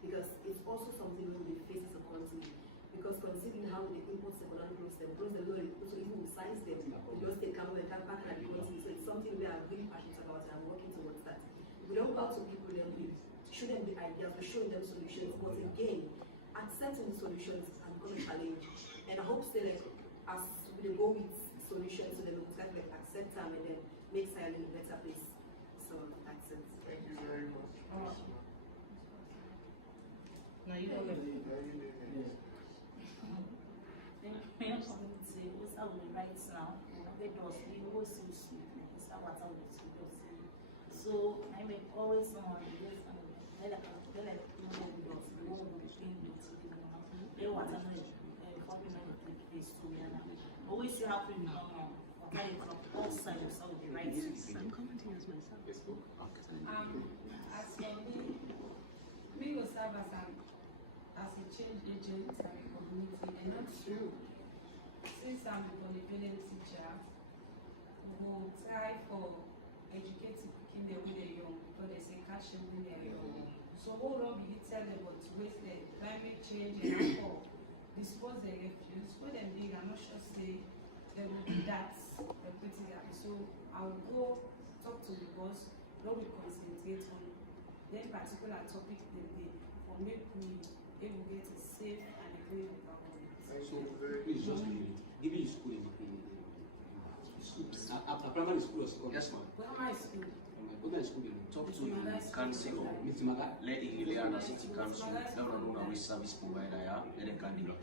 because it's also something we face as a country. Because considering how they import second-hand clothes, also even size them, we just take camera and back and the country. So it's something we are really passionate about, and I'm working towards that. We don't go out to people and we show them the ideas, we show them solutions, but again, accepting the solutions has become a challenge. And I hope that as we go with solutions, so they will kind of accept them and then make Sierra Leone a better place. So that's it. Thank you very much. Now you go ahead. Many community was out the rights now. They do we always see sweetness. That's what I would see. So I make always someone this and then I between they want to place to me and always happen all sides of the rights. I'm commenting as myself. As for me will serve as a change agent at the community, and not true. Since I'm a polyvalent teacher, we will try for educating in the way they're young, because they say catch them when they're young. So what will be tell them about waste, the climate change, and how dispose the refuse, put them big, I'm not sure say there will be that pretty happy. So I will go talk to the boss, where we concentrate on that particular topic for make we able to get a safe and a clean environment. So please just give me school in a primary school or secondary school. Primary school. Primary school, talk to the council or let the Area City Council, let waste service provider, yeah, let them can develop.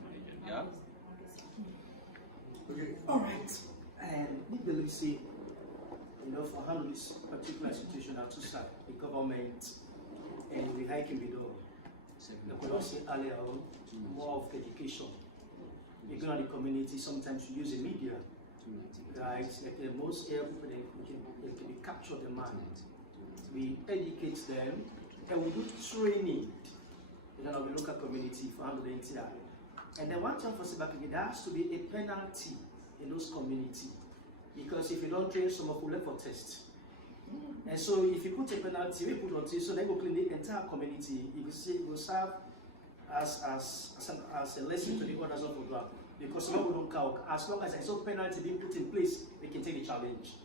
Yeah. Okay. All right. And we believe, see, for handle this particular situation at two sides, the government and the high can be done. The policy earlier on, more of education. You go to the community, sometimes you use the media, right? Like most air people, they can capture the mind. We educate them, and we do training in our local community for handle the entire. And then one thing for Sebaki, there has to be a penalty in those communities. Because if you don't train, some of will left for test. And so if you put a penalty, we put on test, so they go clean the entire community. You will serve as a lesson to the others of the ground. Because some will don't count. As long as there's no penalty being put in place, they can take the challenge.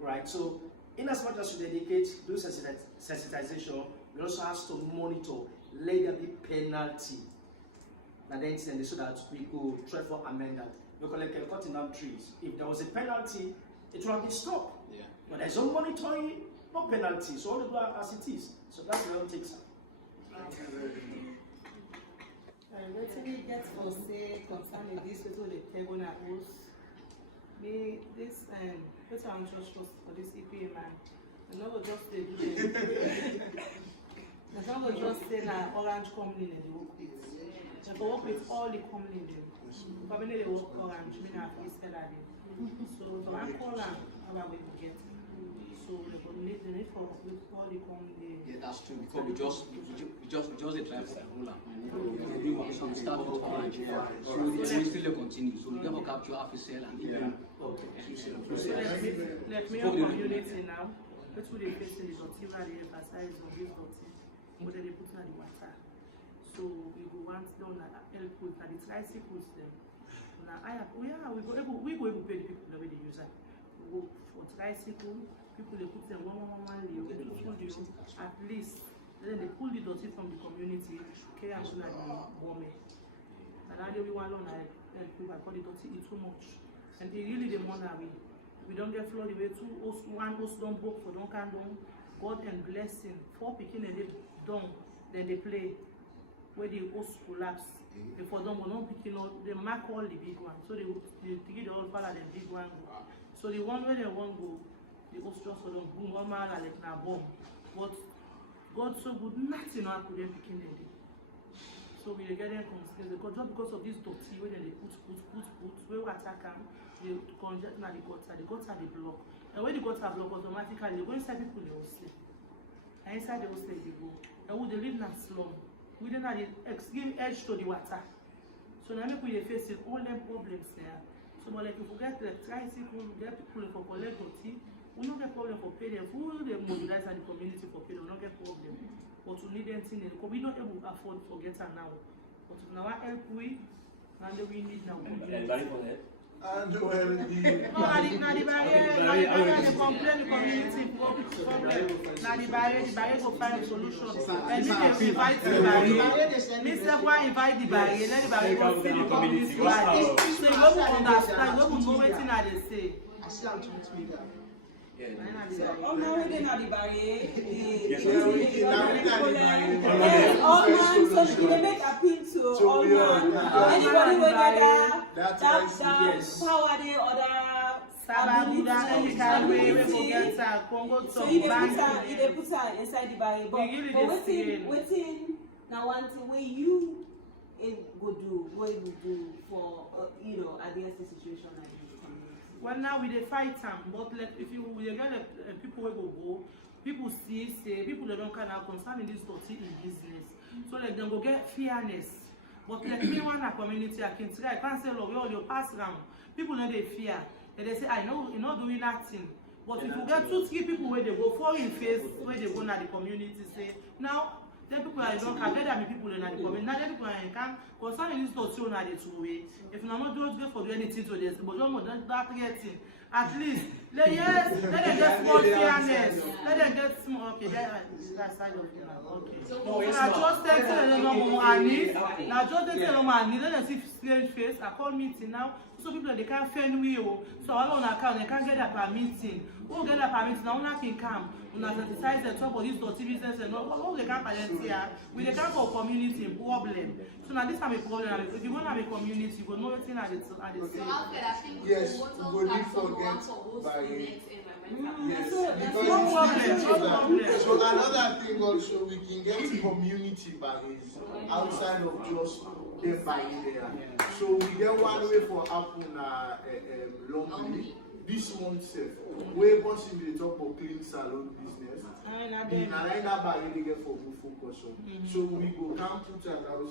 Right? So in as much as we dedicate, do sensitization, we also have to monitor, let there be penalty. And then so that we go try for amend that. Because like cutting down trees, if there was a penalty, it would have been stopped. Yeah. But there's no monitoring, no penalty. So all the do as it is. So that's the one takes. Let me get for say concerning this with the table and host. Me this what I'm just for this EPA man. I'm not just say I'm not just say that orange company in the work with. I work with all the company there. Probably they work orange, me not face that. So I call them how we get. So they need for work with all the company. Yeah, that's true. Because we just the drive for Angola. So we start with orange. So the still continue. So we never capture half a cell and even. Let me have community now. What would they face in the dirty where they emphasize on this dirty? What they put in the water? So we go want down at help with the tricycles them. Now we go able to pay the people the way they use it. go for tricycle, people they put them one lay, at least. Then they pull the dirty from the community, carry and like the bomb. And now we want to like I call it dirty, it's too much. And it really the money we don't get flooded away. One house don't broke for don't can down. God and blessing. 4 picking and they done, then they play where the house collapse. Before them not picking up, they mark all the big ones. So they take the all fall and the big one go. So the one where they want go, the house just for them boom, one man like na bomb. But God so good, nothing happened to them picking them. So we get them confused just because of this dirty where they put, where water come, they congest na the gutter they block. And when the gutter block automatically, they go inside people they will sleep. And inside they will sleep they go. And when they live in a slum, we don't have the give edge to the water. So now we face all them problems there. So but like if we get the tricycle, we get people for collect dirty. We don't get problem for pay them. Who they mobilize at the community for pay them, we don't get problem. But we need anything because we don't able to afford to get her now. But if now help we, and we need now. And well, the barrier complain the community problem. Now the barrier go find a solution. And we can invite the barrier. Mr. Why invite the barrier? Let the barrier go see the community. So you don't understand, you don't know what they say. I see how to meet me. So, all now we didn't have the barrier. All man, so they make appeal to all man. Anybody will get that power there or that so you they put her inside the barrier. But waiting now one thing where you go do, what you do for against the situation like this. Well, now we dey fight them, but like if you get people will go, people say people they don't kind of concern in this dirty in business. So like them go get fairness. But like me one a community, I can try, I can't say look, you pass around. People know they fear. And they say, I know you're not doing nothing. But if you get 2-3 people where they go foreign face, where they go na the community, say now then people are don't have them people in the community. Now then people are can concerning this dirty na the 2 way. If you not just for do anything to this, but don't that getting. At least let them get small fairness. Let them get small. Okay, that side of it now. Okay. So I just tell them no money. Now just tell them money. Let them see strange face. I call meeting now. So people they can't find we. So all on account they can't get a permitting. Who get a permit now? Una can come. Una synthesize the top of this dirty business and all they can't parent here. We they can't for community problem. So now this time a problem. If you want to have a community, you go know everything at the same. Yes, we need forget by yes. So another thing also we can get community barriers outside of just them barrier there. So we get one way for happen London this month we possibly talk about clean salon business. The Narayana barrier they get for good focus on. So we go come put an I would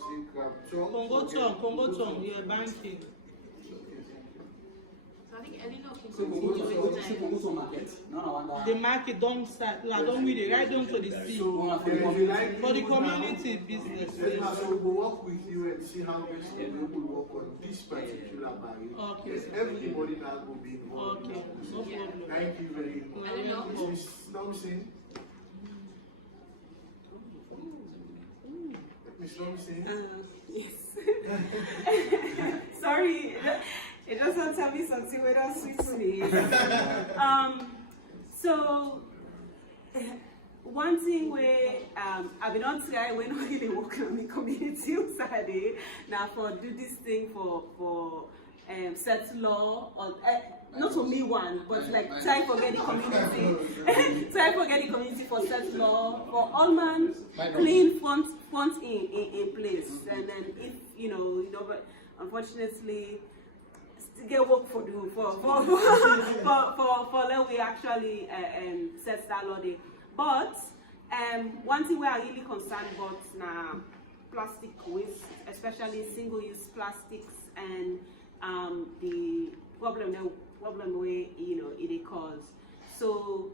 say Congo Tongue, yeah, banking. I think Elena can the market don't start, don't read it right down to the sea. For the community business. So we'll work with you and see how best we will work on this particular barrier. Okay. Yes, everybody now will be involved. Okay. No problem. Thank you very much. Ms. Thompson. Ms. Thompson. Yes. Sorry. It doesn't tell me something without sweetly. So one thing where I've been on try when we really work on the community on Saturday now for do this thing for set law or not only one but like try forget the community for set law for all man clean funds in place and then if but unfortunately get work for do for let we actually set that law day. But one thing we are really concerned about now plastic waste, especially single-use plastics and the problem where it cause. So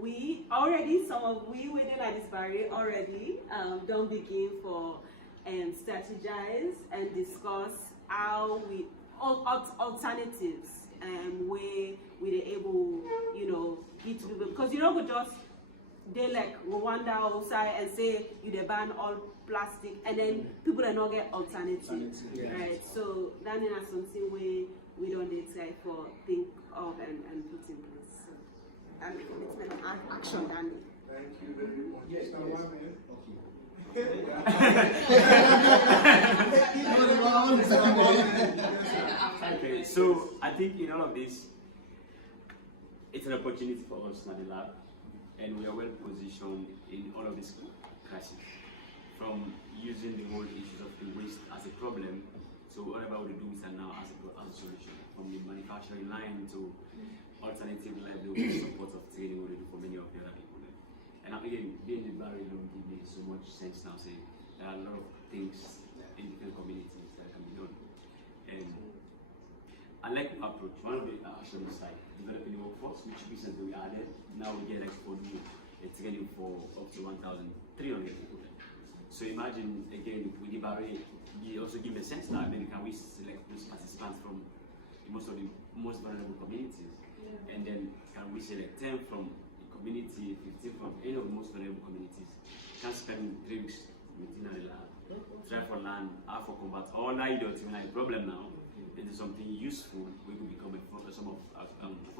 we already within at this barrier already don't begin for strategize and discuss how we alternatives where we are able, you know, give to people, because you don't go just they like Rwanda outside and say you they ban all plastic, and then people are not get alternative, right? So that is something we don't try for think of and put in place. So that commitment and action, Danny. Thank you very much. Yes, Mr. yes. Wame. Okay, so I think in all of this, it's an opportunity for us in the lab, and we are well positioned in all of this crisis. From using the whole issues of the waste as a problem, so whatever we do is now as a solution. From the manufacturing line to alternative livelihood support of training we do for many of the other people. And again, being in Barray don't give me so much sense now. Saying there are a lot of things in different communities that can be done. And I like the approach. One of the actions is like developing the workforce, which recently we added. Now we get export new. It's training for up to 1,300 people. So imagine again with the Barray, we also give a sense now. Then can we select those participants from most of the most vulnerable communities, and then can we select 10 from the community, 15 from any of the most vulnerable communities? Can spend 3 weeks within the lab, try for land, how for combat. All that you don't even have a problem now. Into something useful, we could become a form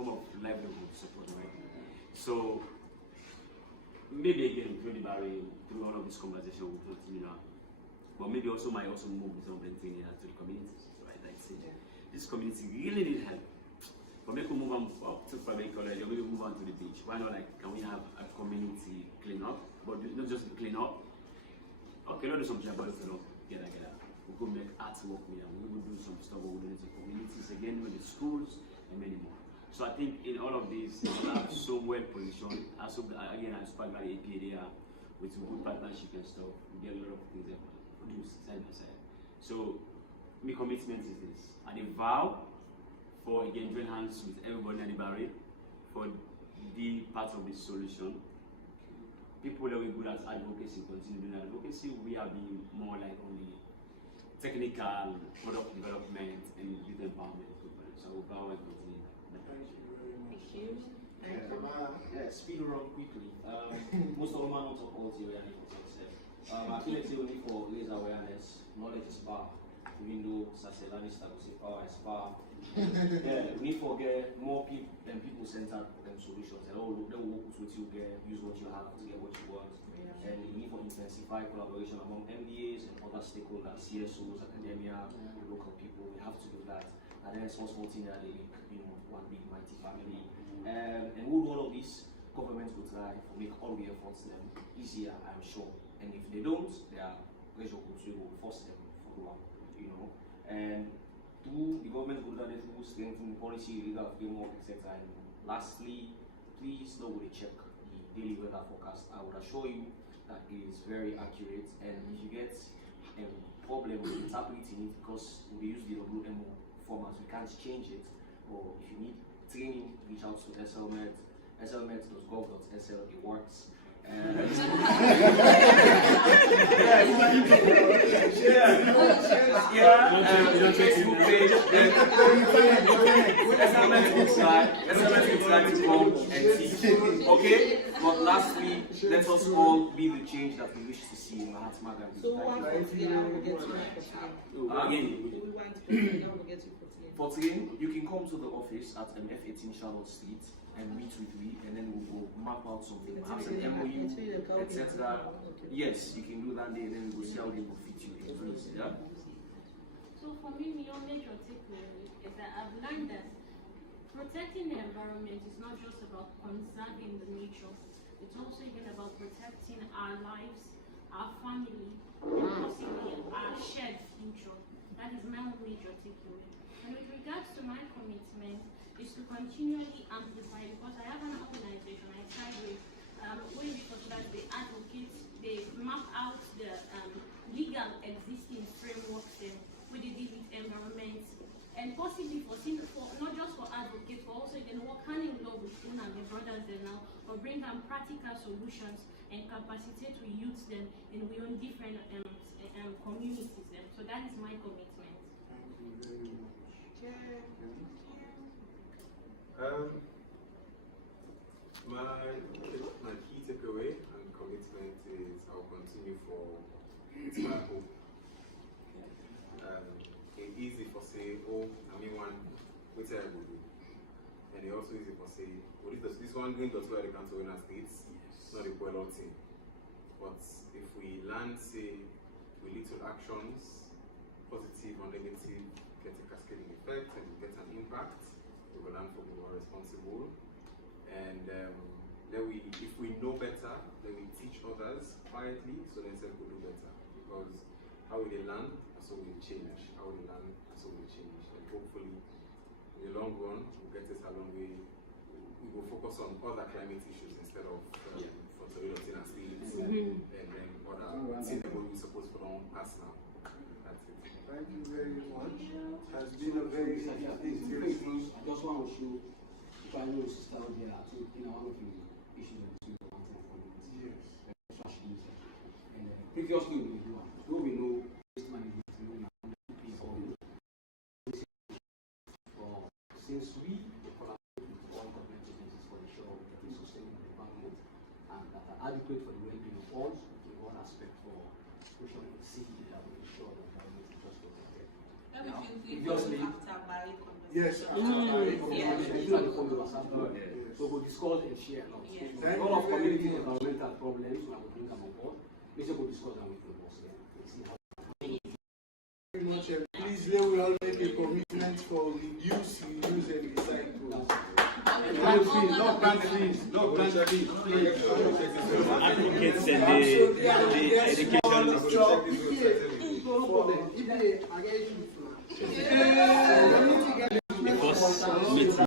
of livelihood support, right? So maybe again through the Barray, through all of this conversation, we'll continue now. But maybe also might also move some of the things to the communities, right? Like say, this community really need help. But maybe we move on up to private college, or maybe move on to the beach. Why not? Like, can we have a community clean up? But not just clean up. Okay, let's do something about it. Get that. We'll go make artwork with them. We will do some stuff. We'll do it to communities again with the schools and many more. So I think in all of these, we are so well positioned. Also, again, I spoke about the APA there with some good partnership and stuff. We get a lot of things that produce side by side. So my commitment is this. And a vow for again join hands with everybody at the Barray for the part of the solution. People that we good at advocacy continue doing advocacy. We are being more like only technical product development and youth empowerment equipment. So we vow and continue. Thank you. Yeah, speed around quickly. Most of them are not talk about awareness for success. I feel like only for raise awareness, knowledge is power. Even though Sacelani will say power is power. Yeah, we need to get more people and people-centered solutions. They will work with you, use what you have to get what you want. Yeah. And we need to intensify collaboration among MBAs and other stakeholders, CSOs, academia, local people. We have to do that. And then small thing that they make, one big mighty family. And we'll do all of this. Governments will try to make all the efforts them easier, I'm sure. And if they don't, their pressure will force them to follow up, And through the government will do that through strengthening policy, legal framework, etc. And lastly, please don't check the daily weather forecast. I would assure you that it is very accurate. And if you get a problem with interpreting it, because we use the WMO format, we can't change it. Or if you need training, reach out to SLMet, slmet.gov.sl, it works. Facebook page, SLMet website to come and see. Okay? But lastly, let us all be the change that we wish to see in Mahatma Gandhi. So one for for today, you can come to the office at F18 Charlotte Street and meet with me, and then we'll map out something, perhaps an MOU, etc. Yes, you can do that day, and then we'll see how they will fit you in place. Yeah? So for me, my major takeaway is that I've learned that protecting the environment is not just about conserving the nature, it's also even about protecting our lives, our family, and possibly our shared future. That is my major takeaway. And with regards to my commitment, is to continually amplify, because I have an organization I side with, where they advocate, they map out the legal existing frameworks where they deal with environment, and possibly for not just for advocates, but also they work hand in glove with one and the brothers there now, or bring them practical solutions and capacitate to youth them in we own different communities them. So that is my commitment. Thank you very much. My key takeaway and commitment is I'll continue for my hope. It's easy for say, oh, I mean one, which I will do. And it also easy for say, well, this one going to the country in states, not a well thing. But if we learn, say, with little actions, positive or negative, get a cascading effect and get an impact, we will learn from being more responsible. And if we know better, then we teach others quietly so they will do better. Because how will they learn, and so will change. How will they learn, and so will change. And hopefully, in the long run, we'll get this a long way. We will focus on other climate issues instead of from the European states and then other things that we're supposed to don't pass now. That's it. Thank you very much. It has been a very interesting. I just want to show, if I know sister out there, so one of the issues of the content for me. Yes. And previously we do, though we know waste management, we know people. Since we collaborate with all government agencies for ensure we get a sustainable environment and that are adequate for the well-being of all, in one aspect for social city that will ensure the environment is just protected. Previously, yes, so we'll discuss and share a lot. Yes. All of community environmental problems, we will bring them on board. We will discuss them with the boss. We'll see how. Very much, and please let we all make a commitment for reduce, reuse, and recycle. No plant trees. Advocates and the education.